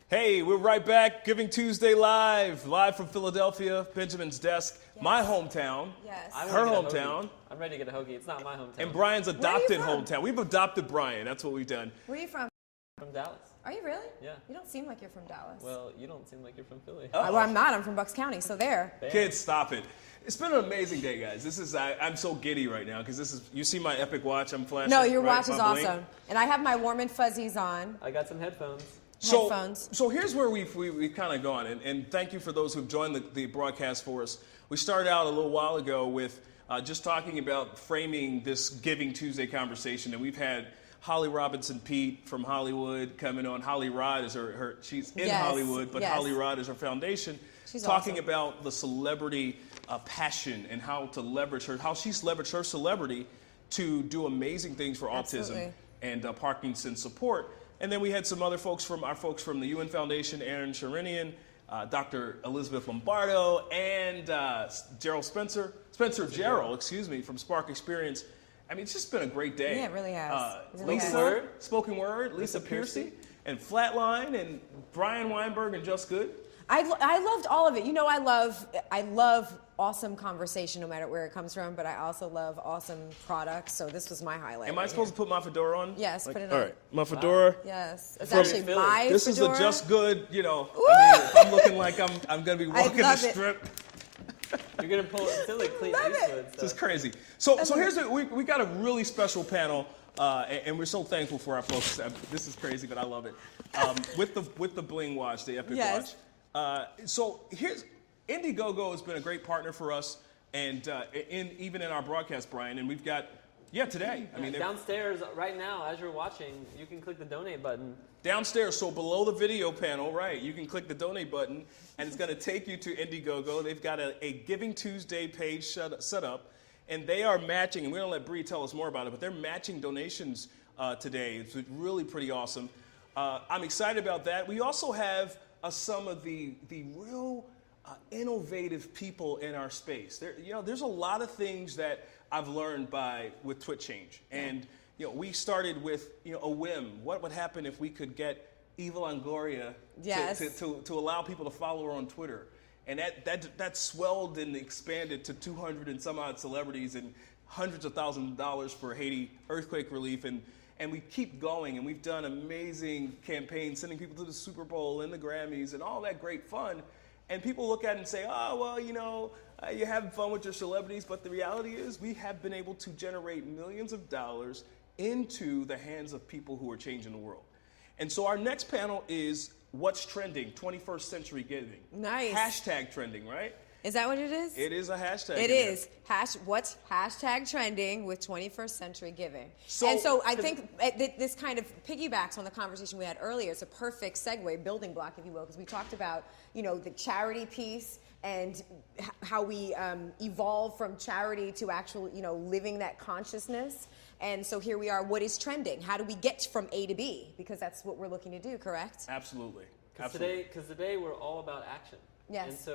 Hey, we're right back. Giving Tuesday live from Philadelphia, Benjamin's desk, my hometown, her hometown. I'm ready to get a hoagie. It's not my hometown. And Brian's adopted hometown. We've adopted Brian. That's what we've done. Where are you from? From Dallas. Are you really? Yeah. You don't seem like you're from Dallas. Well, you don't seem like you're from Philly. Well, I'm not. I'm from Bucks County, so there. Bam. Kids, stop it. It's been an amazing day, guys. This is I'm so giddy right now because this is, you see my epic watch I'm flashing? No, your right? watch is My bling? awesome. And I have my warm and fuzzies on. I got some headphones. So here's where we've kind of gone, and thank you for those who've joined the broadcast for us. We started out a little while ago with just talking about framing this Giving Tuesday conversation, and we've had Holly Robinson Pete from Hollywood coming on. Holly Rod is she's in Hollywood, but Holly Rod is her foundation. She's talking about the celebrity passion and how she's leveraged her celebrity to do amazing things for autism and Parkinson's support. And then we had some other folks from the UN Foundation, Aaron Sharinian, Dr. Elizabeth Lombardo, and Spencer Gerald, from Spark Experience. I mean, it's just been a great day. Yeah, it really has. Spoken Word, Lisa Piercy, and Flatline, and Brian Weinberg, and Just Good. I loved all of it. You know, I love awesome conversation no matter where it comes from, but I also love awesome products, so this was my highlight. Am I supposed to put my fedora on? Yes, put it on. All right, my fedora. Wow. Yes, it's actually my This fedora. is a Just Good, I mean, if I'm looking like I'm going to be walking the strip. You're going to pull it Philly Clint Eastwood. This is crazy. So here's we got a really special panel, and we're so thankful for our folks. This is crazy, but I love it. With the bling watch, the epic watch. So here's Indiegogo has been a great partner for us, and even in our broadcast, Brian. And we've got today. I mean, downstairs right now, as you're watching, you can click the donate button. Downstairs, so below the video panel, right? You can click the donate button, and it's going to take you to Indiegogo. They've got a Giving Tuesday page set up, and they are matching. And we're going to let Bree tell us more about it, but they're matching donations today. It's really pretty awesome. I'm excited about that. We also have some of the real innovative people in our space. There's a lot of things that I've learned with Twitch Change, and we started with a whim. What would happen if we could get Eva Longoria to allow people to follow her on Twitter? And that swelled and expanded to 200 and some odd celebrities and hundreds of thousands of dollars for Haiti earthquake relief, and we keep going, and we've done amazing campaigns, sending people to the Super Bowl and the Grammys and all that great fun. And people look at it and say, oh, well, you're having fun with your celebrities, but the reality is we have been able to generate millions of dollars into the hands of people who are changing the world. And so our next panel is What's Trending, 21st Century Giving. Nice. Hashtag trending, right? Is that what it is? It is a hashtag. It is. What's hashtag trending with 21st Century Giving? So I think this kind of piggybacks on the conversation we had earlier. It's a perfect segue, building block, if you will, because we talked about, the charity piece and how we evolve from charity to actual, living that consciousness. And so here we are. What is trending? How do we get from A to B? Because that's what we're looking to do, correct? Absolutely. Because today we're all about action. Yes.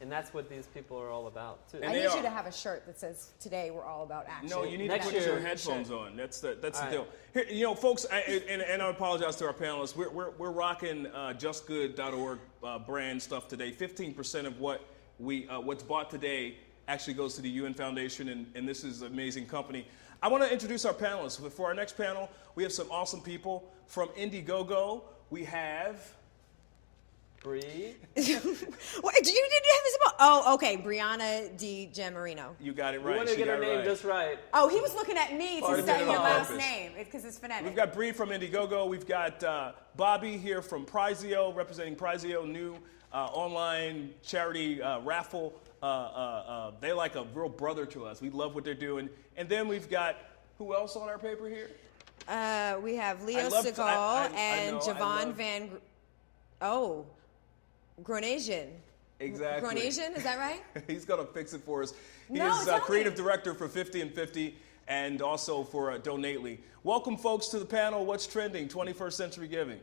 And that's what these people are all about, too. I need you to have a shirt that says, today we're all about action. No, you need to put your headphones on. That's the deal. Here, folks, and I apologize to our panelists. We're rocking justgood.org brand stuff today. 15% of what's bought today actually goes to the UN Foundation, and this is an amazing company. I want to introduce our panelists. For our next panel, we have some awesome people. From Indiegogo, we have... Bree. What, you didn't have this about? Oh, okay. Brianna Di Giammarino. You got it right. We want to get her name just right. Oh, he was looking at me to say your last name. It's because it's phonetic. We've got Bree from Indiegogo. We've got Bobby here from Prizeo, representing Prizeo, new online charity raffle. They're like a real brother to us. We love what they're doing. And then we've got, who else on our paper here? We have Leo Segal and Javon Van... Oh. Gronasian. Exactly. Gronasian, is that right? He's going to fix it for us. He is creative director for 50 and 50 and also for Donately. Welcome, folks, to the panel, What's Trending, 21st Century Giving.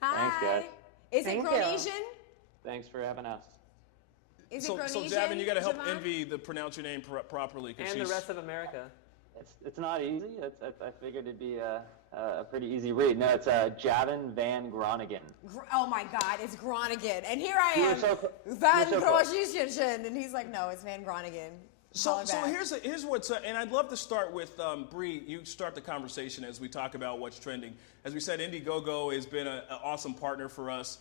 Hi. Thanks, guys. Is it Gronasian? Thanks for having us. Is it Gronasian? So Javon, you got to help Envy pronounce your name properly. And the rest of America. It's not easy. I figured it'd be a pretty easy read. No, it's Javin Van Groningen. Oh my God, it's Groningen, and here I am, Van Groningen, and he's like, no, it's Van Groningen. So here's what's and I'd love to start with Bree. You start the conversation as we talk about what's trending. As we said, Indiegogo has been an awesome partner for us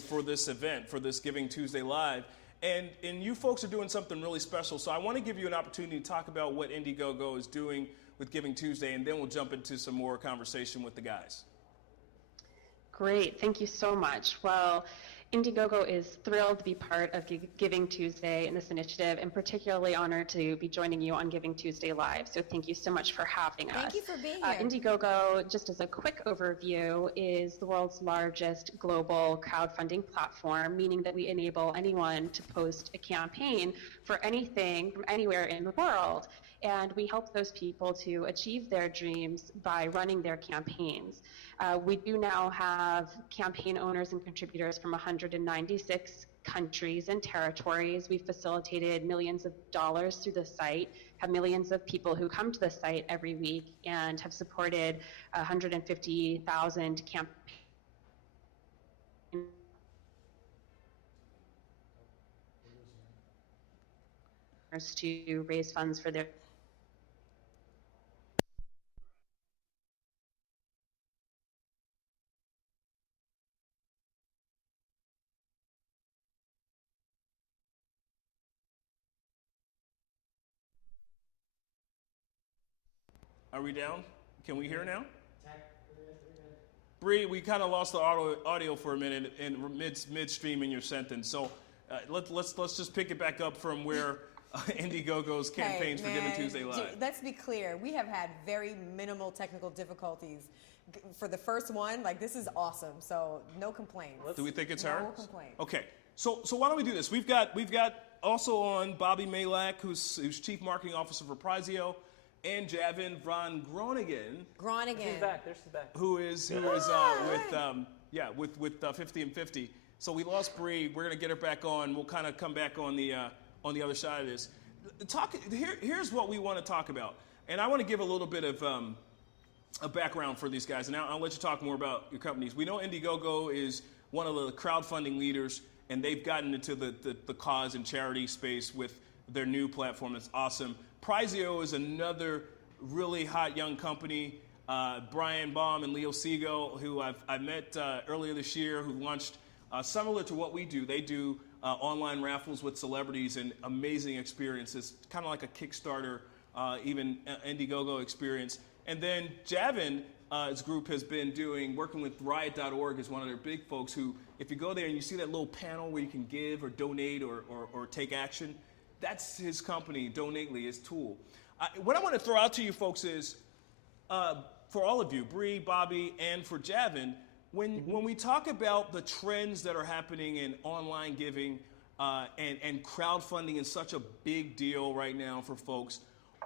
for this event, for this Giving Tuesday Live. And you folks are doing something really special. So I want to give you an opportunity to talk about what Indiegogo is doing with Giving Tuesday, and then we'll jump into some more conversation with the guys. Great. Thank you so much. Well, Indiegogo is thrilled to be part of Giving Tuesday and this initiative, and particularly honored to be joining you on Giving Tuesday Live. So thank you so much for having us. Thank you for being here. Indiegogo, just as a quick overview, is the world's largest global crowdfunding platform, meaning that we enable anyone to post a campaign for anything from anywhere in the world. And we help those people to achieve their dreams by running their campaigns. We do now have campaign owners and contributors from 196 countries and territories. We've facilitated millions of dollars through the site, have millions of people who come to the site every week, and have supported 150,000 campaigns to raise funds for their Are we down? Can we hear now? Bree, we kind of lost the audio for a minute in midstream in your sentence. So let's just pick it back up from where Indiegogo's campaigns for Giving Tuesday Live. Let's be clear. We have had very minimal technical difficulties. For the first one, like, this is awesome. So no complaints. Do we think it's her? No complaints. Okay. So why don't we do this? We've got also on Bobby Malak, who's Chief Marketing Officer for Prizio, and Javin Van Groningen. She's back. There she's back. Who is with 50 and 50. So we lost Bree. We're gonna get her back on. We'll kind of come back on the other side of this. Here's what we want to talk about, and I want to give a little bit of a background for these guys, and I'll let you talk more about your companies. We know Indiegogo is one of the crowdfunding leaders, and they've gotten into the cause and charity space with their new platform. That's awesome. Prizio is another really hot young company. Brian Baum and Leo Siegel, who I met earlier this year, who launched similar to what we do. They do online raffles with celebrities and amazing experiences, kind of like a Kickstarter, even Indiegogo experience. And then Javin's group has been working with Riot.org is one of their big folks who, if you go there and you see that little panel where you can give or donate or take action, that's his company, Donately, his tool. What I want to throw out to you folks is, for all of you, Bree, Bobby, and for Javin, when we talk about the trends that are happening in online giving and crowdfunding is such a big deal right now for folks,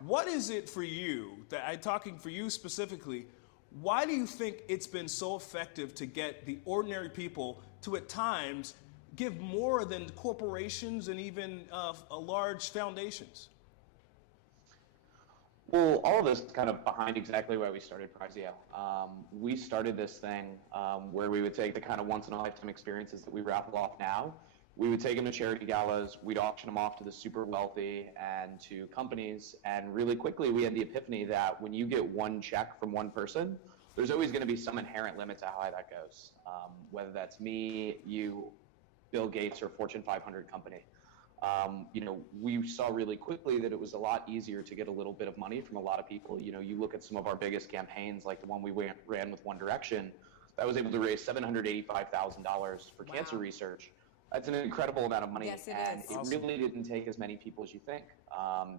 what is it for you, I'm talking for you specifically, why do you think it's been so effective to get the ordinary people to at times give more than corporations and even large foundations? Well, all of this is kind of behind exactly why we started Prizio. We started this thing where we would take the kind of once-in-a-lifetime experiences that we raffle off now. We would take them to charity galas, we'd auction them off to the super wealthy and to companies, and really quickly we had the epiphany that when you get one check from one person, there's always going to be some inherent limit to how high that goes. Whether that's me, you, Bill Gates, or Fortune 500 company. We saw really quickly that it was a lot easier to get a little bit of money from a lot of people. You look at some of our biggest campaigns, like the one we ran with One Direction, that was able to raise $785,000 for cancer research. That's an incredible amount of money, yes, and is. It Awesome. really didn't take as many people as you think.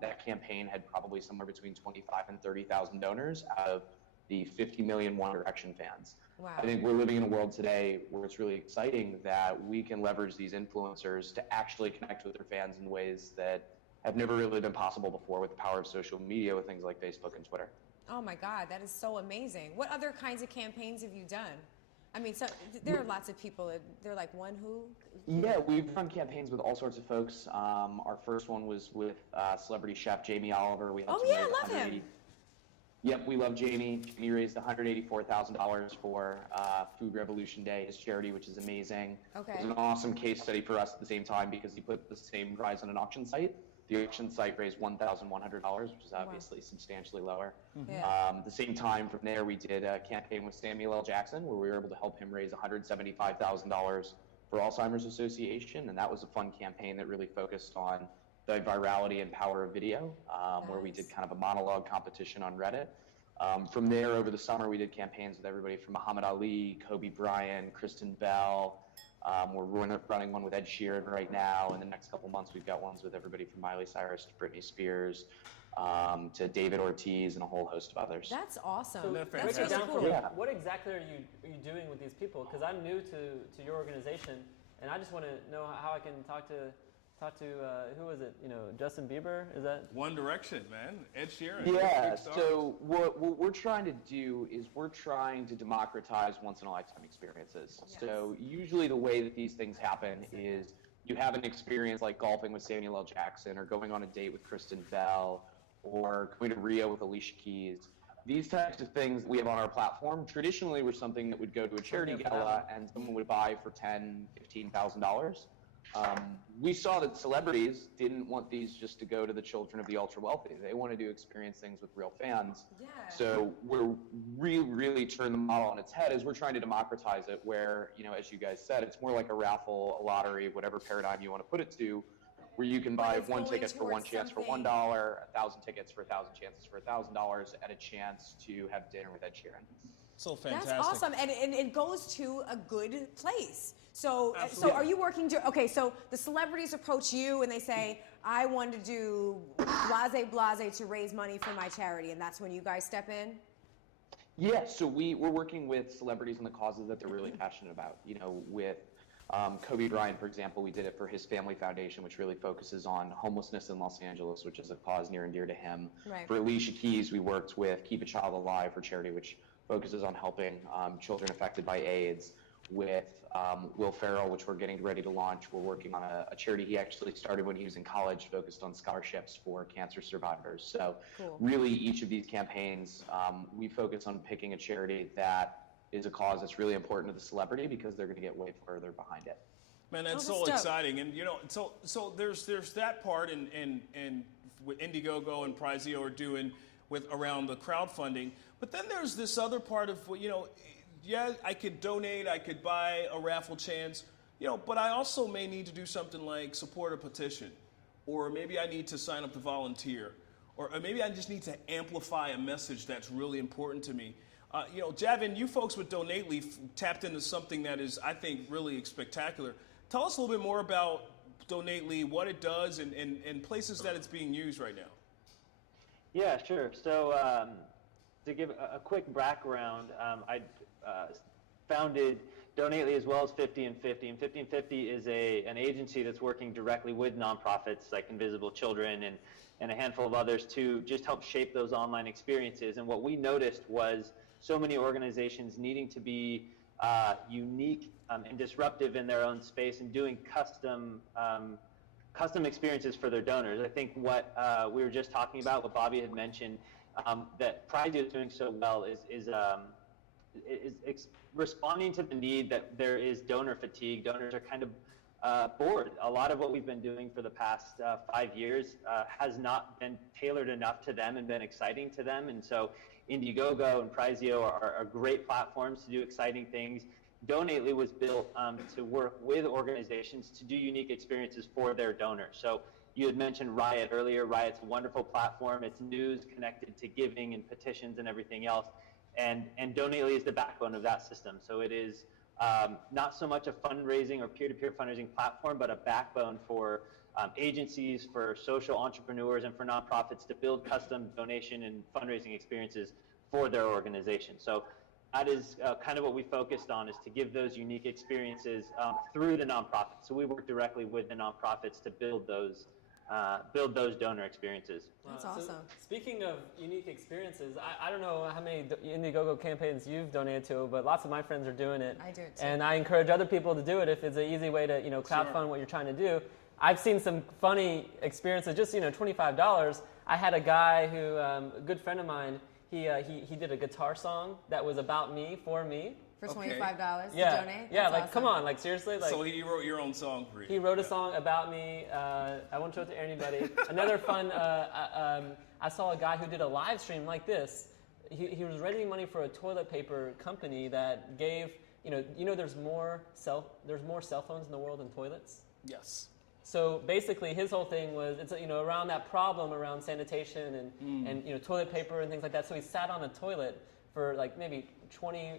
That campaign had probably somewhere between 25 and 30,000 donors out of the 50 million One Direction fans. Wow. I think we're living in a world today where it's really exciting that we can leverage these influencers to actually connect with their fans in ways that have never really been possible before with the power of social media with things like Facebook and Twitter. Oh my God, that is so amazing. What other kinds of campaigns have you done? I mean, so there are lots of people. They're like, one who? Yeah, we've run campaigns with all sorts of folks. Our first one was with celebrity chef Jamie Oliver. We helped Oh, yeah, I love him. Yep, we love Jamie. Jamie raised $184,000 for Food Revolution Day, his charity, which is amazing. Okay. It was an awesome case study for us at the same time because he put the same prize on an auction site. The auction site raised $1,100, which is obviously substantially lower. Yeah. At the same time, from there, we did a campaign with Samuel L. Jackson where we were able to help him raise $175,000 for Alzheimer's Association, and that was a fun campaign that really focused on the virality and power of video, where we did kind of a monologue competition on Reddit. From there, over the summer, we did campaigns with everybody from Muhammad Ali, Kobe Bryant, Kristen Bell. We're running one with Ed Sheeran right now. In the next couple months, we've got ones with everybody from Miley Cyrus to Britney Spears, to David Ortiz and a whole host of others. That's awesome. So That's break it really down cool. for me. Yeah. What exactly are you doing with these people? Because I'm new to your organization, and I just want to know how I can talk to who was it? Justin Bieber? Is that One Direction, man? Ed Sheeran. Yeah, so what we're trying to do is we're trying to democratize once-in-a-lifetime experiences. Yes. So usually the way that these things happen is you have an experience like golfing with Samuel L. Jackson or going on a date with Kristen Bell or going to Rio with Alicia Keys. These types of things that we have on our platform traditionally were something that would go to a charity gala and someone would buy for $10,000, $15,000. We saw that celebrities didn't want these just to go to the children of the ultra wealthy. They wanted to experience things with real fans. Yeah. So we're really turning the model on its head as we're trying to democratize it where, as you guys said, it's more like a raffle, a lottery, whatever paradigm you want to put it to, where you can buy one ticket for one chance for $1, 1,000 tickets for 1,000 chances for $1,000 at a chance to have dinner with Ed Sheeran. So fantastic. That's awesome, and it goes to a good place. So Absolutely. are you working to? Okay, so the celebrities approach you and they say, "I want to do blase to raise money for my charity," and that's when you guys step in. Yeah, so we're working with celebrities and the causes that they're really passionate about. With Kobe Bryant, for example, we did it for his family foundation, which really focuses on homelessness in Los Angeles, which is a cause near and dear to him. Right. For Alicia Keys, we worked with Keep a Child Alive for charity, which focuses on helping children affected by AIDS. With Will Ferrell, which we're getting ready to launch, we're working on a charity he actually started when he was in college, focused on scholarships for cancer survivors. So Cool. really each of these campaigns, we focus on picking a charity that is a cause that's really important to the celebrity because they're going to get way further behind it. Man, that's Oh, so that's dope. exciting, and so there's that part, and what Indiegogo and Prizeo are doing with around the crowdfunding, but then there's this other part of yeah, I could donate, I could buy a raffle chance, but I also may need to do something like support a petition, or maybe I need to sign up to volunteer, or maybe I just need to amplify a message that's really important to me. Javin, you folks with Donately tapped into something that is, I think, really spectacular. Tell us a little bit more about Donately, what it does, and places that it's being used right now. Yeah, sure. So to give a quick background, I founded Donately as well as 50 and 50. And 50 and 50 is an agency that's working directly with nonprofits like Invisible Children and a handful of others to just help shape those online experiences. And what we noticed was so many organizations needing to be unique and disruptive in their own space and doing custom experiences for their donors. I think what we were just talking about, what Bobby had mentioned, that Prizeo is doing so well is responding to the need that there is donor fatigue. Donors are kind of bored. A lot of what we've been doing for the past 5 years has not been tailored enough to them and been exciting to them. And so Indiegogo and Prizeo are great platforms to do exciting things. Donately was built to work with organizations to do unique experiences for their donors. So you had mentioned Riot earlier. Riot's a wonderful platform. It's news connected to giving and petitions and everything else. And Donately is the backbone of that system. So it is not so much a fundraising or peer-to-peer fundraising platform, but a backbone for agencies, for social entrepreneurs, and for nonprofits to build custom donation and fundraising experiences for their organization. So that is kind of what we focused on, is to give those unique experiences through the nonprofits. So we work directly with the nonprofits to build those build those donor experiences. That's So awesome. speaking of unique experiences, I don't know how many Indiegogo campaigns you've donated to, but lots of my friends are doing it. I do too. And I encourage other people to do it if it's an easy way to crowdfund what you're trying to do. I've seen some funny experiences. Just $25. I had a guy who, a good friend of mine, he did a guitar song that was about me, for me. For $25 to donate? Yeah, That's like awesome. come on, like seriously. Like, So he wrote your own song for you. he wrote a song about me. I won't show it to anybody. Another fun, I saw a guy who did a live stream like this. He was raising money for a toilet paper company that gave, there's more cell phones in the world than toilets. Yes. So basically, his whole thing was it's around that problem around sanitation and toilet paper and things like that. So he sat on a toilet for like maybe 20.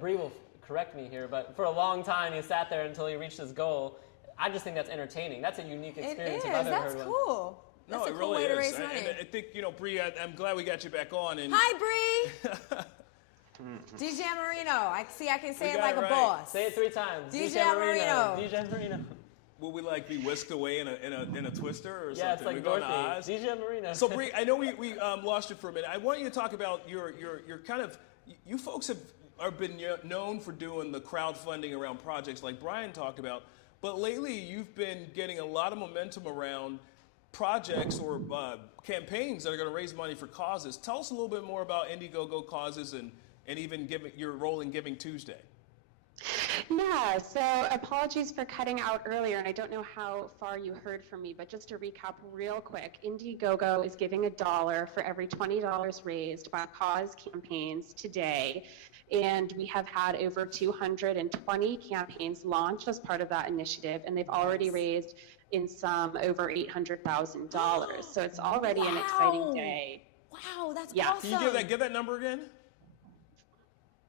Bree will correct me here, but for a long time he sat there until he reached his goal. I just think that's entertaining. That's a unique experience. It if is. I've ever That's heard cool. No, That's it a cool really way to is. raise money. And I think, Bree, I'm glad we got you back on. And Hi, Bree. DJ Marino. I can say We it got like it a right. boss. Say it 3 times. DJ Marino. DJ Marino. will we be whisked away in a twister or something? Yeah, it's like we go in the Dorothy. eyes? DJ Marino. So Bree, I know we lost you for a minute. I want you to talk about your kind of, you folks have been known for doing the crowdfunding around projects like Brian talked about, but lately you've been getting a lot of momentum around projects or campaigns that are going to raise money for causes. Tell us a little bit more about Indiegogo causes and even your role in Giving Tuesday. Yeah, so apologies for cutting out earlier, and I don't know how far you heard from me, but just to recap real quick, Indiegogo is giving $1 for every $20 raised by cause campaigns today, and we have had over 220 campaigns launched as part of that initiative, and they've already raised in some over $800,000. So it's already an exciting day. Wow, that's Yeah. awesome. Can you give that number again?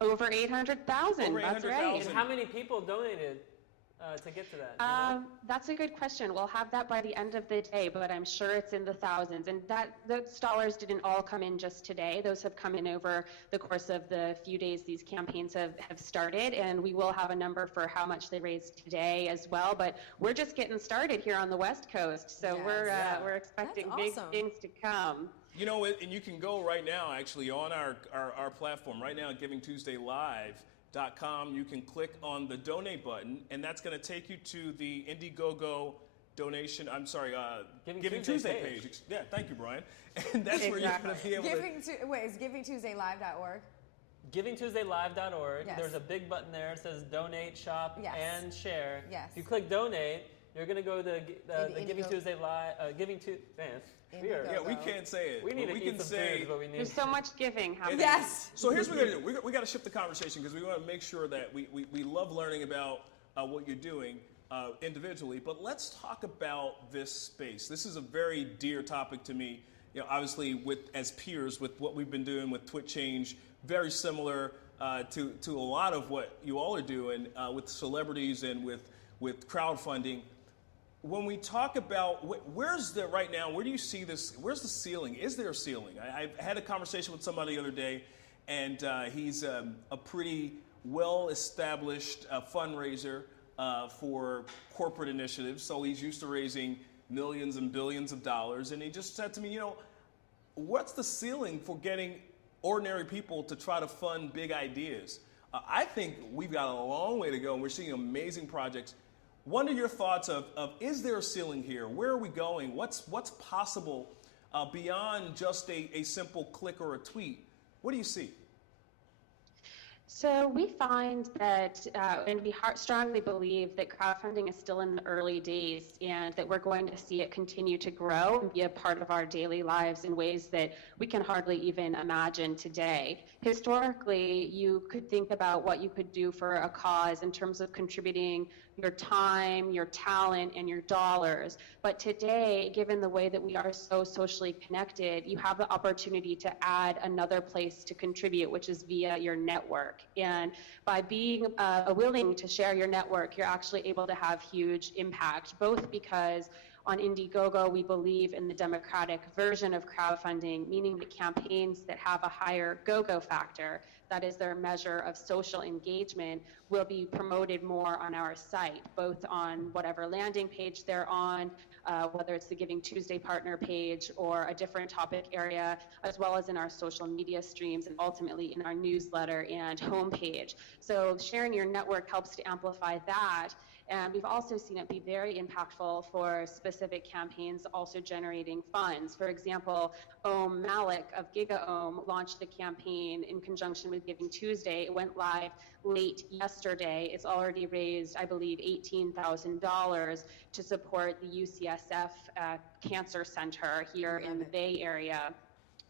Over 800,000. Over That's right. 800,000. And how many people donated to get to that? That's a good question. We'll have that by the end of the day, but I'm sure it's in the thousands. And those dollars didn't all come in just today. Those have come in over the course of the few days these campaigns have started, and we will have a number for how much they raised today as well. But we're just getting started here on the West Coast, so we're expecting big things to come. And you can go right now, actually, on our platform, right now at GivingTuesdayLive.com. You can click on the donate button, and that's going to take you to the Indiegogo donation, Giving Tuesday page. Yeah, thank you, Brian. And that's where you're going to be able Is GivingTuesdayLive.org? GivingTuesdayLive.org. Yes. There's a big button there. It says donate, shop, Yes. and share. Yes. If you click donate, you're going to go to the Giving Tuesday Live. we can't say it. We need to eat some food, but we need. There's so much giving happening. Yes. So here's what we're going to do. We got to shift the conversation because we want to make sure that we love learning about what you're doing individually. But let's talk about this space. This is a very dear topic to me. Obviously, as peers, with what we've been doing with Twitch Change, very similar to a lot of what you all are doing with celebrities and with crowdfunding. When we talk about where do you see this? Where's the ceiling? Is there a ceiling? I had a conversation with somebody the other day, and he's a pretty well-established fundraiser for corporate initiatives. So he's used to raising millions and billions of dollars. And he just said to me, what's the ceiling for getting ordinary people to try to fund big ideas? I think we've got a long way to go, and we're seeing amazing projects. What are your thoughts of is there a ceiling here? Where are we going? What's possible beyond just a simple click or a tweet? What do you see? So we find that, and we strongly believe that crowdfunding is still in the early days, and that we're going to see it continue to grow and be a part of our daily lives in ways that we can hardly even imagine today. Historically, you could think about what you could do for a cause in terms of contributing your time, your talent, and your dollars. But today, given the way that we are so socially connected, you have the opportunity to add another place to contribute, which is via your network. And by being willing to share your network, you're actually able to have huge impact, both because On Indiegogo, we believe in the democratic version of crowdfunding, meaning that campaigns that have a higher go-go factor, that is their measure of social engagement, will be promoted more on our site, both on whatever landing page they're on, whether it's the Giving Tuesday partner page or a different topic area, as well as in our social media streams and ultimately in our newsletter and homepage. So sharing your network helps to amplify that. And we've also seen it be very impactful for specific campaigns also generating funds. For example, Om Malik of GigaOhm launched a campaign in conjunction with Giving Tuesday. It went live late yesterday. It's already raised, I believe, $18,000 to support the UCSF Cancer Center here in the Bay Area.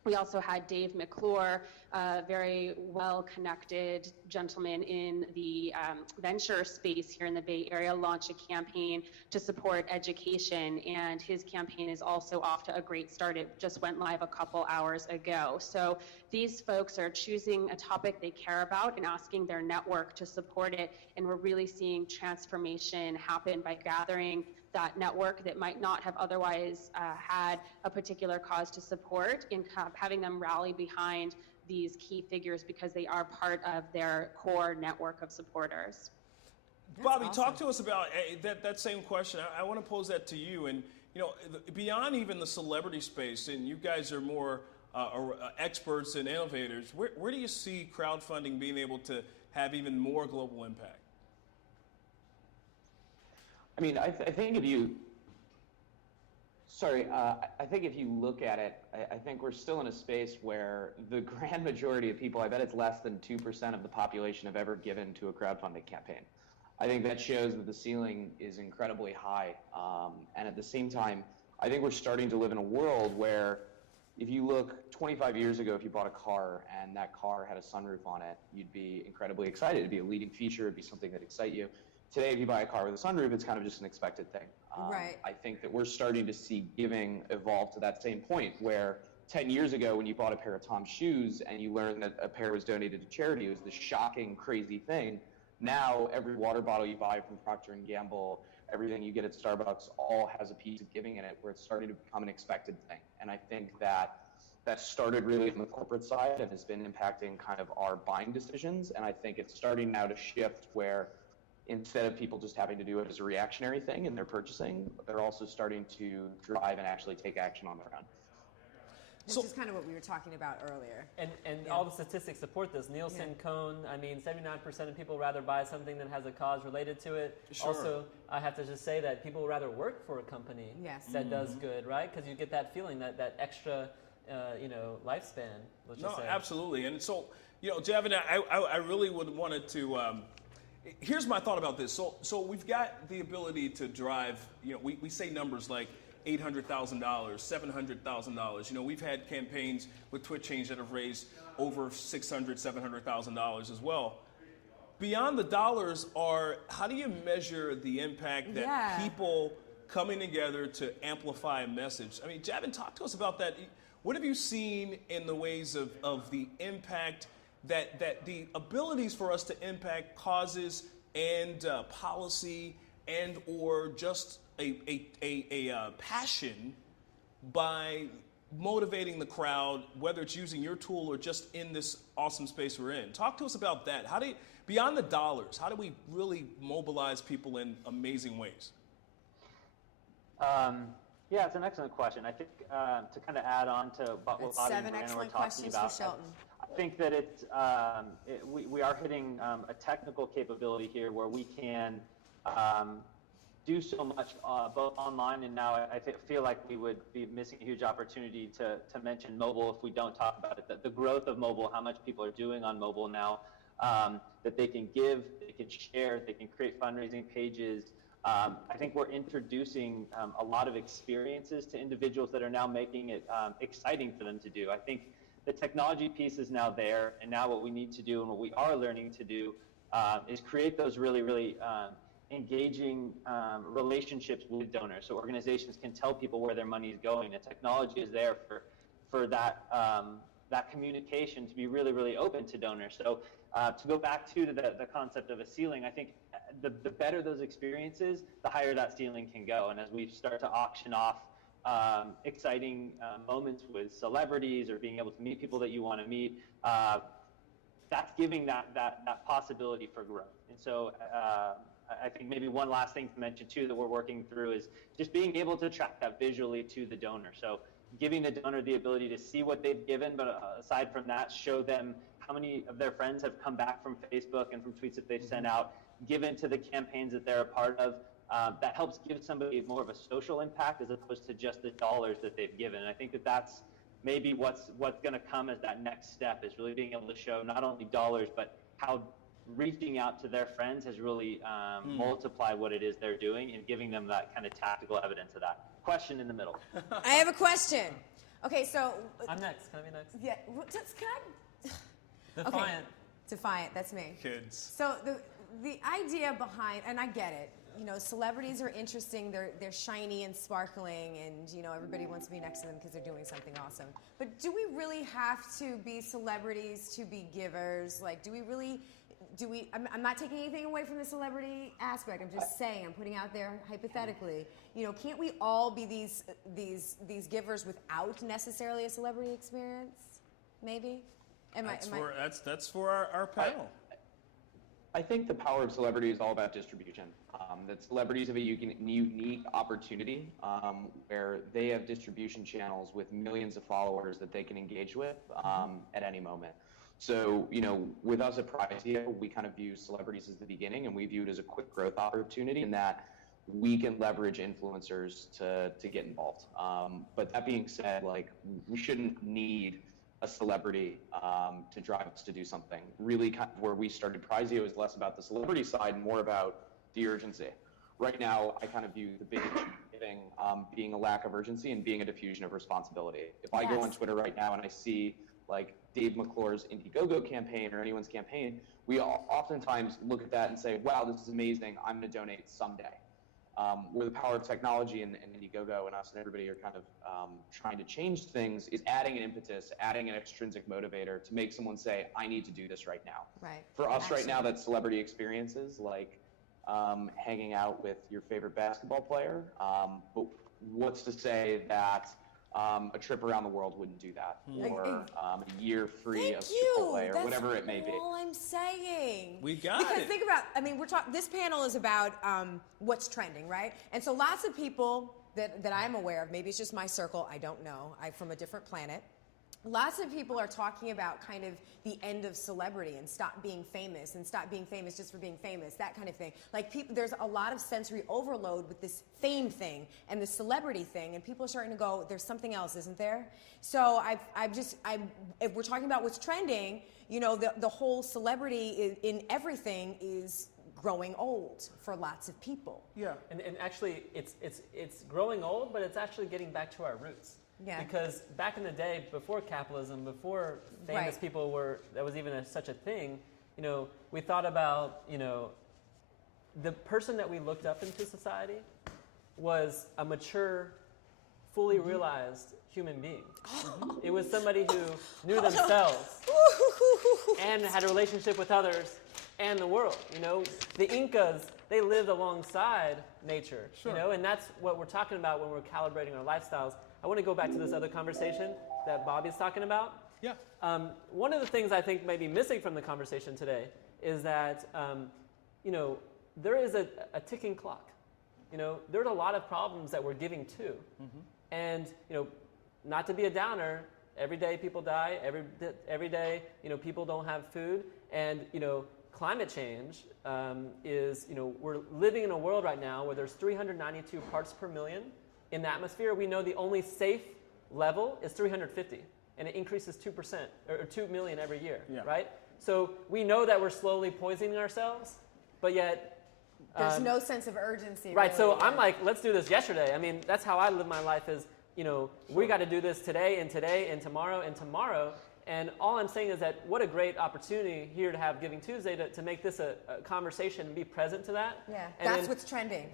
We also had Dave McClure, a very well-connected gentleman in the venture space here in the Bay Area, launch a campaign to support education, and his campaign is also off to a great start. It just went live a couple hours ago. So these folks are choosing a topic they care about and asking their network to support it, and we're really seeing transformation happen by gathering that network that might not have otherwise had a particular cause to support, and having them rally behind these key figures because they are part of their core network of supporters. Bobby, talk to us about that same question. I want to pose that to you. And beyond even the celebrity space, and you guys are more experts and innovators, where do you see crowdfunding being able to have even more global impact? I mean, I think if you look at it, I think we're still in a space where the grand majority of people, I bet it's less than 2% of the population, have ever given to a crowdfunding campaign. I think that shows that the ceiling is incredibly high. And at the same time, I think we're starting to live in a world where if you look 25 years ago, if you bought a car and that car had a sunroof on it, you'd be incredibly excited. It'd be a leading feature. It'd be something that excites you. Today, if you buy a car with a sunroof, it's kind of just an expected thing. Right. I think that we're starting to see giving evolve to that same point where 10 years ago, when you bought a pair of Tom's shoes and you learned that a pair was donated to charity, it was this shocking, crazy thing. Now, every water bottle you buy from Procter & Gamble, everything you get at Starbucks, all has a piece of giving in it, where it's starting to become an expected thing. And I think that started really on the corporate side and has been impacting kind of our buying decisions. And I think it's starting now to shift where instead of people just having to do it as a reactionary thing in their purchasing, they're also starting to drive and actually take action on their own. Which is kind of what we were talking about earlier. And all the statistics support this. Nielsen, Cone, I mean, 79% of people rather buy something that has a cause related to it. Sure. Also, I have to just say that people rather work for a company that does good, right? Because you get that feeling, that extra, lifespan, let's just say. No, absolutely. And so, Javin, I really wanted to... here's my thought about this. So we've got the ability to drive, we say numbers like $800,000, $700,000. We've had campaigns with Twitch Change that have raised over $600,000, $700,000 as well. Beyond the dollars how do you measure the impact that people coming together to amplify a message? I mean, Javin, talk to us about that. What have you seen in the ways of the impact that the abilities for us to impact causes and policy and or just a passion by motivating the crowd, whether it's using your tool or just in this awesome space we're in? Talk to us about that. Beyond the dollars, how do we really mobilize people in amazing ways? Yeah, it's an excellent question. I think to kind of add on to what Bobby and Brianna were talking about, I think that we are hitting a technical capability here where we can do so much both online, and now I feel like we would be missing a huge opportunity to mention mobile if we don't talk about it. The growth of mobile, how much people are doing on mobile now, that they can give, they can share, they can create fundraising pages. I think we're introducing a lot of experiences to individuals that are now making it exciting for them to do. I think the technology piece is now there, and now what we need to do and what we are learning to do is create those really, really engaging relationships with donors, so organizations can tell people where their money is going. The technology is there for that communication to be really, really open to donors. So to go back to the concept of a ceiling, I think the better those experiences, the higher that ceiling can go. And as we start to auction off exciting moments with celebrities or being able to meet people that you want to meet, that's giving that possibility for growth. And so I think maybe one last thing to mention too that we're working through is just being able to track that visually to the donor. So giving the donor the ability to see what they've given, but aside from that, show them how many of their friends have come back from Facebook and from tweets that they've sent out, given to the campaigns that they're a part of. That helps give somebody more of a social impact as opposed to just the dollars that they've given. And I think that that's maybe what's going to come as that next step, is really being able to show not only dollars, but how reaching out to their friends has really multiplied what it is they're doing and giving them that kind of tactical evidence of that. Question in the middle. I have a question. Okay, so I'm next. Can I be next? Yeah, can I? Defiant. Okay. Defiant, that's me. Kids. So the idea behind, and I get it, you know, celebrities are interesting, they're shiny and sparkling, and you know, everybody wants to be next to them because they're doing something awesome. But do we really have to be celebrities to be givers? Like, I'm not taking anything away from the celebrity aspect. I'm just saying, I'm putting out there hypothetically, you know, can't we all be these givers without necessarily a celebrity experience? Maybe? That's for our panel. I think the power of celebrity is all about distribution. That celebrities have a unique opportunity where they have distribution channels with millions of followers that they can engage with at any moment. So, you know, with us at Prizeo, we kind of view celebrities as the beginning, and we view it as a quick growth opportunity in that we can leverage influencers to get involved. But that being said, like, we shouldn't need a celebrity to drive us to do something. Really, kind of where we started Prizeo is less about the celebrity side and more about the urgency. Right now, I kind of view the big giving being a lack of urgency and being a diffusion of responsibility. If I go on Twitter right now and I see like Dave McClure's Indiegogo campaign or anyone's campaign, we oftentimes look at that and say, wow, this is amazing, I'm going to donate someday. Where the power of technology and Indiegogo and us and everybody are kind of trying to change things is adding an impetus, adding an extrinsic motivator to make someone say, I need to do this right now. Right. For us right now, that's celebrity experiences like hanging out with your favorite basketball player. But what's to say that a trip around the world wouldn't do that, or a year free of Chipotle, or whatever it may be. That's all I'm saying. We got because it. Think about, I mean, this panel is about what's trending, right? And so lots of people that I'm aware of, maybe it's just my circle, I don't know, I'm from a different planet. Lots of people are talking about kind of the end of celebrity and stop being famous just for being famous, that kind of thing. Like, there's a lot of sensory overload with this fame thing and the celebrity thing, and people are starting to go, there's something else, isn't there? So if we're talking about what's trending, you know, the whole celebrity in everything is growing old for lots of people. Yeah, and actually, it's growing old, but it's actually getting back to our roots. Yeah. Because back in the day, before capitalism, before famous people that was even such a thing, you know, we thought about, you know, the person that we looked up into society was a mature, fully realized human being. It was somebody who knew themselves and had a relationship with others and the world. You know, the Incas, they lived alongside nature, you know, and that's what we're talking about when we're calibrating our lifestyles. I want to go back to this other conversation that Bobby's talking about. Yeah. One of the things I think may be missing from the conversation today is that, you know, there is a ticking clock. You know, there's a lot of problems that we're giving to. And, you know, not to be a downer, every day people die, every day, you know, people don't have food. And, you know, climate change is, you know, we're living in a world right now where there's 392 parts per million in the atmosphere. We know the only safe level is 350, and it increases 2% or 2 million every year, right? So we know that we're slowly poisoning ourselves, but yet there's no sense of urgency. Right. Really, so I'm like, let's do this yesterday. I mean, that's how I live my life. Is, you know, we got to do this today and tomorrow and tomorrow. And all I'm saying is that what a great opportunity here to have Giving Tuesday to make this a conversation and be present to that. Yeah, and that's what's trending.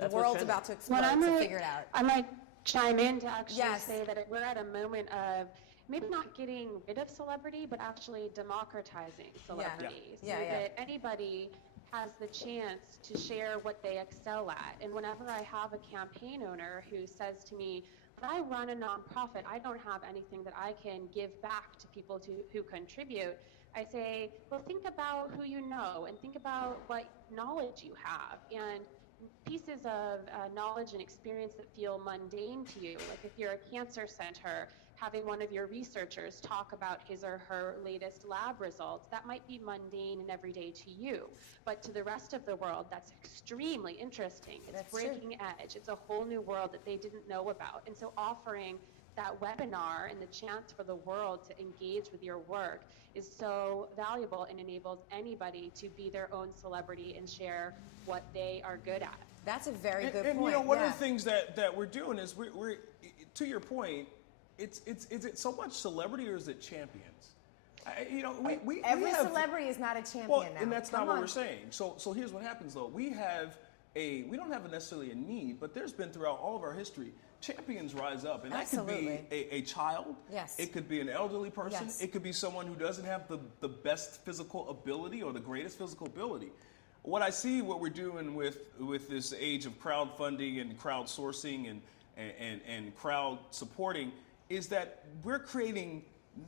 The world's about to explode, so figure it out. I might chime in to actually say that we're at a moment of maybe not getting rid of celebrity, but actually democratizing celebrity. So that anybody has the chance to share what they excel at. And whenever I have a campaign owner who says to me, but I run a nonprofit, I don't have anything that I can give back to people who contribute, I say, well, think about who you know and think about what knowledge you have and pieces of knowledge and experience that feel mundane to you. Like if you're a cancer center, having one of your researchers talk about his or her latest lab results, that might be mundane and everyday to you. But to the rest of the world, that's extremely interesting. It's breaking edge. It's a whole new world that they didn't know about. And so offering that webinar and the chance for the world to engage with your work is so valuable and enables anybody to be their own celebrity and share what they are good at. That's a very good point. And you know, one of the things that we're doing is we're to your point, is it so much celebrity or is it champions? You know, we every have, celebrity is not a champion now. And that's not what we're saying. So here's what happens though. We don't have necessarily a need, but there's been throughout all of our history, champions rise up, and that could be a child. Yes. It could be an elderly person. Yes. It could be someone who doesn't have the best physical ability or the greatest physical ability. What I see, what we're doing with this age of crowdfunding and crowdsourcing and crowd supporting is that we're creating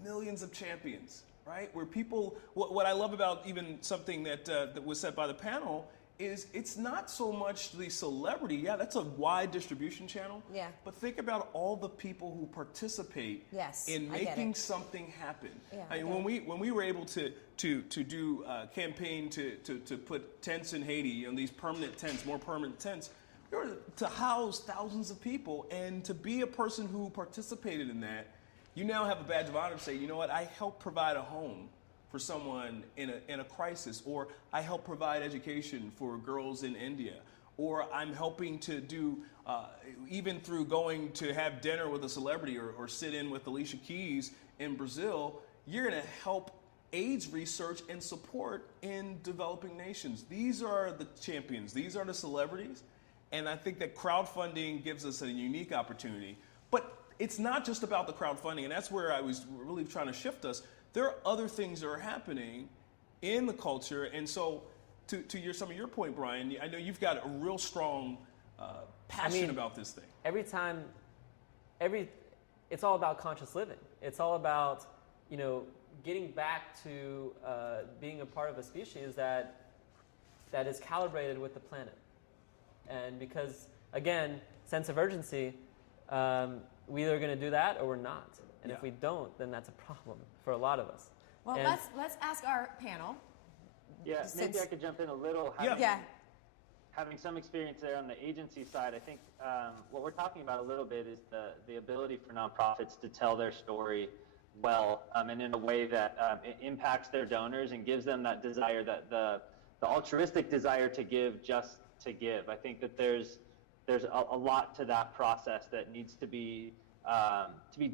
millions of champions, right? Where people, what I love about even something that was said by the panel is it's not so much the celebrity. Yeah, that's a wide distribution channel. Yeah. But think about all the people who participate in making something happen. Yeah, I mean, when we were able to do a campaign to put tents in Haiti, you know, these permanent tents, more permanent tents, to house thousands of people, and to be a person who participated in that, you now have a badge of honor to say, you know what, I helped provide a home for someone in a crisis, or I help provide education for girls in India, or I'm helping to do, even through going to have dinner with a celebrity or sit in with Alicia Keys in Brazil, you're going to help AIDS research and support in developing nations. These are the champions. These are the celebrities. And I think that crowdfunding gives us a unique opportunity. But it's not just about the crowdfunding, and that's where I was really trying to shift us. There are other things that are happening in the culture, and so to some of your point, Brian, I know you've got a real strong passion about this thing. It's all about conscious living. It's all about, you know, getting back to being a part of a species that is calibrated with the planet. And because, again, sense of urgency, we're either going to do that or we're not. And if we don't, then that's a problem for a lot of us. Well, let's ask our panel. Yeah, maybe I could jump in a little. Having some experience there on the agency side, I think what we're talking about a little bit is the ability for nonprofits to tell their story well, and in a way that it impacts their donors and gives them that desire, that the altruistic desire to give just to give. I think that there's a lot to that process that needs to be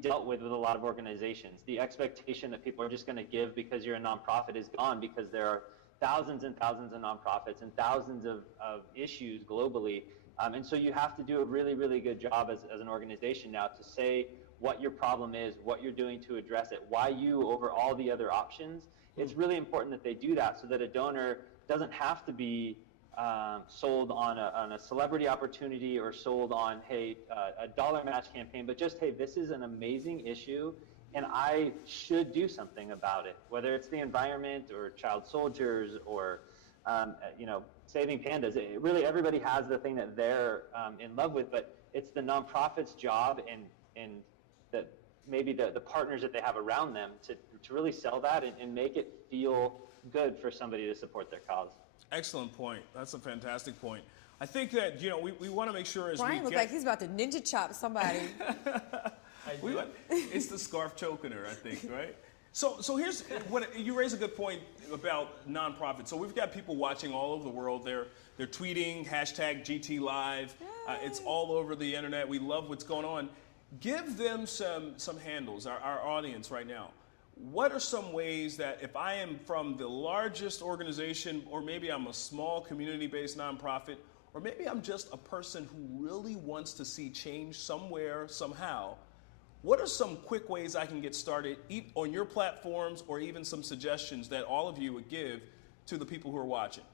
dealt with a lot of organizations. The expectation that people are just going to give because you're a nonprofit is gone, because there are thousands and thousands of nonprofits and thousands of issues globally. And so you have to do a really, really good job as an organization now to say what your problem is, what you're doing to address it, why you over all the other options. It's really important that they do that so that a donor doesn't have to be sold on a celebrity opportunity or sold on, hey, a dollar match campaign, but just, hey, this is an amazing issue and I should do something about it, whether it's the environment or child soldiers or, saving pandas. Really, everybody has the thing that they're in love with, but it's the nonprofit's job and that maybe the partners that they have around them to really sell that and make it feel good for somebody to support their cause. Excellent point. That's a fantastic point. I think that, you know, we want to make sure as Brian looked like he's about to ninja chop somebody. It's the scarf choking her, I think, right? So here's what you raise a good point about nonprofits. So we've got people watching all over the world. They're tweeting #GTLive. It's all over the internet. We love what's going on. Give them some handles, our audience right now. What are some ways that if I am from the largest organization, or maybe I'm a small community-based nonprofit, or maybe I'm just a person who really wants to see change somewhere, somehow, what are some quick ways I can get started on your platforms, or even some suggestions that all of you would give to the people who are watching?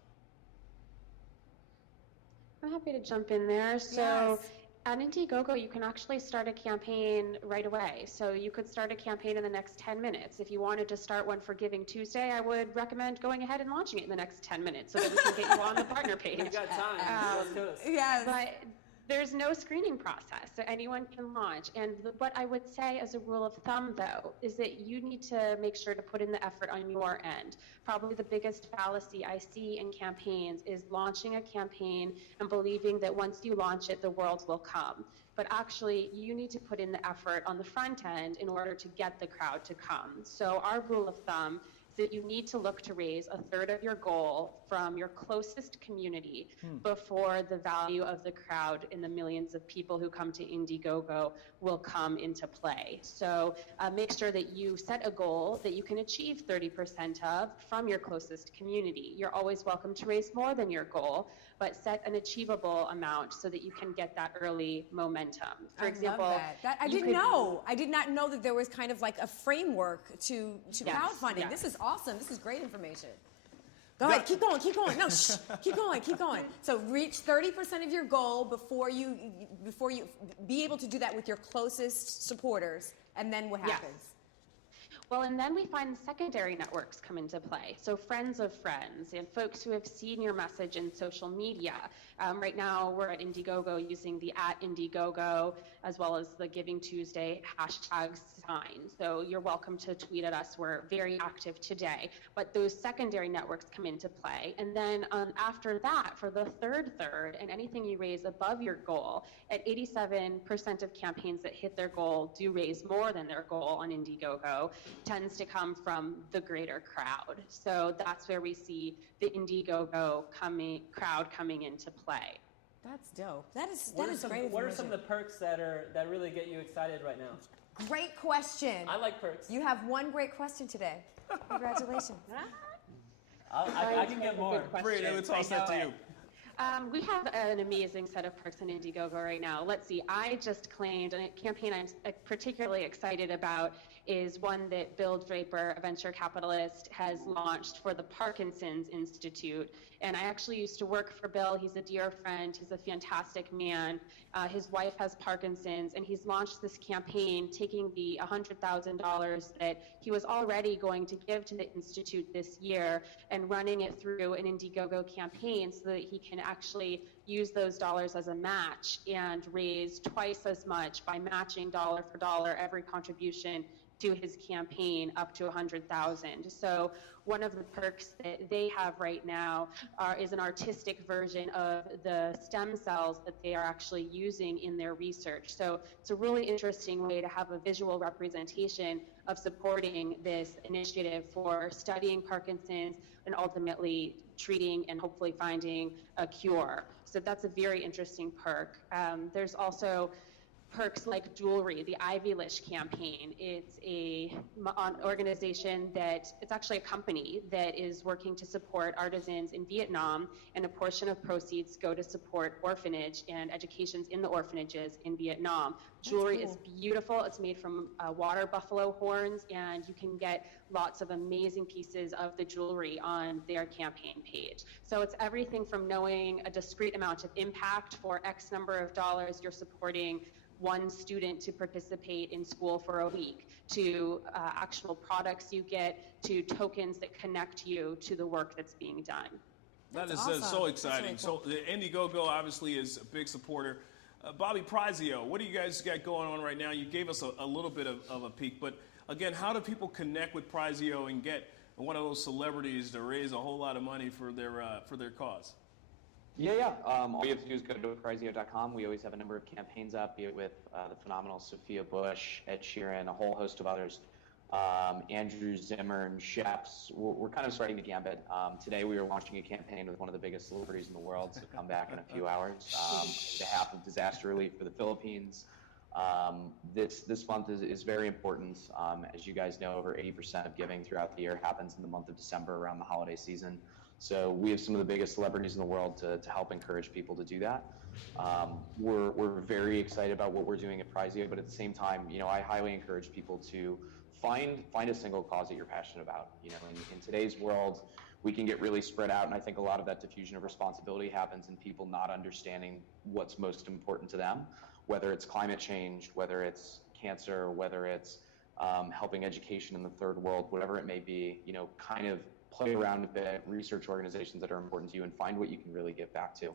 I'm happy to jump in there. So at Indiegogo, you can actually start a campaign right away. So you could start a campaign in the next 10 minutes. If you wanted to start one for Giving Tuesday, I would recommend going ahead and launching it in the next 10 minutes so that we can get you on the partner page. We've got time. Let's do this. Yes. But there's no screening process, so anyone can launch. And what I would say as a rule of thumb, though, is that you need to make sure to put in the effort on your end. Probably the biggest fallacy I see in campaigns is launching a campaign and believing that once you launch it, the world will come. But actually, you need to put in the effort on the front end in order to get the crowd to come. So our rule of thumb is that you need to look to raise a third of your goal from your closest community before the value of the crowd and the millions of people who come to Indiegogo will come into play. So make sure that you set a goal that you can achieve 30% of from your closest community. You're always welcome to raise more than your goal, but set an achievable amount so that you can get that early momentum. For example, love that. I didn't know. I did not know that there was kind of like a framework to crowdfunding. Yes. This is awesome. This is great information. Go ahead, keep going. No, shh, keep going. So reach 30% of your goal before you be able to do that with your closest supporters, and then what happens? Well, and then we find secondary networks come into play. So friends of friends and folks who have seen your message in social media. Right now, we're at Indiegogo using the @Indiegogo as well as the Giving Tuesday hashtag sign. So you're welcome to tweet at us. We're very active today. But those secondary networks come into play. And then after that, for the third, and anything you raise above your goal, at 87% of campaigns that hit their goal do raise more than their goal on Indiegogo, tends to come from the greater crowd. So that's where we see the Indiegogo crowd coming into play. That's dope. That is great. What are some of the perks that really get you excited right now? Great question. I like perks. You have one great question today. Congratulations. I can get more. Great, I would toss that to you. We have an amazing set of perks on Indiegogo right now. Let's see, I just claimed, and a campaign I'm particularly excited about is one that Bill Draper, a venture capitalist, has launched for the Parkinson's Institute. And I actually used to work for Bill. He's a dear friend. He's a fantastic man. His wife has Parkinson's, and he's launched this campaign taking the $100,000 that he was already going to give to the Institute this year and running it through an Indiegogo campaign so that he can actually use those dollars as a match and raise twice as much by matching dollar for dollar every contribution to his campaign up to $100,000. So one of the perks that they have right now is an artistic version of the stem cells that they are actually using in their research. So it's a really interesting way to have a visual representation of supporting this initiative for studying Parkinson's and ultimately treating and hopefully finding a cure. So that's a very interesting perk. There's also perks like jewelry, the Ivy Lish campaign. It's an organization it's actually a company that is working to support artisans in Vietnam, and a portion of proceeds go to support orphanage and educations in the orphanages in Vietnam. Jewelry is beautiful. It's made from water buffalo horns, and you can get lots of amazing pieces of the jewelry on their campaign page. So it's everything from knowing a discrete amount of impact for X number of dollars you're supporting one student to participate in school for a week, to actual products you get, to tokens that connect you to the work that's being done. That is awesome. so exciting. Really cool. So Indiegogo obviously is a big supporter. Bobby Prizio, what do you guys got going on right now? You gave us a little bit of a peek, but again, how do people connect with Prizio and get one of those celebrities to raise a whole lot of money for their cause? Yeah. All you have to do is go to Prizio.com. We always have a number of campaigns up, be it with the phenomenal Sophia Bush, Ed Sheeran, a whole host of others, Andrew Zimmern, chefs. We're kind of starting the gambit. Today we were launching a campaign with one of the biggest celebrities in the world, so come back in a few hours, on behalf of disaster relief for the Philippines. This month is very important. As you guys know, over 80% of giving throughout the year happens in the month of December around the holiday season. So we have some of the biggest celebrities in the world to help encourage people to do that. We're very excited about what we're doing at Prizio, but at the same time, I highly encourage people to find a single cause that you're passionate about. In today's world, we can get really spread out. And I think a lot of that diffusion of responsibility happens in people not understanding what's most important to them, whether it's climate change, whether it's cancer, whether it's helping education in the third world, whatever it may be, kind of play around a bit, research organizations that are important to you, and find what you can really give back to.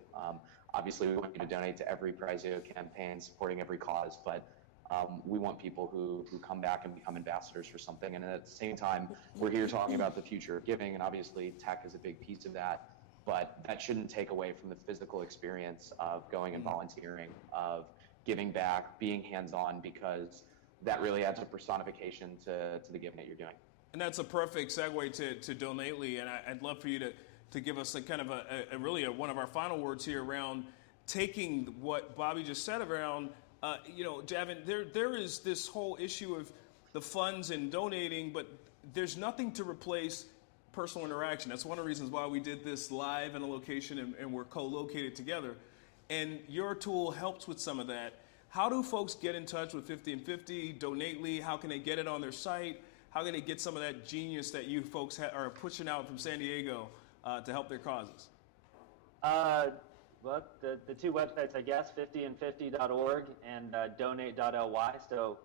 Obviously, we want you to donate to every Prizeo campaign, supporting every cause, but we want people who come back and become ambassadors for something. And at the same time, we're here talking about the future of giving, and obviously tech is a big piece of that, but that shouldn't take away from the physical experience of going and volunteering, of giving back, being hands-on, because that really adds a personification to the giving that you're doing. And that's a perfect segue to Donately, and I'd love for you to give us a kind of one of our final words here around taking what Bobby just said around, Javin, there is this whole issue of the funds and donating, but there's nothing to replace personal interaction. That's one of the reasons why we did this live in a location and we're co-located together. And your tool helps with some of that. How do folks get in touch with 50 and 50, Donately? How can they get it on their site? How can they get some of that genius that you folks are pushing out from San Diego to help their causes? Well, the two websites, I guess, 50and50.org and donate.ly. So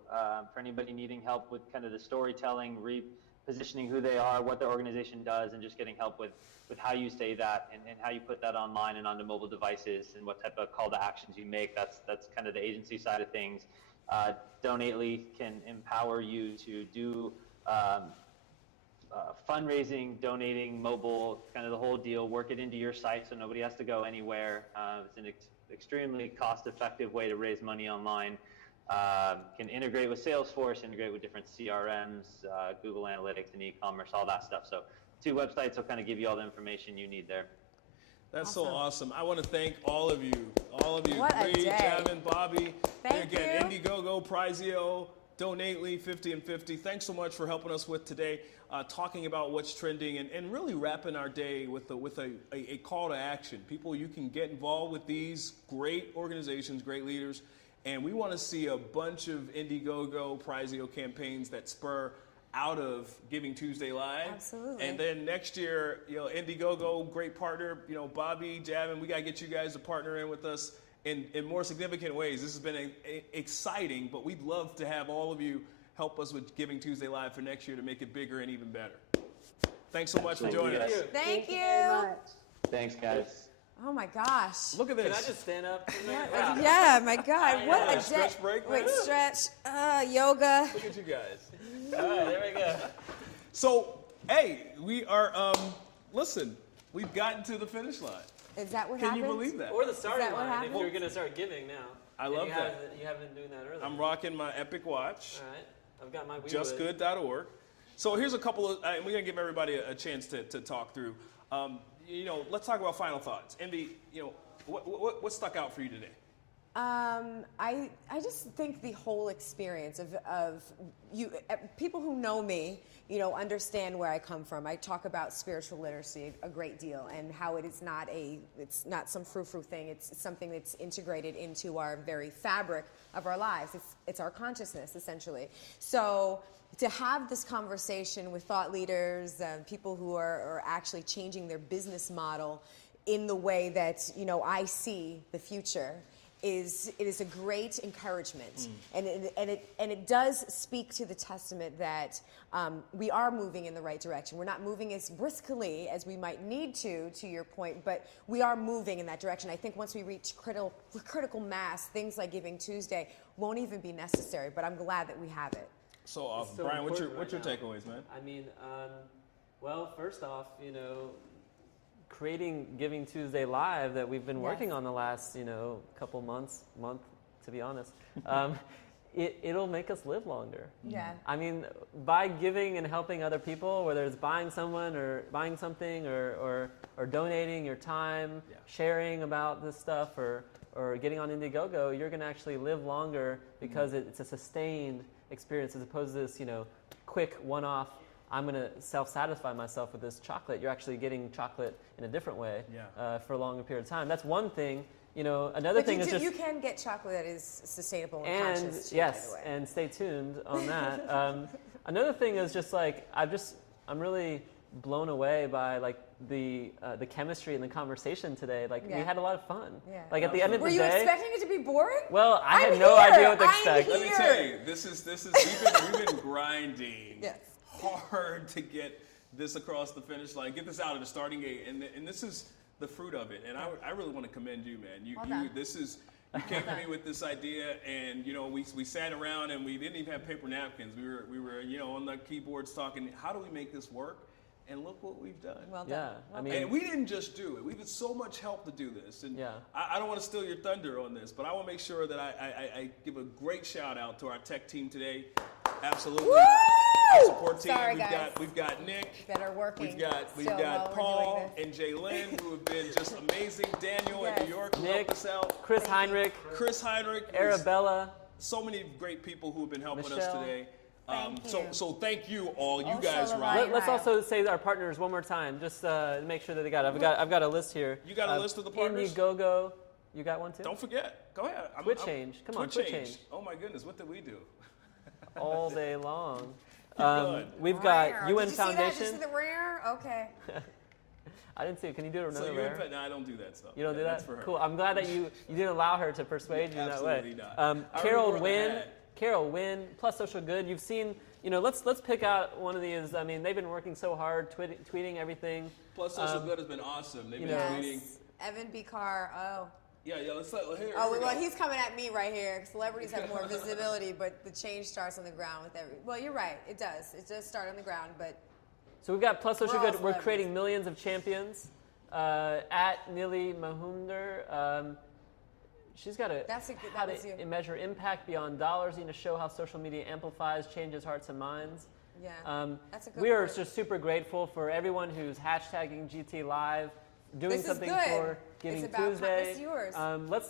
for anybody needing help with kind of the storytelling, repositioning who they are, what their organization does, and just getting help with how you say that and how you put that online and onto mobile devices and what type of call to actions you make, that's kind of the agency side of things. Donately can empower you to do fundraising, donating, mobile, kind of the whole deal, work it into your site so nobody has to go anywhere. It's an extremely cost-effective way to raise money online. Can integrate with Salesforce, integrate with different CRMs, Google Analytics and e-commerce, all that stuff. So two websites will kind of give you all the information you need there. That's so awesome. I want to thank all of you. What a day. Javin, Bobby. Thank you. Indiegogo, Prizeo, Donately, 50 and 50. Thanks so much for helping us with today, talking about what's trending and really wrapping our day with a call to action. People, you can get involved with these great organizations, great leaders, and we want to see a bunch of Indiegogo, Prizeo campaigns that spur out of Giving Tuesday Live. Absolutely. And then next year, Indiegogo, great partner, Bobby, Javin, we got to get you guys to partner in with us in more significant ways. This has been exciting, but we'd love to have all of you help us with Giving Tuesday Live for next year to make it bigger and even better. Thanks so much for joining us. Thank you. very much. Thanks, guys. Oh my gosh. Look at this. Can I just stand up? Wow. Yeah, my God. What a day. Stretch break, man. Wait, stretch, yoga. Look at you guys. All right, there we go. So, hey, we are, listen, we've gotten to the finish line. Is that what Can happened? you believe that? Or the starting what line, if happened? you're going to start giving now. I love that. You haven't been doing that earlier. I'm rocking my Epic Watch. All right. I've got my JustGood.org. So here's a couple of, we're going to give everybody a chance to talk through. Let's talk about final thoughts. Envy, what stuck out for you today? I just think the whole experience of you, people who know me, understand where I come from. I talk about spiritual literacy a great deal and how it's not some frou-frou thing. It's something that's integrated into our very fabric of our lives. It's our consciousness, essentially. So to have this conversation with thought leaders, people who are actually changing their business model in the way that, I see the future, it is a great encouragement, and it does speak to the testament that we are moving in the right direction. We're not moving as briskly as we might need to your point, but we are moving in that direction. I think once we reach critical mass, things like Giving Tuesday won't even be necessary. But I'm glad that we have it. So awesome, so Brian. What's your important takeaways, man? I mean, well, first off, creating Giving Tuesday Live that we've been working on the last, couple month, to be honest, it'll make us live longer. Yeah. I mean, by giving and helping other people, whether it's buying someone or buying something or donating your time, sharing about this stuff or getting on Indiegogo, you're going to actually live longer because it's a sustained experience as opposed to this, quick one-off, I'm going to self-satisfy myself with this chocolate. You're actually getting chocolate in a different way for a longer period of time. That's one thing. Another thing is just... you can get chocolate that is sustainable and conscious too, yes, by the way. and stay tuned on that. Another thing is just like, I'm really blown away by like the chemistry and the conversation today. Like we Yeah. had a lot of fun. Yeah. Like at the end of Were the you day. expecting it to be boring? Well, I I'm had no here. idea what to I'm expect. Let me here. tell you, this is we've been grinding Yes. hard to get this across the finish line, get this out of the starting gate, and this is the fruit of it. And I really want to commend you, man. You came to me with this idea, and we sat around and we didn't even have paper napkins. We were on the keyboards talking. How do we make this work? And look what we've done. Well done. Yeah, Well I mean, And we didn't just do it. We've had so much help to do this. And Yeah. I don't want to steal your thunder on this, but I want to make sure that I give a great shout out to our tech team today. Absolutely. Woo! Our support team. Sorry, we've guys. got Nick. That are working. We've got still while we're Paul doing and Jaylyn, who have been just amazing. Daniel in Yes. New York, who Nick, helped us out. Chris Heinrich, Chris Heinrich. who's- Arabella. So many great people who have been helping us Michelle. today. Thank So you. thank you all. You Oh, guys Charlotte rock. Ryan. Let's also say our partners one more time, just to make sure that they got it. I've got a list here. You got a list of the partners? Indiegogo. You got one too? Don't forget. Go ahead. Twitch change. Come on, Twitch Twitch change. Oh my goodness, what did we do? All day long. going. We've got Rare. UN Did you see that? Did Foundation. you see the rare? Okay. I didn't see it. Can you do it another So rare? no, I don't do that stuff. You don't do That's that? for her. Cool. I'm glad that you didn't allow her to persuade you in that way. Absolutely not. I Carol already wore the Wynn. hat. Carol Wynn, Plus Social Good. You've seen, let's pick out one of these. I mean, they've been working so hard, tweeting everything. Plus Social Good has been awesome. They've been Yes. tweeting. Evan B. Carr. Oh. Yeah, let's here. Oh, we well, go. he's coming at me right here. Celebrities have more visibility, but the change starts on the ground with every. Well, you're right. It does. It does start on the ground, but. So we've got Plus Social We're all Good. We're celebrities. creating millions of champions. At Nili Mahunder, she's got a That's a good. how That was to you. measure impact beyond dollars, to show how social media amplifies, changes hearts and minds. Yeah. That's a good. We are word. just super grateful for everyone who's hashtagging GT Live, doing This is something good. for Giving It's about Tuesday. it's yours.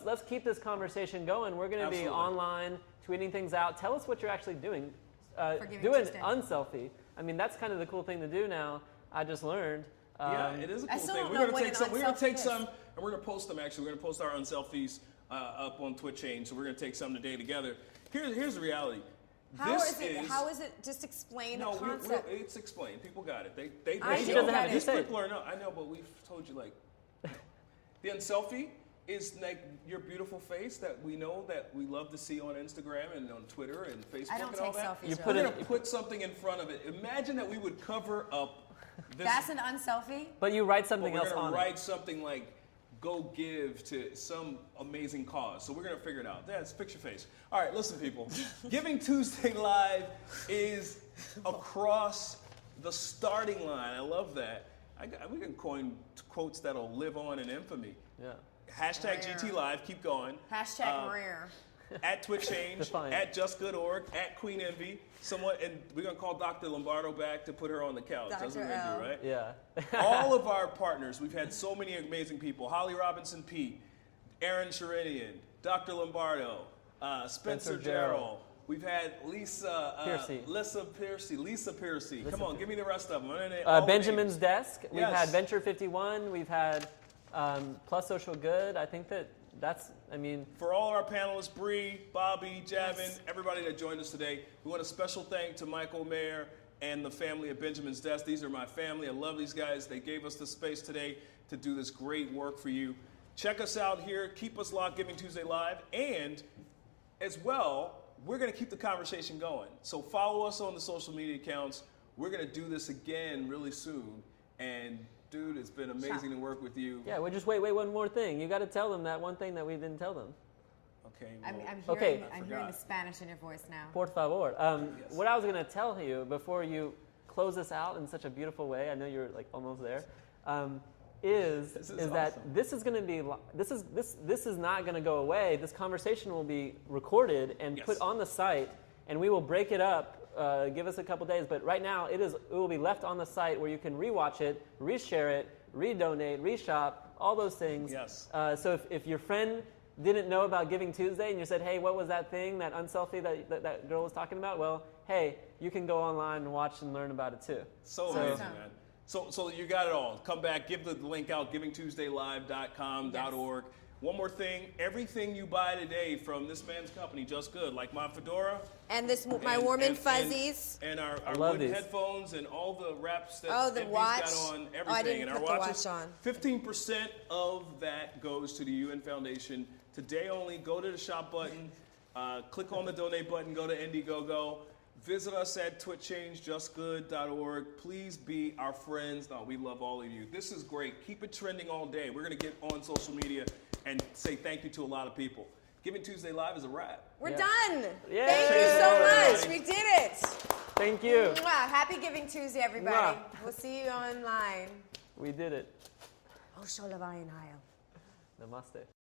Let's keep this conversation going. We're going to be Absolutely. online, tweeting things out. Tell us what you're actually doing. For Giving Do an Tuesday. unselfie. I mean, that's kind of the cool thing to do now. I just learned. Yeah, it is a I cool still thing. don't We're know gonna what take an some. We're gonna take unselfie some, is. and we're gonna post them. Actually, we're gonna post our unselfies up on Twitch change. So we're gonna take some today together. Here's the reality. How this is it? How is it? Just explain No, the concept. it's explained. People got it. They I She do doesn't get have it. it. Just say it. People are I know, but we've told you the unselfie is like your beautiful face that we know that we love to see on Instagram and on Twitter and Facebook I don't and all take that. selfies. You Joe. put We're it- gonna put something in front of it. Imagine that we would cover up this. That's an unselfie. But you write But something we're else gonna on write it. something like "Go give to some amazing cause." So we're gonna figure it out. That's fix your face. All right, listen, people. Giving Tuesday Live is across the starting line. I love that. We can coin quotes that'll live on in infamy. Yeah. Hashtag GT Live. Keep going. Hashtag rare. At Twitch Change. Defiant. At JustGood.org. At Queen Envy. Someone, and we're gonna call Dr. Lombardo back to put her on the couch. That's what we're gonna do, right? Yeah. All of our partners, we've had so many amazing people. Holly Robinson Pete, Aaron Sherinian, Dr. Lombardo, Spencer Gerald. Gerald. We've had Lisa Piercy. Lisa Piercy. Come on, give me the rest of them. Benjamin's Desk. We've Yes. had Venture 51. We've had Plus Social Good. I think that's. I mean, For all our panelists, Bree, Bobby, Javin, Yes. everybody that joined us today, we want a special thank to Michael Mayer and the family at Benjamin's Desk. These are my family. I love these guys. They gave us the space today to do this great work for you. Check us out here. Keep us locked, Giving Tuesday Live. And as well, we're going to keep the conversation going. So follow us on the social media accounts. We're going to do this again really soon. And dude, it's been amazing to work with you. yeah. Well, just wait one more thing. You got to tell them that one thing that we didn't tell them. Okay. I'm well, hearing. Okay. I'm hearing the Spanish in your voice now. Por favor. What I was going to tell you before you close this out in such a beautiful way, I know you're like almost there, is that awesome. this is going to be this is not going to go away. This conversation will be recorded and Yes. put on the site, and we will break it up. Give us a couple days, but right now it will be left on the site where you can rewatch it, reshare it, redonate, reshop, all those things. Yes. So if your friend didn't know about Giving Tuesday and you said, hey, what was that thing, that unselfie that girl was talking about? Well, hey, you can go online and watch and learn about it too. So amazing, man. So you got it all. Come back, give the link out, givingtuesdaylive.com.org. One more thing, everything you buy today from this man's company, Just Good, like my fedora. And this, my warm and fuzzies. And our these headphones and all the wraps that the Envy's watch. got on, everything. Oh, I didn't and put our the watches, watch on. 15% of that goes to the UN Foundation. Today only, go to the shop button, click on the donate button, go to Indiegogo. Visit us at twitchchange.justgood.org. Please be our friends. No, we love all of you. This is great. Keep it trending all day. We're going to get on social media and say thank you to a lot of people. Giving Tuesday Live is a wrap. We're done. Yay. Thank you so much. We did it. Thank you. Mwah. Happy Giving Tuesday, everybody. Mwah. We'll see you online. We did it. Oh, Sholavayan Namaste. Namaste.